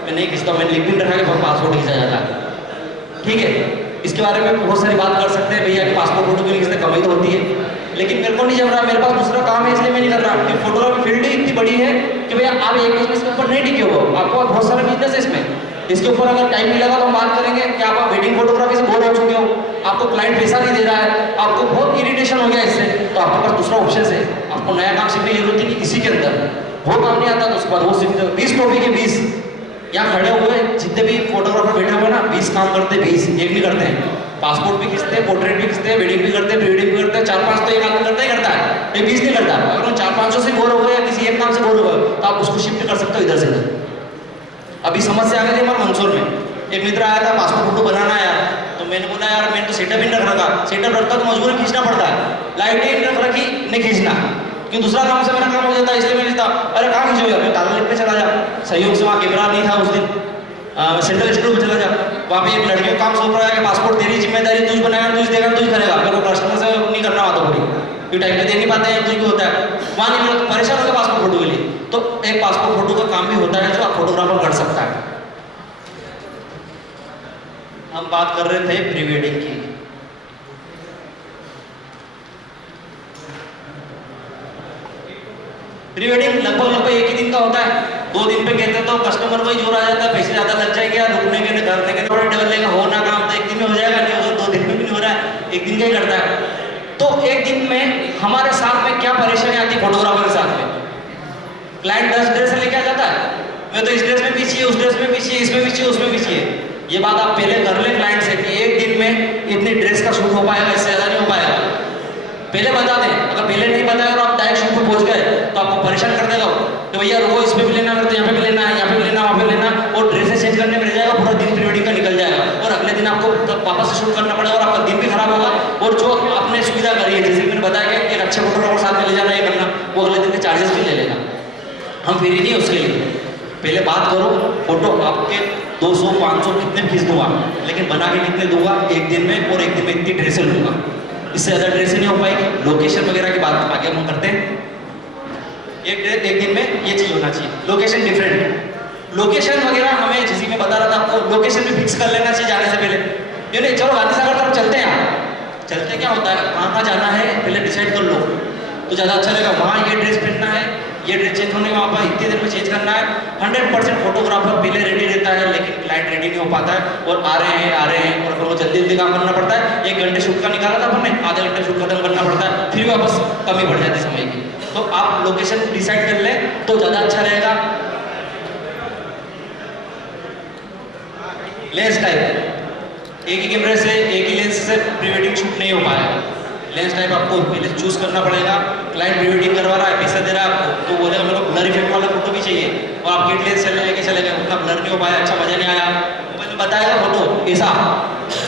मैं नहीं खींचता, मैंने लिंक रखा के पासपोर्ट खींचा जाता है। ठीक है, इसके बारे में बहुत सारी बात कर सकते हैं भैया कि पासपोर्ट फोटो की खींचते कमाई तो होती है, लेकिन मेरे को नहीं जम रहा, मेरे पास दूसरा काम है इसलिए मैं नहीं कर रहा। क्योंकि फोटोग्राफी फील्ड ही इतनी बड़ी है कि भैया आप एक बिजनेस के ऊपर नहीं टिके हो, आपको बहुत सारा बिजनेस है इसमें। इसके ऊपर अगर टाइम मिलेगा तो हम बात करेंगे कि आप वेडिंग फोटोग्राफी से बोर हो चुके हो, आपको क्लाइंट पैसा नहीं दे रहा है, आपको बहुत इरिटेशन हो गया इससे, तो आपके पास दूसरा ऑप्शन है। आपको नया काम सीखने की जरूरत है कि इसी के अंदर वो काम नहीं आता तो उसके बाद वो सीखते हो। 20 टॉपिक है, 20 यहाँ खड़े हुए जितने भी फोटोग्राफर बैठे हुए ना, 20 काम करते हैं, 20 एक नहीं करते हैं। पासपोर्ट भी खींचते हैं, पोर्ट्रेट भी खींचते हैं, वेडिंग भी करते हैं, प्री वेडिंग भी करते हैं। 4-5 तो एक आदमी करता ही करता है, ये 20 नहीं करता। अगर उन 4-5 से बोर हो गए या किसी एक काम से बोर हो गए तो आप उसको शिफ्ट कर सकते हो इधर से इधर। अभी समस्या आ गई थी हमारे मंदसौर में, एक मित्र आया था पासपोर्ट फोटो बनाना है यार, तो मैंने बोला यार मैंने तो सेटअप ही नहीं रख रखा, सेटअप रखता तो मजबूरी खींचना पड़ता है, लाइट ही रख रखी नहीं खींचना, क्योंकि दूसरा काम से मेरा काम हो जाता है, इसलिए मैं खींचता। अरे कहाँ खींचो यार, मैं ताला लेट पे चला जा, सहयोग से वहाँ कैमरा नहीं था उस दिन, सेंट्रल स्टूडियो में चला जा, वहाँ पे एक लड़की का काम सौंप रहा है कि पासपोर्ट तेरी जिम्मेदारी, तुझ बनाएगा, तुझ देगा, तुझ करेगा। अगर वो कस्टमर से नहीं करना आता पूरी, क्योंकि टाइम पे दे नहीं पाते हैं, कुछ भी होता है, वहाँ नहीं मिला तो परेशान होगा पासपोर्ट फोटो के लिए। तो एक पासपोर्ट फोटो का काम भी होता है जो आप फोटोग्राफर कर सकता है। हम बात कर रहे थे प्री वेडिंग की। प्री वेडिंग लगभग एक ही दिन का होता है, 2 दिन पे कहते तो कस्टमर वही जोर आ जाता है, पैसे ज़्यादा लग जाएंगे यार, रुकने के लिए करने के थोड़ा डबल लेगा, होना काम तो एक दिन में हो जाएगा, नहीं होगा 2 दिन में भी नहीं हो रहा है, एक दिन का ही करता है। तो एक दिन में हमारे साथ में क्या परेशानी आती है फोटोग्राफर के साथ में? क्लाइंट 10 ड्रेस लेके आ जाता है, मैं तो इस ड्रेस में भी चाहिए, उस ड्रेस में भी चाहिए, इसमें भी चाहिए, उसमें भी चाहिए। ये बात आप पहले कर ले क्लाइंट से कि एक दिन में इतनी ड्रेस का शूट हो पाएगा, इससे ज़्यादा नहीं हो पाएगा, पहले बता दें। अगर पहले नहीं बताया और आप डायरेक्ट शूट पर पहुंच गए तो आपको परेशान कर देगा तो भैया रुको, इसमें भी लेना, करते यहाँ पे भी लेना है, यहाँ पे भी लेना, वहाँ पे लेना, और ड्रेसेस चेंज करने में रह जाएगा, पूरा दिन प्री वेडिंग का निकल जाएगा, और अगले दिन आपको वापस से शूट करना पड़ेगा और आपका दिन भी खराब होगा। और जो आपने सुविधा करी है, जैसे कि मैंने बताया कि एक अच्छे फोटोग्राफर साथ में ले जाना, ये करना, वो अगले दिन के चार्जेस भी ले लेगा, हम फ्री नहीं है उसके लिए। पहले बात करो, फोटो आपके 200-500 कितने फीस दूंगा, लेकिन बना के कितने दूंगा एक दिन में, और एक लिए इतनी ड्रेसें लूँगा, इससे ज़्यादा ड्रेसें नहीं हो पाएगी। लोकेशन वगैरह की बात आगे हम करते हैं। एक दिन में ये चीज़ होना चाहिए, लोकेशन डिफरेंट। लोकेशन वगैरह हमें जैसे मैं बता रहा था आपको, लोकेशन भी फिक्स कर लेना चाहिए जाने से पहले। ये नहीं चलो गांधी सागर तरफ चलते हैं, चलते क्या होता है, कहाँ जाना है पहले डिसाइड कर लो तो ज़्यादा अच्छा लगेगा। वहाँ ये ड्रेस पहनना है, ये ड्रेस चेंज होने वहाँ पर इतनी देर में चेंज करना है। 100% फोटोग्राफर पहले रेडी रहता है, लेकिन क्लाइंट रेडी नहीं हो पाता है और आ रहे हैं और फिर जल्दी जल्दी काम करना पड़ता है। 1 घंटे शूट का निकाला था हमने, आधे घंटे शूट खत्म करना पड़ता है, फिर वापस कमी बढ़ जाती है समय की। तो आप लोकेशन डिसाइड कर लें तो ज़्यादा अच्छा रहेगा। लेंस टाइप, एक ही कैमरे से एक ही लेंस से प्री वेडिंग शूट नहीं हो पाएगा। लेंस टाइप आपको पहले चूज करना पड़ेगा। क्लाइंट प्री वेडिंग करवा रहा है, पैसा दे रहा है आपको, तो बोलेगा मेरे को ब्लर इफेक्ट वाला फोटो भी चाहिए और आप किट लेंस लेके चले गए, उतना ब्लर नहीं हो पाया, अच्छा मजा नहीं आया, मोबाइल में बताएगा फोटो ऐसा,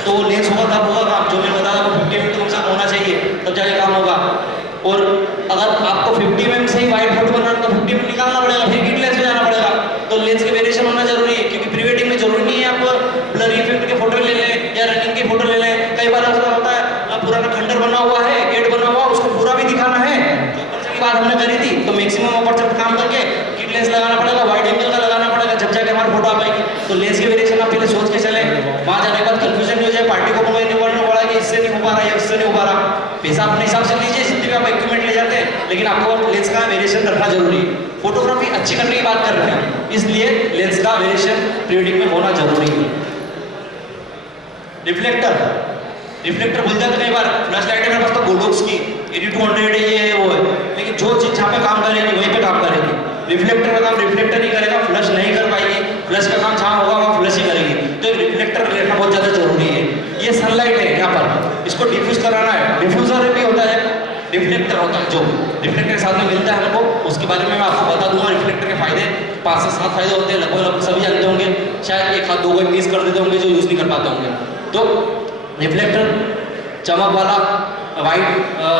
तो वो लेंस होगा तब होगा काम। जो मैंने बताया वो 50 mm कम से कम होना चाहिए, तब जाके काम होगा। और अगर आपको 50 mm से ही वाइड फोटो बनाना तो 50 mm निकालना पड़ेगा, फिर किट लेंस में जाना पड़ेगा। तो लेंस के वेरिएशन होना जरूरी है, क्योंकि प्री वेडिंग में जरूरी नहीं है आप ब्लर इफेक्ट के फोटो ले लें या रनिंग की फोटो ले लें। कई बार ऐसा होता है पुराना खंडर बना हुआ है, गेट बना हुआ, उसको पूरा भी दिखाना है, जो अपर्चर की बात हमने करी थी, तो मैक्सिमम अपर्चर पर काम करके किट लेंस लगाना पड़ेगा, वाइड एंगल का लगाना पड़ेगा, जब जाके हमारी फोटो आ पाएगी। तो लेंस के वेरिएशन आप पहले सोच के चले, वहाँ जाने के बाद कंफ्यूजन नहीं हो जाए, पार्टी को नहीं बोलना कि इससे नहीं हो पा रहा है, इससे नहीं हो पा रहा। पैसा अपने हिसाब से लीजिए, जितने भी आप इक्विपमेंट ले जाते हैं, लेकिन आपको लेंस का वेरिएशन रखना जरूरी है। फोटोग्राफी अच्छी करने की बात कर रहे हैं, इसलिए लेंस का वेरिएशन प्री वेडिंग में होना जरूरी है। रिफ्लेक्टर भूल जाते कई बार, फ्लैश लाइट है मेरे पास तो गोडोक्स की 8200 है, ये वो है, लेकिन जो चीज जहाँ पे काम करेगी वहीं पे काम करेगी। रिफ्लेक्टर का काम रिफ्लेक्टर ही करेगा, फ्लश नहीं कर पाएगी। फ्लश का काम जहाँ होगा वहाँ फ्लश ही करेगी। तो एक रिफ्लेक्टर लेना बहुत ज़्यादा जरूरी है। ये सनलाइट है यहाँ पर, इसको डिफ्यूज कराना है, डिफ्यूजर भी होता है, रिफ्लेक्टर होता है जो रिफ्लेक्टर के साथ में मिलता है हमको, उसके बारे में मैं आपको बता दूंगा। रिफ्लेक्टर के फायदे 5 से 7 फायदे होते हैं, लगभग सभी जानते होंगे, शायद 1 आध 2 मिस कर देते होंगे जो यूज़ नहीं कर पाते होंगे। तो रिफ्लेक्टर चमक वाला वाइट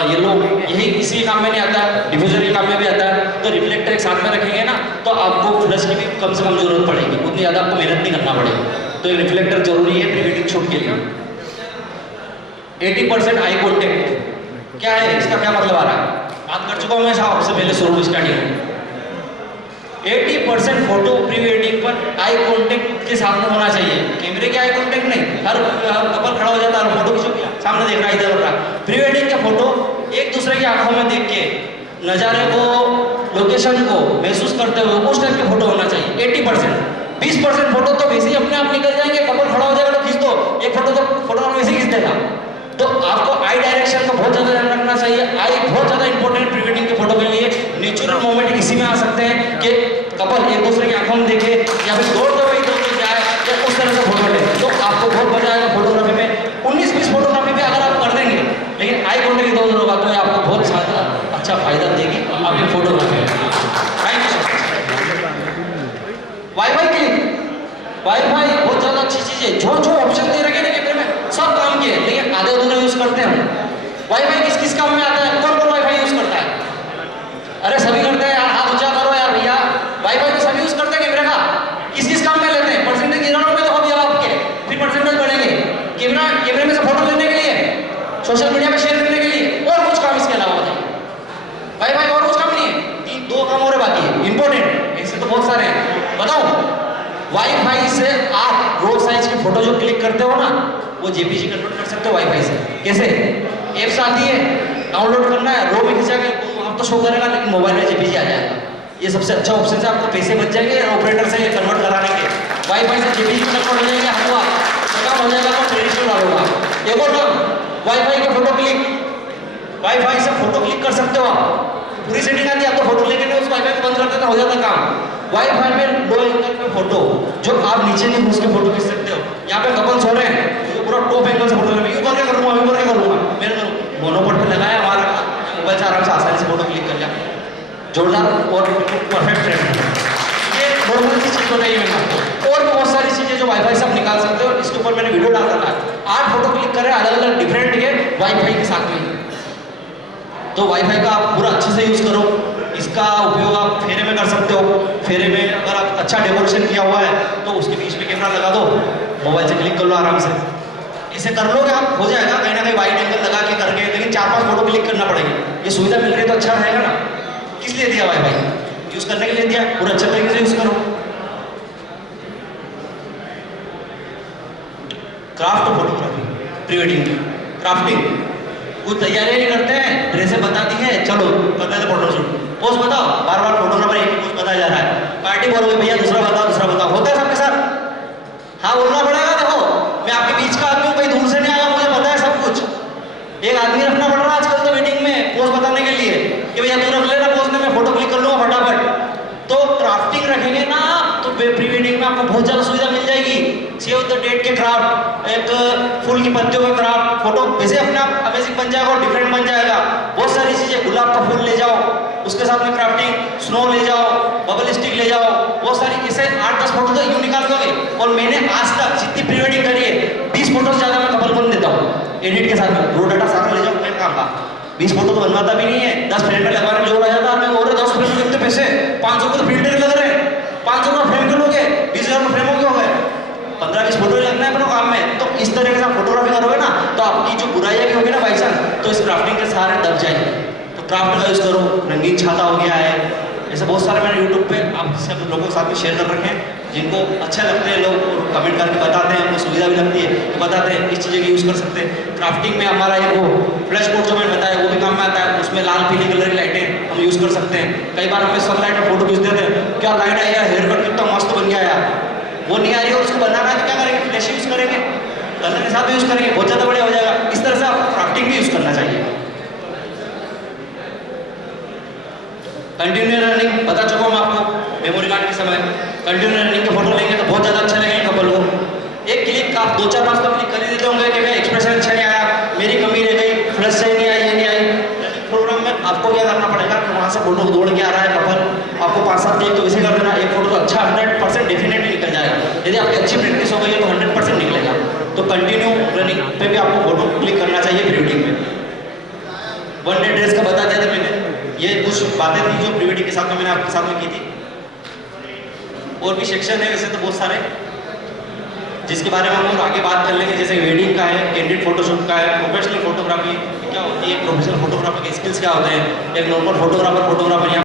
येलो, यही इसी काम में नहीं आता है, डिफ्यूजर के काम में भी आता है। तो रिफ्लेक्टर एक साथ में रखेंगे ना तो आपको फ्लश की भी कम से कम जरूरत पड़ेगी, उतनी ज़्यादा आपको मेहनत नहीं करना पड़ेगा। तो एक रिफ्लेक्टर जरूरी है प्री वेडिंग शूट के लिए। 80% आई कॉन्टेक्ट क्या है, इसका क्या मतलब आ रहा है, बात कर चुका हूँ मैं साहब आपसे पहले शुरू स्टार्टिंग में। 80% फोटो प्री वेडिंग पर आई कांटेक्ट के साथ में होना चाहिए, कैमरे के आई कांटेक्ट नहीं। हर कपल खड़ा हो जाता है, फोटो खींचो क्या, सामने देख रहा है, इधर हो रहा है। प्री वेडिंग का फोटो एक दूसरे की आंखों में देख के नज़ारे को, लोकेशन को महसूस करते हुए उस टाइप के फोटो होना चाहिए। 80%। 20% फोटो तो वैसे ही अपने आप निकल जाएंगे, कपल खड़ा हो जाएगा तो खींच दो, एक फोटो तो फोटो वैसे ही खींच देगा। तो आपको आई डायरेक्शन का बहुत ज़्यादा ध्यान रखना चाहिए। आई बहुत ज़्यादा इंपॉर्टेंट प्री वेडिंग के फोटो के लिए। नेचुरल मोमेंट इसी में आ सकते हैं कि कपल एक दूसरे की आंखों में देखे या फिर दौड़ते हुए इधर जाए या उस तरह से फोटो ले, तो आपको बहुत मजा आएगा फोटोग्राफी में। 19-20 फोटोग्राफी में अगर आप कर देंगे, लेकिन आई कॉन्टेक्ट इधर उधर होगा तो आपको बहुत ज़्यादा अच्छा फायदा देगी आपकी फोटोग्राफी में। Thank you so much. Wifi click, wifi बहुत ज़्यादा अच्छी चीज़ है। जो जो ऑप्शन दे रखे ना कैमरे में सब काम किए, लेकिन आधे अधूरे यूज़ करते हैं। वाईफाई किस किस काम में आता है, कौन कौन वाईफाई यूज़ करता है? अरे सभी करते हैं यार, हाथ ऊंचा करो यार भैया। वाईफाई तो सभी यूज़ करते हैं कैमरे का, किस किस काम में लेते हैं? परसेंटेज गिरानो में देखो भैया आपके, फिर परसेंटेज बढ़ेंगे। कैमरे में से फोटो लेने के लिए, सोशल मीडिया में शेयर करने के लिए, और कुछ काम इसके अलावा बताइए। वाईफाई और कुछ काम नहीं है, 2 काम और बाकी है इंपॉर्टेंट, ऐसे तो बहुत सारे हैं। बताओ, वाईफाई से आप रो साइज की फोटो जो क्लिक करते हो ना, वो जेपीजी कन्वर्ट कर सकते हो वाईफाई से। कैसे? एप्स आती है, डाउनलोड करना है, रो में खिंचा के आप तो शो करेगा, लेकिन मोबाइल में जेपीजी आ जाएगा। ये सबसे अच्छा ऑप्शन है, आपको पैसे बच जाएंगे ऑपरेटर से कन्वर्ट कराने के। वाईफाई से जेपीजी कन्वर्ट हो जाएंगे, आपको काम हो जाएगा तो ट्रेडिशनल डालूंगा। एक और काम, वाईफाई के फोटो क्लिक, वाईफाई से फोटो क्लिक कर सकते हो आप। पूरी सेटिंग आती है, आपको फोटो लेके उस वाईफाई को बंद कर देता, हो जाता काम। वाईफाई में लो एंगल पे फोटो, जो आप नीचे नहीं घुस के फोटो खींच सकते हो। यहाँ पे कपल्स हो रहे हैं, तो पूरा टॉप एंगल से फोटो लेंगे, यूं करके करूँगा, यूं करके करूँगा, मैंने मोनोपोड पे लगाया, हमारा मोबाइल से आराम से आसानी से फोटो क्लिक कर लिया, जोरदार और परफेक्ट फ्रेम। ये नॉर्मल सी चीज़ बताइए मैंने आपको। और भी बहुत सारी चीज़ें जो वाईफाई से आप निकाल सकते हो, इसके ऊपर मैंने वीडियो डाल रखा है। 8 फोटो क्लिक करें अलग अलग डिफरेंट के वाईफाई के साथ में। तो वाईफाई का आप पूरा अच्छे से यूज़ करो। इसका उपयोग आप फेरे में कर सकते हो। फेरे में अगर आप अच्छा डेकोरेशन किया हुआ है तो उसके बीच में कैमरा लगा दो, मोबाइल से क्लिक कर लो आराम से। ऐसे कर लोगे आप, हो जाएगा कहीं ना कहीं वाइड एंगल लगा के करके, लेकिन 4-5 फोटो क्लिक करना पड़ेगा। ये सुविधा मिल रही है तो अच्छा रहेगा ना। किस लिए दिया वाईफाई? यूज़ करने के लिए दिया, पूरा अच्छे तरीके से यूज़ करो। Craft photography, pre wedding crafting, कुछ तैयारियां नहीं करते हैं, ड्रेसें बता दी है, चलो करते हैं फोटो शूट, पोज बताओ, बार बार फोटोग्राफर एक ही पोज बताया जा रहा है, पार्टी बोलोगे भैया दूसरा बताओ, होता है सबके साथ। हाँ बोलना पड़ेगा, देखो मैं आपके बीच का आदमी हूँ, भाई दूर से नहीं आया, मुझे पता है सब कुछ। एक आदमी रखना पड़ रहा है आजकल तो वेडिंग में पोज बताने के लिए कि भैया तू रख लेना पोज में, मैं फोटो क्लिक कर लूंगा फटाफट। तो क्राफ्टिंग रखेंगे ना तो प्री वेडिंग में आपको बहुत ज़्यादा सुविधा मिल जाएगी। सेव द डेट के क्राफ्ट, एक फूल की पत्तियों का क्राफ्ट, फोटो वैसे अपने आप अमेजिंग बन जाएगा और डिफरेंट बन जाएगा। बहुत सारी चीज़ें, गुलाब का फूल ले जाओ, उसके साथ में क्राफ्टिंग, स्नो ले जाओ, बबल स्टिक ले जाओ, बहुत सारी ऐसे 8-10 फोटो तो यूँ निकाल दोगे। और मैंने आज तक जितनी प्री वेडिंग करी है 20 फोटो से ज़्यादा मैं कपल बन देता हूँ एडिट के साथ में। रो डाटा सारा ले जाओ, मैं काम का 20 फोटो तो बनवाता भी नहीं है, 10 फिल्टर लगवाने में जोड़ आ जाता है। और 10 फिल्टर कितने पैसे, 500 को तो फिल्टर लग रहे हैं, 500 का फ्रेम के लोगे, 20,000 का फ्रेम हो गए, 15-20 फोटो लगना है अपने काम में। तो इस तरह के साथ फोटोग्राफी करोगे ना तो आपकी जो बुराइयाँ भी होगी ना बाई चांस, तो इस क्राफ्टिंग के सहारे दब जाएंगे। तो क्राफ्ट का यूज़ करो, रंगीन छाता हो गया है, ऐसे बहुत सारे मैंने यूट्यूब पे आप सब लोगों के साथ में शेयर कर रखे हैं, जिनको अच्छे लगते हैं लोग कमेंट करके बताते हैं, उनको सुविधा भी लगती है तो बताते हैं इस चीज़ें की यूज़ कर सकते हैं। क्राफ्टिंग में हमारा एक वो फ्लैश बोर्ड जो मैंने बताया वो भी काम में आता है, उसमें लाल पीली कलर की लाइटें हम यूज़ कर सकते हैं। कई बार हमें सनलाइट में फोटो खींच देते हैं, क्या लाइट आई है, हेयर कट कितना मस्त बन गया यार, वो नहीं आ रही है, उसको बनाना है तो क्या करेंगे, फ्लैश यूज़ करेंगे, कलर के साथ यूज़ करेंगे, बहुत ज़्यादा बढ़िया हो जाएगा। इस तरह से आप क्राफ्टिंग भी यूज़ करना चाहिए। कंटिन्यू रनिंग बता चुका हूँ आपको, मेमोरी कार्ड के समय कंटिन्यू रनिंग के फोटो लेंगे तो बहुत ज़्यादा अच्छा लगेगा कपल को। एक क्लिक आप 2-4-5 तो क्लिक कर ही देते होंगे कि भाई एक्सप्रेशन अच्छा नहीं आया, मेरी कमी रह गई, फ्लश सही नहीं आई, ये नहीं आई। रनिंग प्रोग्राम में आपको क्या करना पड़ेगा कि वहाँ से फोटो दौड़ के आ रहा है कपल, आपको 5-7 क्लिक तो वैसे कर देना, एक फोटो तो अच्छा 100% डेफिनेटली निकल जाएगा। यदि आपकी अच्छी प्रैक्टिस हो गई है तो 100% निकलेगा। तो कंटिन्यू रनिंग पे भी आपको फोटो क्लिक करना चाहिए प्री वेडिंग में। वन डे ड्रेस का बता दिया था मैंने, ये कुछ बातें थी जो प्री वेडिंग के साथ में मैंने आपके साथ में की थी। और भी सेक्शन है वैसे तो बहुत सारे, जिसके बारे में हम लोग आगे बात कर लेंगे, जैसे वेडिंग का है, कैंडिड फोटोशूट का है, प्रोफेशनल फोटोग्राफी क्या होती है, प्रोफेशनल फोटोग्राफी के स्किल्स क्या होते हैं, एक नॉर्मल फोटोग्राफर यहाँ